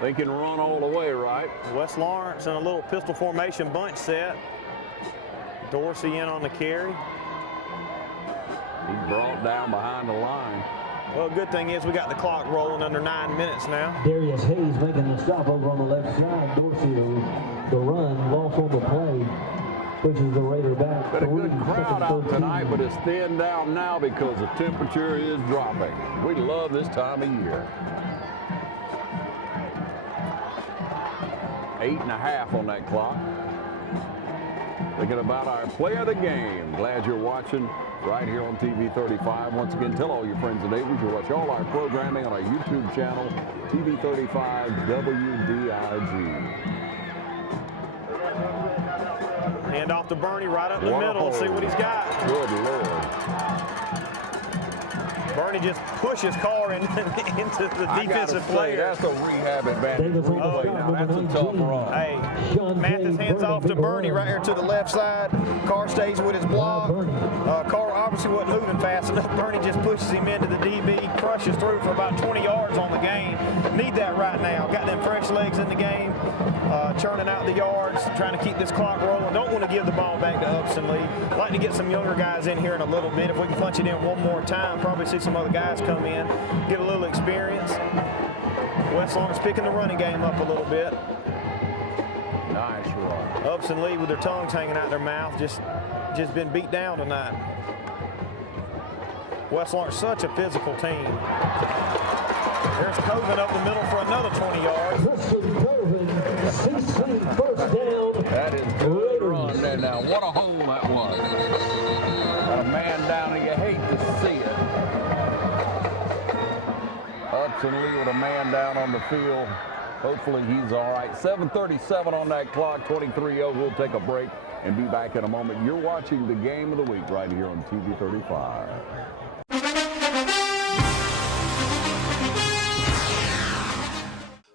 Thinking run all the way, right? West Lawrence in a little pistol formation bunch set. Dorsey in on the carry. He brought down behind the line. Well, good thing is we got the clock rolling under 9 minutes now. Darius Hayes making the stop over on the left side. Dorsey, the run, loss on the play, pushes the Raider back. Been a good crowd out tonight, but it's thinned out now because the temperature is dropping. We love this time of year. 8.5 on that clock. Thinking about our play of the game. Glad you're watching right here on TV 35. Once again, tell all your friends and neighbors you watch all our programming on our YouTube channel, TV 35 WDIG. Hand off to Bernie right up the middle. See what he's got. Good Lord. Bernie just pushes Carr into the defensive player. That's a rehab advantage. Now, that's a tough run. Hey, Mathis hands off to Bernie right here to the left side. Carr stays with his block. Carr obviously wasn't moving fast enough. Bernie just pushes him into the DB, crushes through for about 20 yards on the game. Need that right now. Got them fresh legs in the game, churning out the yards, trying to keep this clock rolling. Don't want to give the ball back to Upson Lee. Like to get some younger guys in here in a little bit. If we can punch it in one more time, probably see some other guys come in, get a little experience. West Lawrence picking the running game up a little bit. Nice run. Upson Lee with their tongues hanging out their mouth, just been beat down tonight. West Lawrence such a physical team. There's Coven up the middle for another 20 yards. That is good run there now. What a hole that was. Got a man down and you hate to see it. Upson Lee with a man down on the field. Hopefully he's all right. 7:37 on that clock, 23-0. We'll take a break and be back in a moment. You're watching the game of the week right here on TV 35.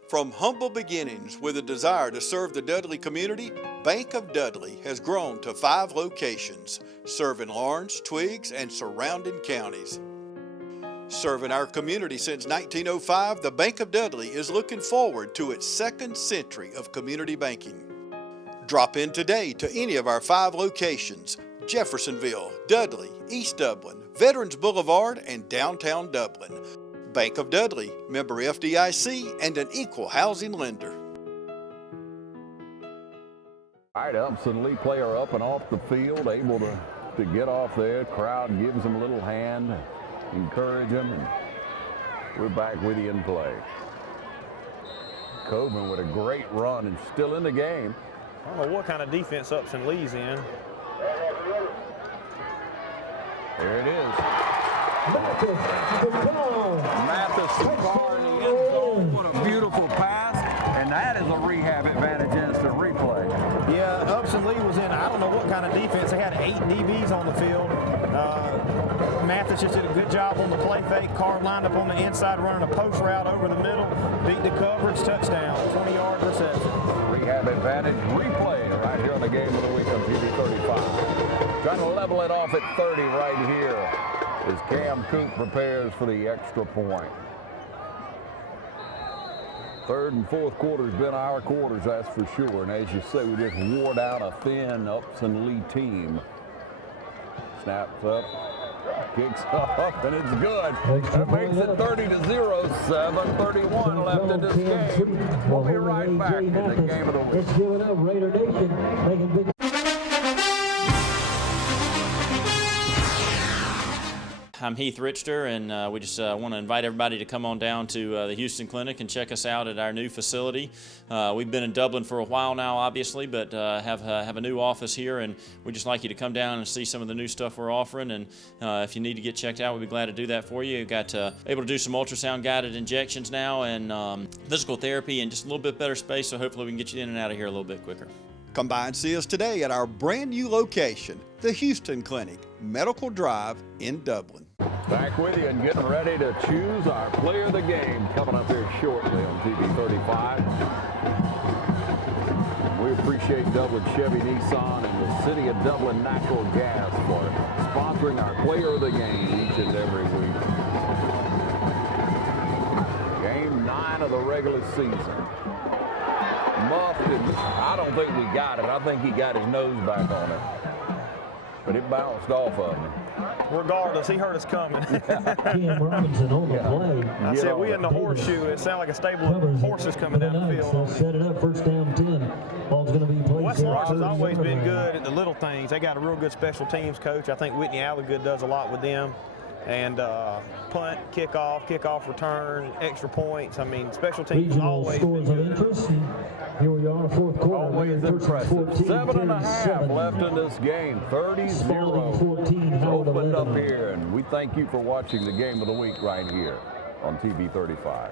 From humble beginnings with a desire to serve the Dudley community, Bank of Dudley has grown to 5 locations, serving Lawrence, Twiggs, and surrounding counties. Serving our community since 1905, the Bank of Dudley is looking forward to its 2nd century of community banking. Drop in today to any of our 5 locations: Jeffersonville, Dudley, East Dublin, Veterans Boulevard, and downtown Dublin. Bank of Dudley, member FDIC, and an equal housing lender. All right, Upson Lee player up and off the field, able to get off there. Crowd gives him a little hand, encourage him, and we're back with you in play. Coven with a great run and still in the game. I don't know what kind of defense Upson Lee's in. There it is. Mathis to Carr in the end zone. What a beautiful pass. And that is a rehab advantage instant replay. Yeah, Upson Lee was in, I don't know what kind of defense. They had 8 DBs on the field. Mathis just did a good job on the play fake. Carr lined up on the inside, running a post route over the middle. Beat the coverage, touchdown, 20-yard reception. Rehab advantage replay right here on the game of the week on TV 35. Trying to level it off at 30 right here as Cam Coop prepares for the extra point. 3rd and 4th quarters been our quarters, that's for sure. And as you say, we just wore down a thin Upson Lee team. Snaps up, kicks up, and it's good. That makes it 30-0. 7:31 left in this game. We'll be right back in the game of the week. Let's give it up, Raider Nation. Making big. I'm Heath Richter, and we just want to invite everybody to come on down to the Houston Clinic and check us out at our new facility. We've been in Dublin for a while now, obviously, but have a new office here, and we'd just like you to come down and see some of the new stuff we're offering. And if you need to get checked out, we'd be glad to do that for you. We've got able to do some ultrasound-guided injections now, and physical therapy, and just a little bit better space, so hopefully we can get you in and out of here a little bit quicker. Come by and see us today at our brand new location, the Houston Clinic, Medical Drive in Dublin. Back with you and getting ready to choose our player of the game coming up here shortly on TV 35. We appreciate Dublin Chevy Nissan and the City of Dublin Natural Gas for sponsoring our player of the game each and every week. Game 9 of the regular season. Muffed, and I don't think we got it. I think he got his nose back on it. But it bounced off of him. Regardless, he heard us coming. Cam Robinson on the play. I said, we in the horseshoe. It sounded like a stable of horses coming down the field. They'll set it up, 1st down 10. Ball's going to be played. West Lawrence has always been good at the little things. They got a real good special teams coach. I think Whitney Alligood does a lot with them. And punt, kickoff return, extra points. I mean, special teams Regional always scores been of good. interest. Here we are, 4th quarter. Always impressive. 7.5 left in this game. 30-0. Opened up here, and we thank you for watching the game of the week right here on TV 35.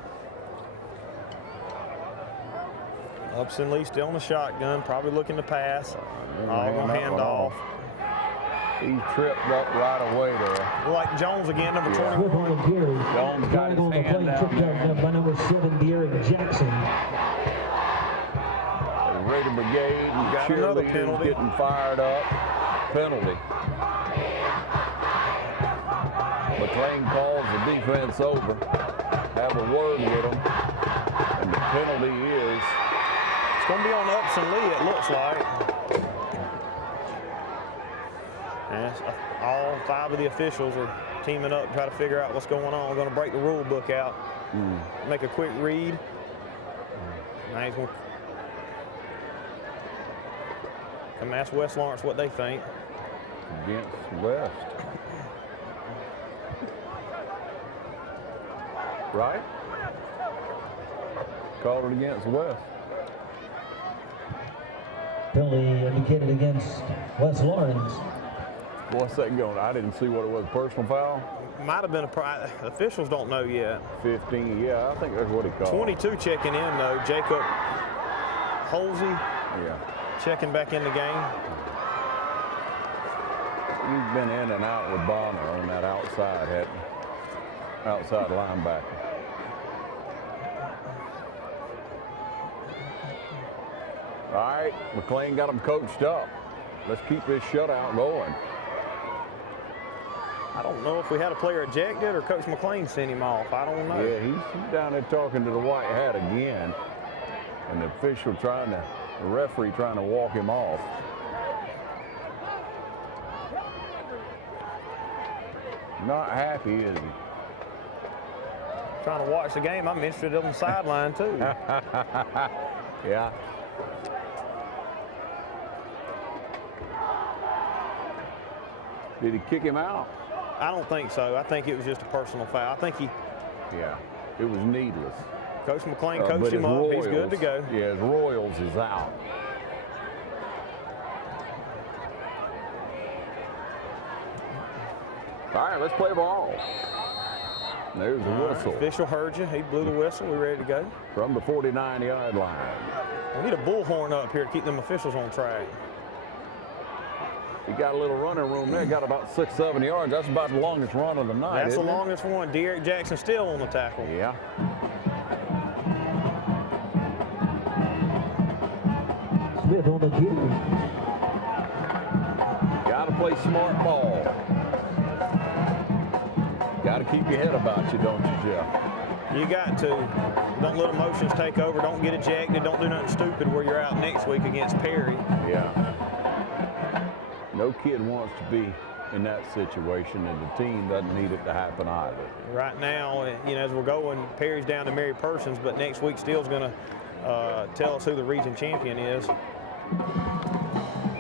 Upson Lee still on the shotgun, probably looking to pass. All going to hand off. He tripped up right away there. Like Jones again, number 21. Jones got his hand down there. By number 7, Derek Jackson. The Raider Brigade and cheerleaders getting fired up. Penalty. McLean calls the defense over. Have a word with them. And the penalty is... It's going to be on Upson Lee, it looks like. And all 5 of the officials are teaming up to try to figure out what's going on. We're going to break the rule book out, make a quick read. Now he's going to come ask West Lawrence what they think. Against West. Right? Called it against West. Penalty indicated against West Lawrence. What's that going? I didn't see what it was. Personal foul? Might have been officials don't know yet. 15, yeah, I think that's what he called. 22 checking in though. Jacob Holsey. Yeah. Checking back in the game. He's been in and out with Bonner on that outside, hadn't he? Outside linebacker. All right, McLean got him coached up. Let's keep this shutout going. I don't know if we had a player ejected or Coach McLean sent him off. I don't know. Yeah, he's down there talking to the white hat again. And the official the referee trying to walk him off. Not happy, is he? Trying to watch the game. I'm interested on the sideline too. Yeah. Did he kick him out? I don't think so. I think it was just a personal foul. I think he... Yeah, it was needless. Coach McLean coached him up. He's good to go. Yeah, his Royals is out. All right, let's play ball. There's the whistle. Right, official heard you. He blew the whistle. We're ready to go. From the 49-yard line. We need a bullhorn up here to keep them officials on track. He got a little running room there. Got about 6-7 yards. That's about the longest run of the night. That's the longest one. Derek Jackson still on the tackle. Yeah. Smith on the carry. Got to play smart ball. Got to keep your head about you, don't you, Jeff? You got to. Don't let emotions take over. Don't get ejected. Don't do nothing stupid where you're out next week against Perry. Yeah. No kid wants to be in that situation, and the team doesn't need it to happen either. Right now, you know, as we're going, Perry's down to Mary Persons, but next week Steele's going to tell us who the region champion is.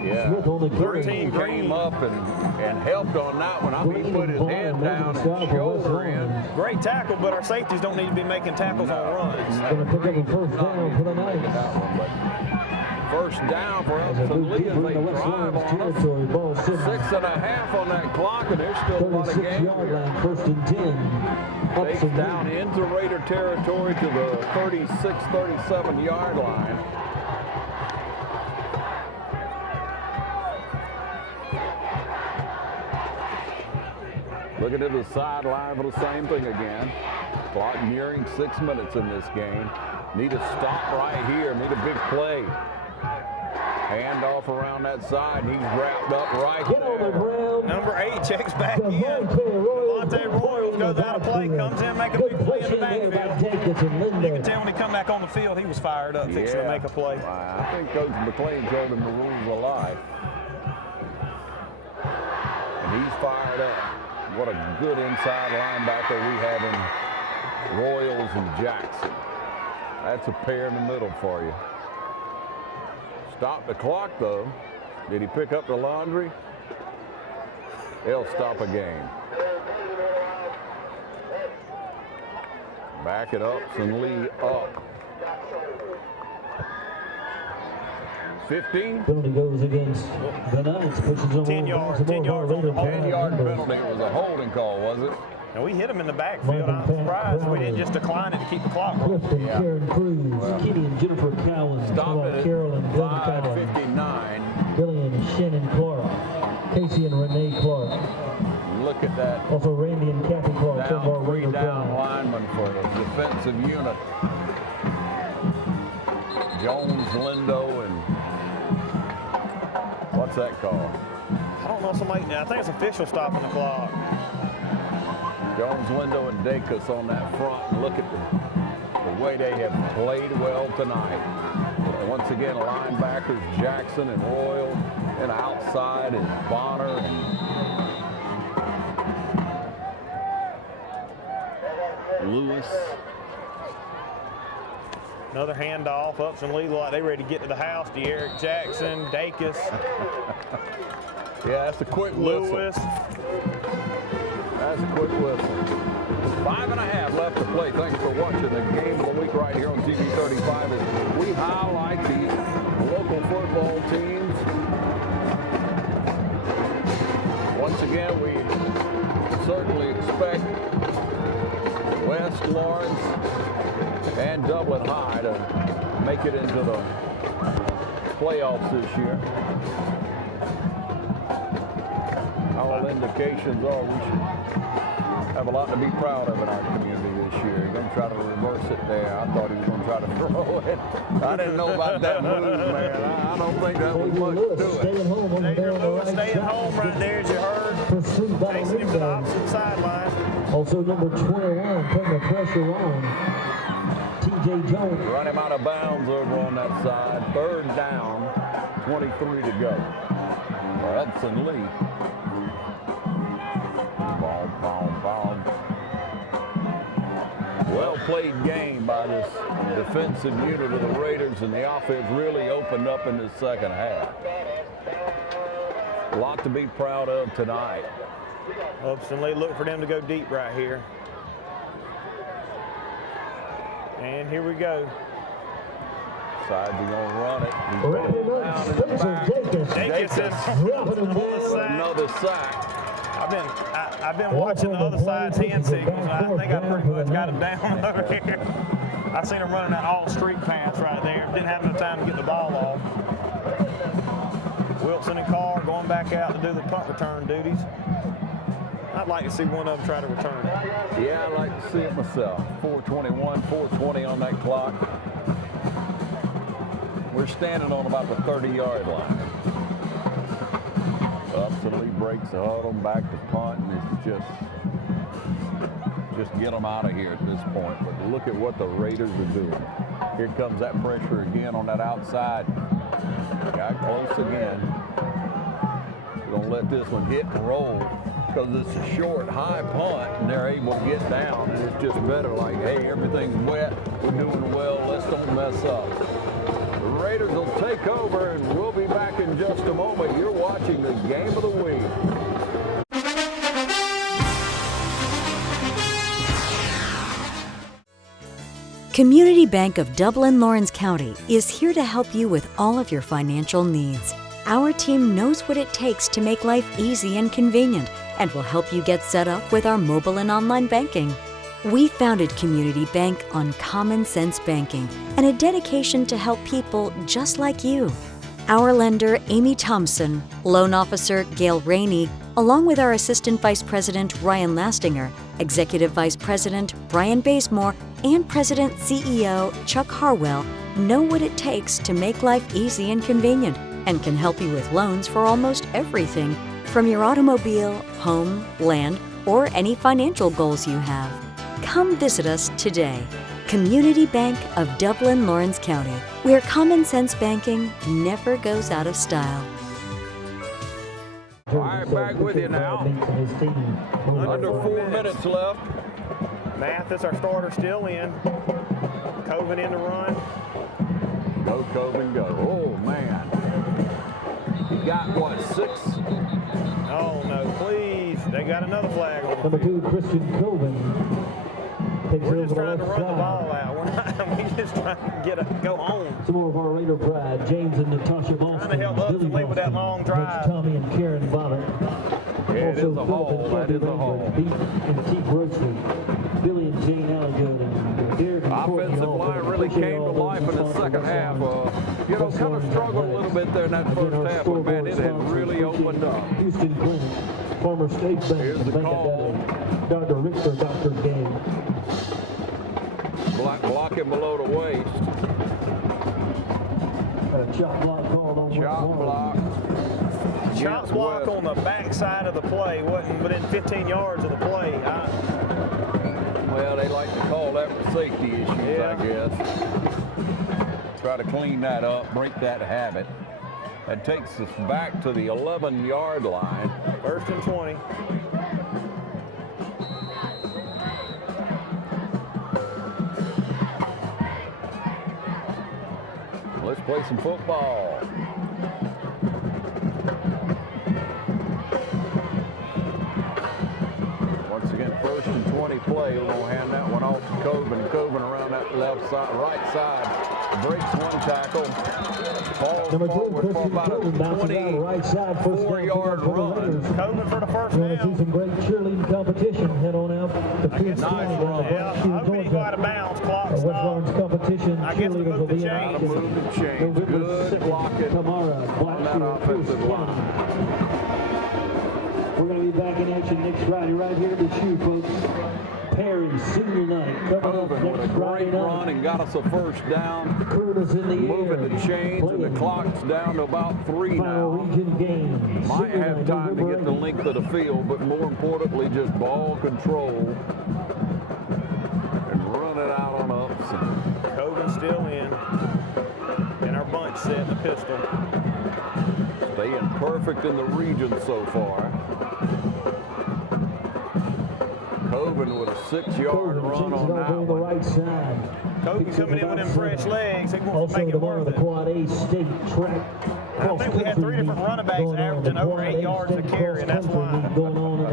Yeah, 13 came up and helped on that one. I mean, he put his head down and shoulder in. Great tackle, but our safeties don't need to be making tackles on runs. Going to pick up a first down for the Knights. First down for Upson Lee as they drive on us. 6.5 on that clock, and there's still a lot of game. 36-yard line, first and 10. Takes down into Raider territory to the 36-37-yard line. Looking at the sideline for the same thing again. Clock nearing 6 minutes in this game. Need a stop right here. Need a big play. Hand off around that side, and he's wrapped up right there. Number 8 checks back in. Devontae Royals goes out of play, comes in, make a big play in the backfield. You can tell when he come back on the field, he was fired up, fixing to make a play. I think Coach McLean told him the rules of life. And he's fired up. What a good inside linebacker we have in Royals and Jackson. That's a pair in the middle for you. Stop the clock, though. Did he pick up the laundry? He'll stop a game. Back it up, and Lee up. 15. Penalty goes against the Knights. 10 yards. 10 yards on the 10-yard penalty. It was a holding call, was it? And we hit him in the backfield. I'm surprised we didn't just decline it to keep the clock rolling. Clifton, Karen Cruz, Kenny and Jennifer Cowan, Stopped it at Carolyn, 5:59. Billy and Shannon Clark. Casey and Renee Clark. Look at that. Also Randy and Kathy Clark. some of our Down, three Raider down pride. linemen for the defensive unit. Jones, Lindo, and what's that called? I don't know, somebody, I think it's official stopping the clock. Jones, Lindo, and Dacus on that front. And look at the way they have played well tonight. Once again, linebackers Jackson and Royal, and outside is Bonner and Lewis. Another handoff. Upson Lee, like they ready to get to the house. De'Eric Jackson, Dacus. Yeah, that's a quick whistle. Lewis. That's a quick whistle. 5.5 left to play. Thanks for watching the game of the week right here on TV 35 as we highlight the local football teams. Once again, we certainly expect West Lawrence and Dublin High to make it into the playoffs this year. All indications are we should have a lot to be proud of in our community this year. He's going to try to reverse it there. I thought he was going to try to throw it. I didn't know about that move, man. I don't think that was much to it. Staying home over there on the right Staying side. home right there, as you heard. Pursued by Chasing him to the Lindo. opposite sideline. Also number 21, putting the pressure on. TJ Jones. Run him out of bounds over on that side. 3rd down, 23 to go. Upson Lee. Well played game by this defensive unit of the Raiders, and the offense really opened up in the second half. A lot to be proud of tonight. Upson Lee, look for them to go deep right here. And here we go. Sides are going to run it. He's Wrapping rolling up, down in the back. Spencer Another sack. I've been watching the other side's hand signals, and I think I pretty much got him down over here. I seen him running that all-street pass right there. Didn't have enough time to get the ball off. Wilson and Carr going back out to do the punt return duties. I'd like to see one of them try to return it. Yeah, I'd like to see it myself. 4:21, 4:20 on that clock. We're standing on about the 30-yard line. Upson Lee breaks the huddle, back to punt, and it's just get them out of here at this point. But look at what the Raiders are doing. Here comes that pressure again on that outside. Got close again. We're going to let this one hit and roll because it's a short, high punt, and they're able to get down. And it's just better like, hey, everything's wet. We're doing well. Let's don't mess up. The Raiders will take over, and we'll be back in just a moment. You're watching the Game of the Week. Community Bank of Dublin Lawrence County is here to help you with all of your financial needs. Our team knows what it takes to make life easy and convenient and will help you get set up with our mobile and online banking. We founded Community Bank on common sense banking and a dedication to help people just like you. Our lender, Amy Thompson, loan officer, Gail Rainey, along with our Assistant Vice President, Ryan Lastinger, Executive Vice President, Brian Bazemore, and President CEO, Chuck Harwell, know what it takes to make life easy and convenient and can help you with loans for almost everything, from your automobile, home, land, or any financial goals you have. Come visit us today. Community Bank of Dublin Lawrence County, where common sense banking never goes out of style. All right, back with you now. Under 4 minutes left. Mathis, our starter, still in. Coven in the run. Go, Coven, go. Oh, man. He got, what, 6? Oh, no, please. They got another flag on the Number 2, Christian Coven. We're just trying to run the ball out. We're just trying to go home. Some more of our Raider pride, James and Natasha Boston. Trying to help Upson Lee with that long drive. Tommy and Karen Bonner. Yeah, it is a hole. That is a hole. Beef and T. Grocery. Billy and Jane Alligood and Derek and Courtney Offensive Hall. line really came to life in the second half. You know, kind of struggled a little bit there in that first half, but man, it had really opened up. Houston Clinic, former State Bank. Here's the call. Dr. Richter, Dr. Game. Blocking below the waist. Chop block called on Chop block. Chop block on the back side of the play, wasn't within 15 yards of the play. Well, they like to call that for safety issues, I guess. Try to clean that up, break that habit. That takes us back to the 11-yard line. 1st and 20. Let's play some football. Once again, 1st and 20 play. We're going to hand that one off to Coven. Coven around that left side, right side. Breaks one tackle. Falls forward for about a 24-yard run. Coven for the first down. See some great cheerleading competition. Head on out to Pierce County. Go out of bounds. Clock West Lawrence competition. Cheerleaders will be in action. Good blocking tomorrow. on that offensive line. We're going to be back in action next Friday right here at the shoe, folks. Perry, senior night. Coven with a great run and got us a first down. Moving the chains and the clock's down to about 3 now. Might have time to get the length of the field, but more importantly, just ball control and run it out on Upson. Coven still in. And our bunch set in the pistol. Staying perfect in the region so far. Coven with a 6-yard run on that one. The right side. Coven coming in with them fresh legs. He wants to make it worth it. Quad A state track. I think we had 3 different running backs averaging over 8 yards a carry, and that's why. Going on in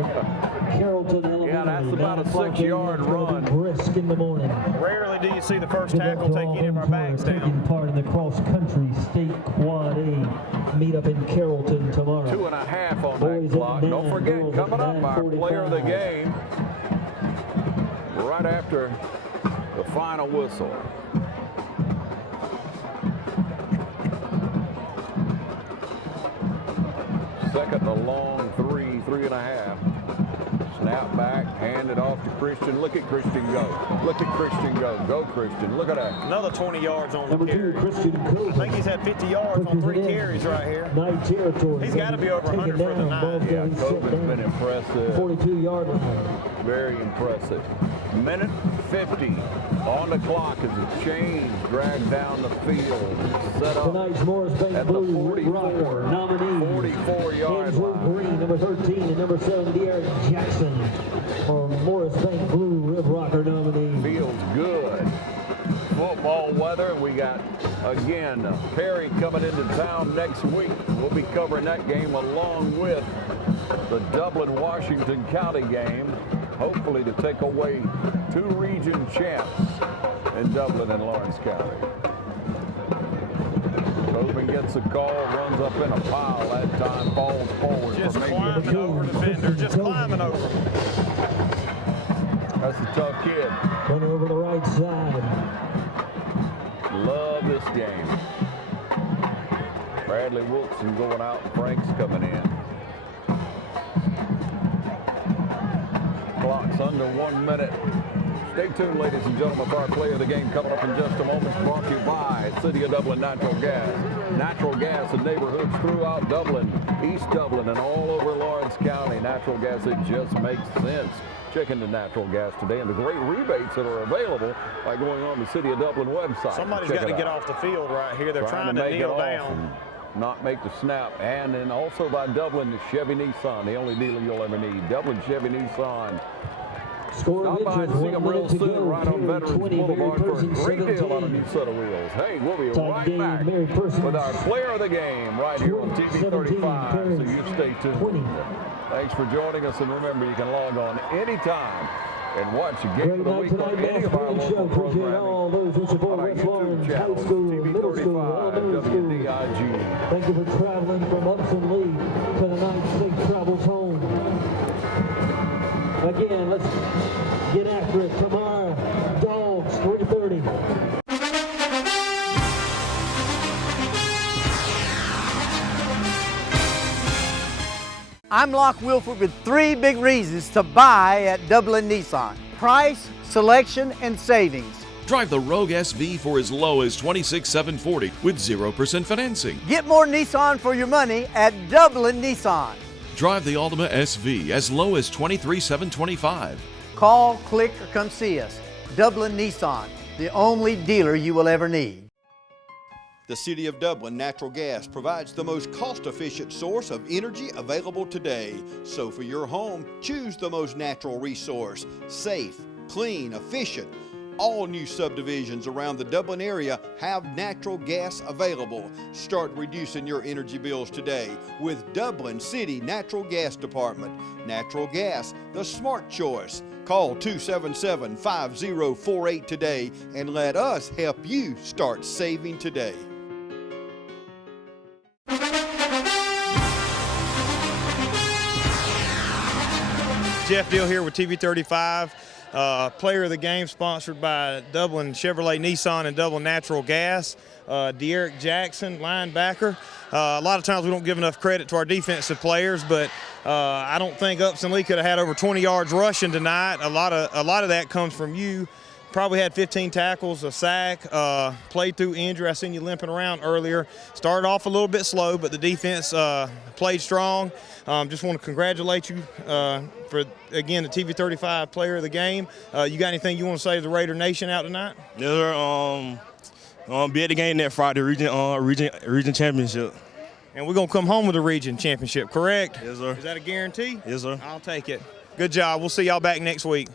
Carrollton Elementary. Yeah, that's about a 6-yard run. Brisk in the morning. Rarely do you see the first tackle take any of our backs down. Taking part in the cross-country state Quad A meet up in Carrollton tomorrow. 2.5 on that clock. Don't forget, coming up, our player of the game. Right after the final whistle. Second and long 3.5. Snap back, hand it off to Christian. Look at Christian go. Look at Christian go. Go, Christian. Look at that. Another 20 yards on the carry. Christian I think he's had 50 yards on 3 carries right here. Night territory. He's got to be over 100 for the night. Yeah, Coven's been impressive. 42-yard line. Very impressive. Minute 50 on the clock as the chains drag down the field. Set up tonight's Morris Bank at the Blue 44 nominee. 44-yard line. Green, number 13, and number 7, De'Aaron Jackson, or Morris Bank Blue Rib Rocker nominee. Feels good. Football weather. We got, again, Perry coming into town next week. We'll be covering that game along with the Dublin-Washington County game, hopefully to take away 2 region champs in Dublin and Lawrence County. Coven gets a call, runs up in a pile that time, falls forward. Just for maybe climbing over defender, just climbing over. That's a tough kid. Run over the right side. Love this game. Bradley Wilson going out, Frank's coming in. Clock's under 1 minute. Stay tuned, ladies and gentlemen, for our play of the game coming up in just a moment. Brought to you by City of Dublin Natural Gas. Natural gas in neighborhoods throughout Dublin, East Dublin, and all over Lawrence County. Natural gas, it just makes sense. Check into natural gas today and the great rebates that are available by going on the City of Dublin website. Somebody's got to get off the field right here. They're trying to kneel down. Not make the snap. And then also by Dublin Chevy Nissan, the only dealer you'll ever need. Dublin Chevy Nissan. Stop by and see them real soon right on Veterans Boulevard for a great deal on a new set of wheels. Hey, we'll be right back with our player of the game right here on TV 35, so you stay tuned. Thanks for joining us, and remember, you can log on anytime and watch a game of the week on any of our local programming all those who support West Lawrence High School, Middle School, Elementary School. WDIG. Thank you for traveling from Upson Lee to the night safe travels home. Again, let's get after it tomorrow. Dogs, 3:30. I'm Locke Wilford with 3 big reasons to buy at Dublin Nissan: price, selection, and savings. Drive the Rogue SV for as low as $26,740 with 0% financing. Get more Nissan for your money at Dublin Nissan. Drive the Altima SV as low as $23,725. Call, click, or come see us. Dublin Nissan, the only dealer you will ever need. The City of Dublin Natural Gas provides the most cost-efficient source of energy available today. So for your home, choose the most natural resource. Safe, clean, efficient. All new subdivisions around the Dublin area have natural gas available. Start reducing your energy bills today with Dublin City Natural Gas Department. Natural gas, the smart choice. Call 277-5048 today and let us help you start saving today. Jeff Deal here with TV 35. Player of the game sponsored by Dublin Chevrolet Nissan and Dublin Natural Gas. De'Eric Jackson, linebacker. A lot of times we don't give enough credit to our defensive players, but I don't think Upson Lee could have had over 20 yards rushing tonight. A lot of that comes from you. Probably had 15 tackles, a sack, played through injury. I seen you limping around earlier. Started off a little bit slow, but the defense played strong. Just want to congratulate you for, again, the TV 35 player of the game. You got anything you want to say to the Raider Nation out tonight? Yes, sir. Be at the game that Friday, region championship. And we're going to come home with a region championship, correct? Yes, sir. Is that a guarantee? Yes, sir. I'll take it. Good job. We'll see y'all back next week.